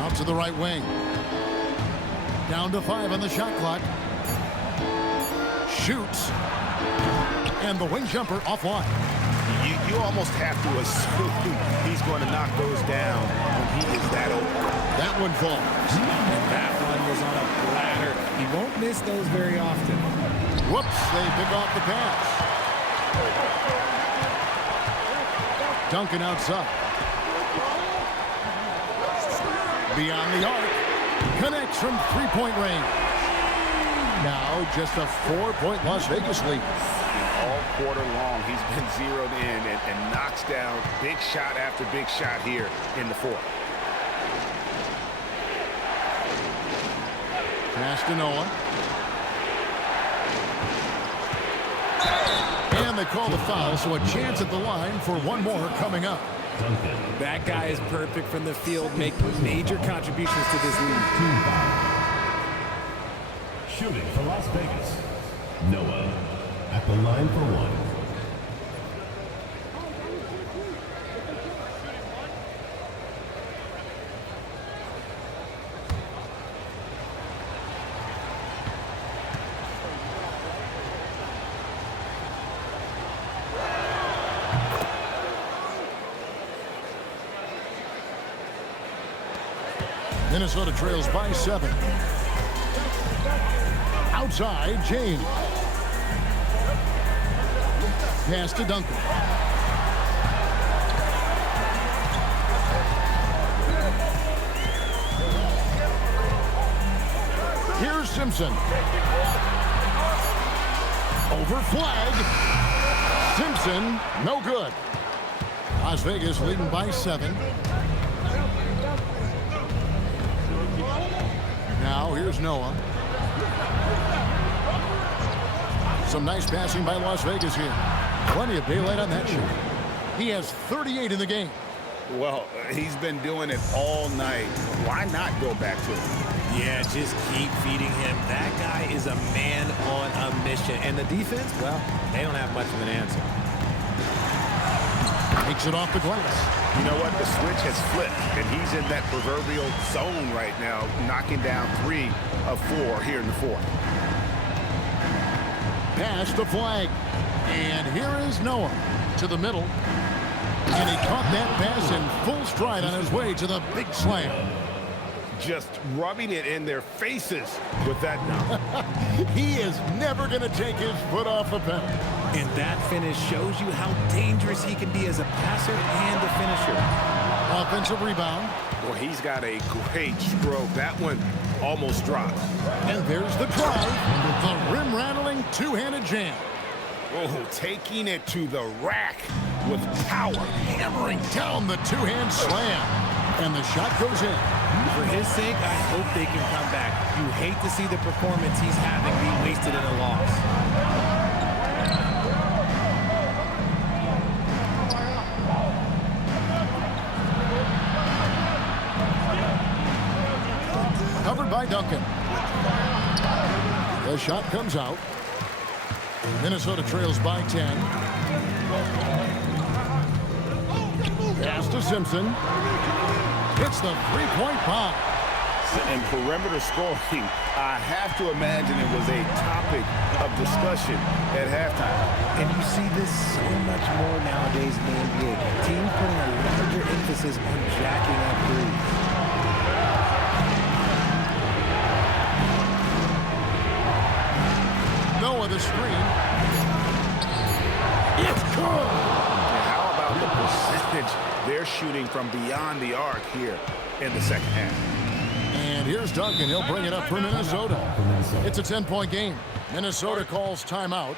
Out to the right wing. Down to 5 on the shot clock. Shoots. And the wing jumper offline. You almost have to assume he's going to knock those down when he is that open. That one falls. And that one was on a platter. He won't miss those very often. Whoops, they pick off the pass. Duncan outside. Beyond the arc. Connects from 3-point range. Now just a 4-point Las Vegas lead. All quarter long, he's been zeroed in and knocks down big shot after big shot here in the fourth. Pass to Noah. And they call the foul, so a chance at the line for one more coming up. That guy is perfect from the field, making major contributions to this league. Shooting for Las Vegas, Noah at the line for one. Minnesota trails by 7. Outside, James. Pass to Duncan. Here's Simpson. Over flag. Simpson, no good. Las Vegas leading by 7. Now here's Noah. Some nice passing by Las Vegas here. Plenty of daylight on that shot. He has 38 in the game. Well, he's been doing it all night. Why not go back to it? Yeah, just keep feeding him. That guy is a man on a mission. And the defense, well, they don't have much of an answer. Takes it off the glass. You know what? The switch has flipped, and he's in that proverbial zone right now, knocking down 3 of 4 here in the fourth. Pass the flag. And here is Noah to the middle. And he caught that pass in full stride on his way to the big slam. Just rubbing it in their faces with that now. He is never going to take his foot off the pedal. And that finish shows you how dangerous he can be as a passer and a finisher. Offensive rebound. Well, he's got a great stroke. That one almost dropped. And there's the drive. The rim-rattling two-handed jam. Oh, taking it to the rack with power. Hammering down the two-hand slam. And the shot goes in. For his sake, I hope they can come back. You hate to see the performance he's having be wasted in a loss. Covered by Duncan. The shot comes out. Minnesota trails by 10. Pass to Simpson. It's the three-point bomb. And perimeter scoring, I have to imagine it was a topic of discussion at halftime. And you see this so much more nowadays in the NBA. Teams putting a larger emphasis on jacking up threes. Noah the screen. It's good. How about the percentage they're shooting from beyond the arc here in the second half? And here's Duncan. He'll bring it up for Minnesota. It's a 10-point game. Minnesota calls timeout.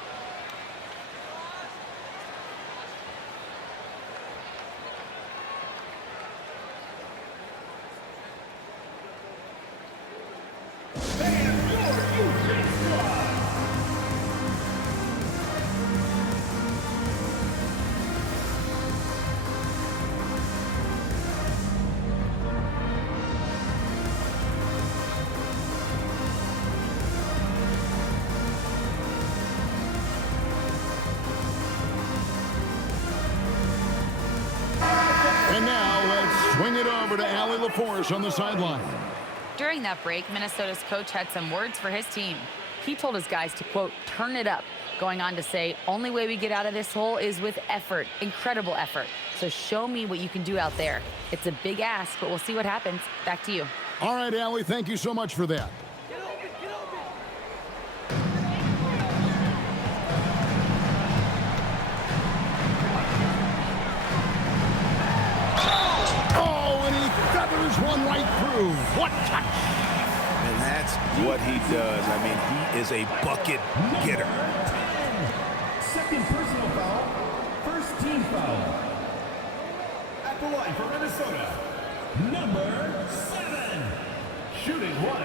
And now let's swing it over to Allie LaForce on the sideline. During that break, Minnesota's coach had some words for his team. He told his guys to, quote, turn it up, going on to say, only way we get out of this hole is with effort, incredible effort. So show me what you can do out there. It's a big ask, but we'll see what happens. Back to you. All right, Allie, thank you so much for that. One right through. What touch! And that's what he does. I mean, he is a bucket getter. Second personal foul, first team foul. At the line for Minnesota, number 7, shooting one.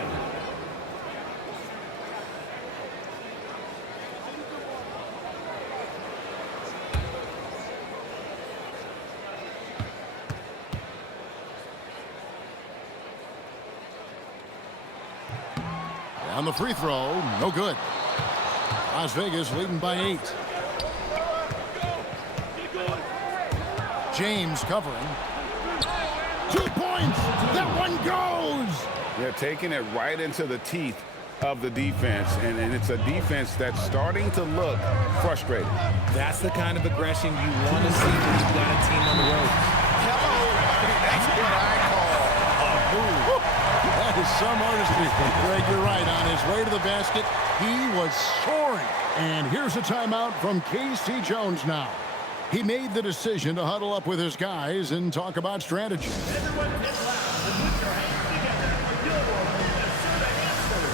On the free throw, no good. Las Vegas leading by 8. James covering. 2 points. That one goes. They're taking it right into the teeth of the defense, and it's a defense that's starting to look frustrated. That's the kind of aggression you want to see when you've got a team on the road. Hello, that's what I call a move. That is some artistry. Greg, you're right. On his way to the basket, he was soaring. And here's a timeout from K.C. Jones now. He made the decision to huddle up with his guys and talk about strategy. Everyone get loud and put your hands together for your Minnesota answer.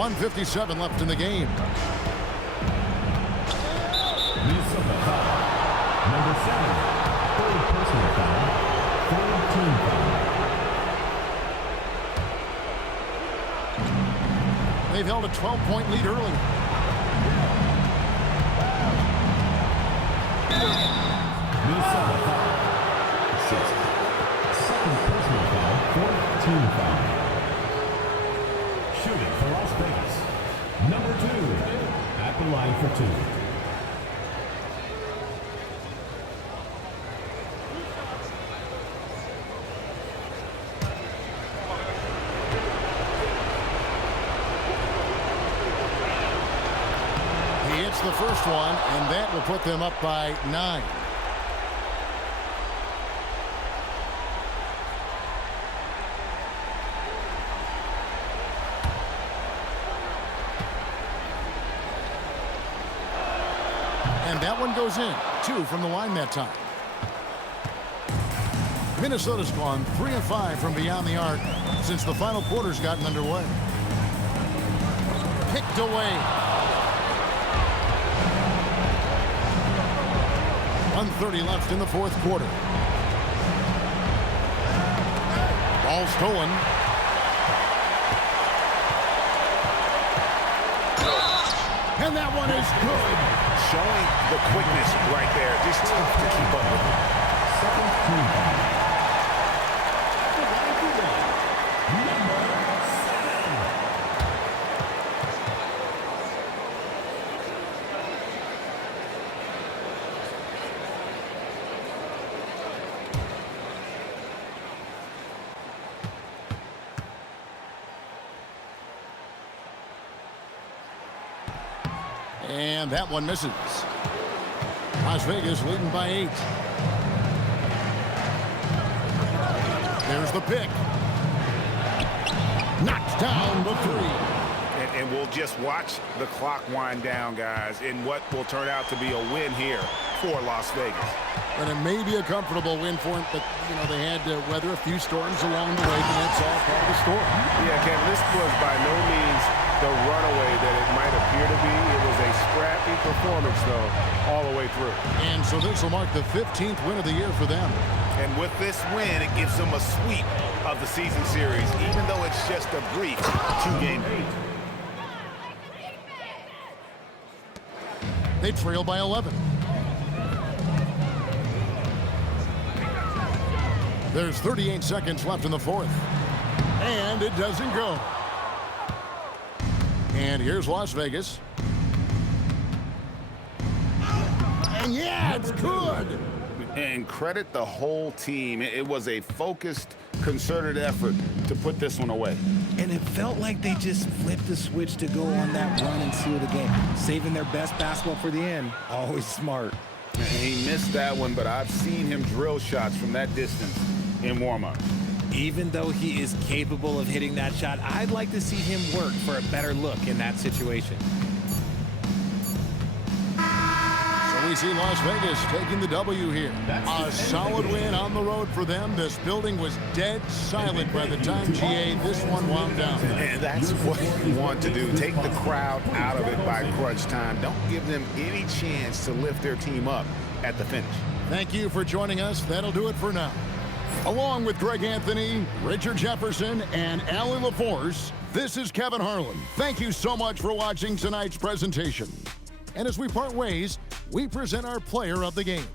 .157 left in the game. Minnesota foul. Number 7, third personal foul, third team foul. They've held a 12-point lead early. Minnesota foul. 6th, second personal foul, fourth team foul. Shooting for Las Vegas, number 2, at the line for 2. He hits the first one, and that will put them up by 9. And that one goes in. 2 from the line that time. Minnesota's gone 3 of 5 from beyond the arc since the final quarter's gotten underway. Picked away. 1:30 left in the fourth quarter. Ball stolen. And that one is good. Showing the quickness right there. Just tough to keep up with. Second team foul. Number 7. And that one misses. Las Vegas leading by 8. There's the pick. Knocked down the 3. And we'll just watch the clock wind down, guys, in what will turn out to be a win here for Las Vegas. And it may be a comfortable win for him, but, you know, they had to weather a few storms along the way, but that's all part of the story. Yeah, Kevin, this was by no means the runaway that it might appear to be. It was a scrappy performance, though, all the way through. And so this will mark the 15th win of the year for them. And with this win, it gives them a sweep of the season series, even though it's just a brief 2-game. They trail by 11. There's 38 seconds left in the fourth. And it doesn't go. And here's Las Vegas. And yeah, it's good. And credit the whole team. It was a focused, concerted effort to put this one away. And it felt like they just flipped the switch to go on that run and seal the game. Saving their best basketball for the end. Always smart. And he missed that one, but I've seen him drill shots from that distance in warm-up. Even though he is capable of hitting that shot, I'd like to see him work for a better look in that situation. So we see Las Vegas taking the W here. A solid win on the road for them. This building was dead silent by the time, GA, this one wound down. And that's what you want to do. Take the crowd out of it by crunch time. Don't give them any chance to lift their team up at the finish. Thank you for joining us. That'll do it for now. Along with Greg Anthony, Richard Jefferson, and Allie LaForce, this is Kevin Harlan. Thank you so much for watching tonight's presentation. And as we part ways, we present our player of the game.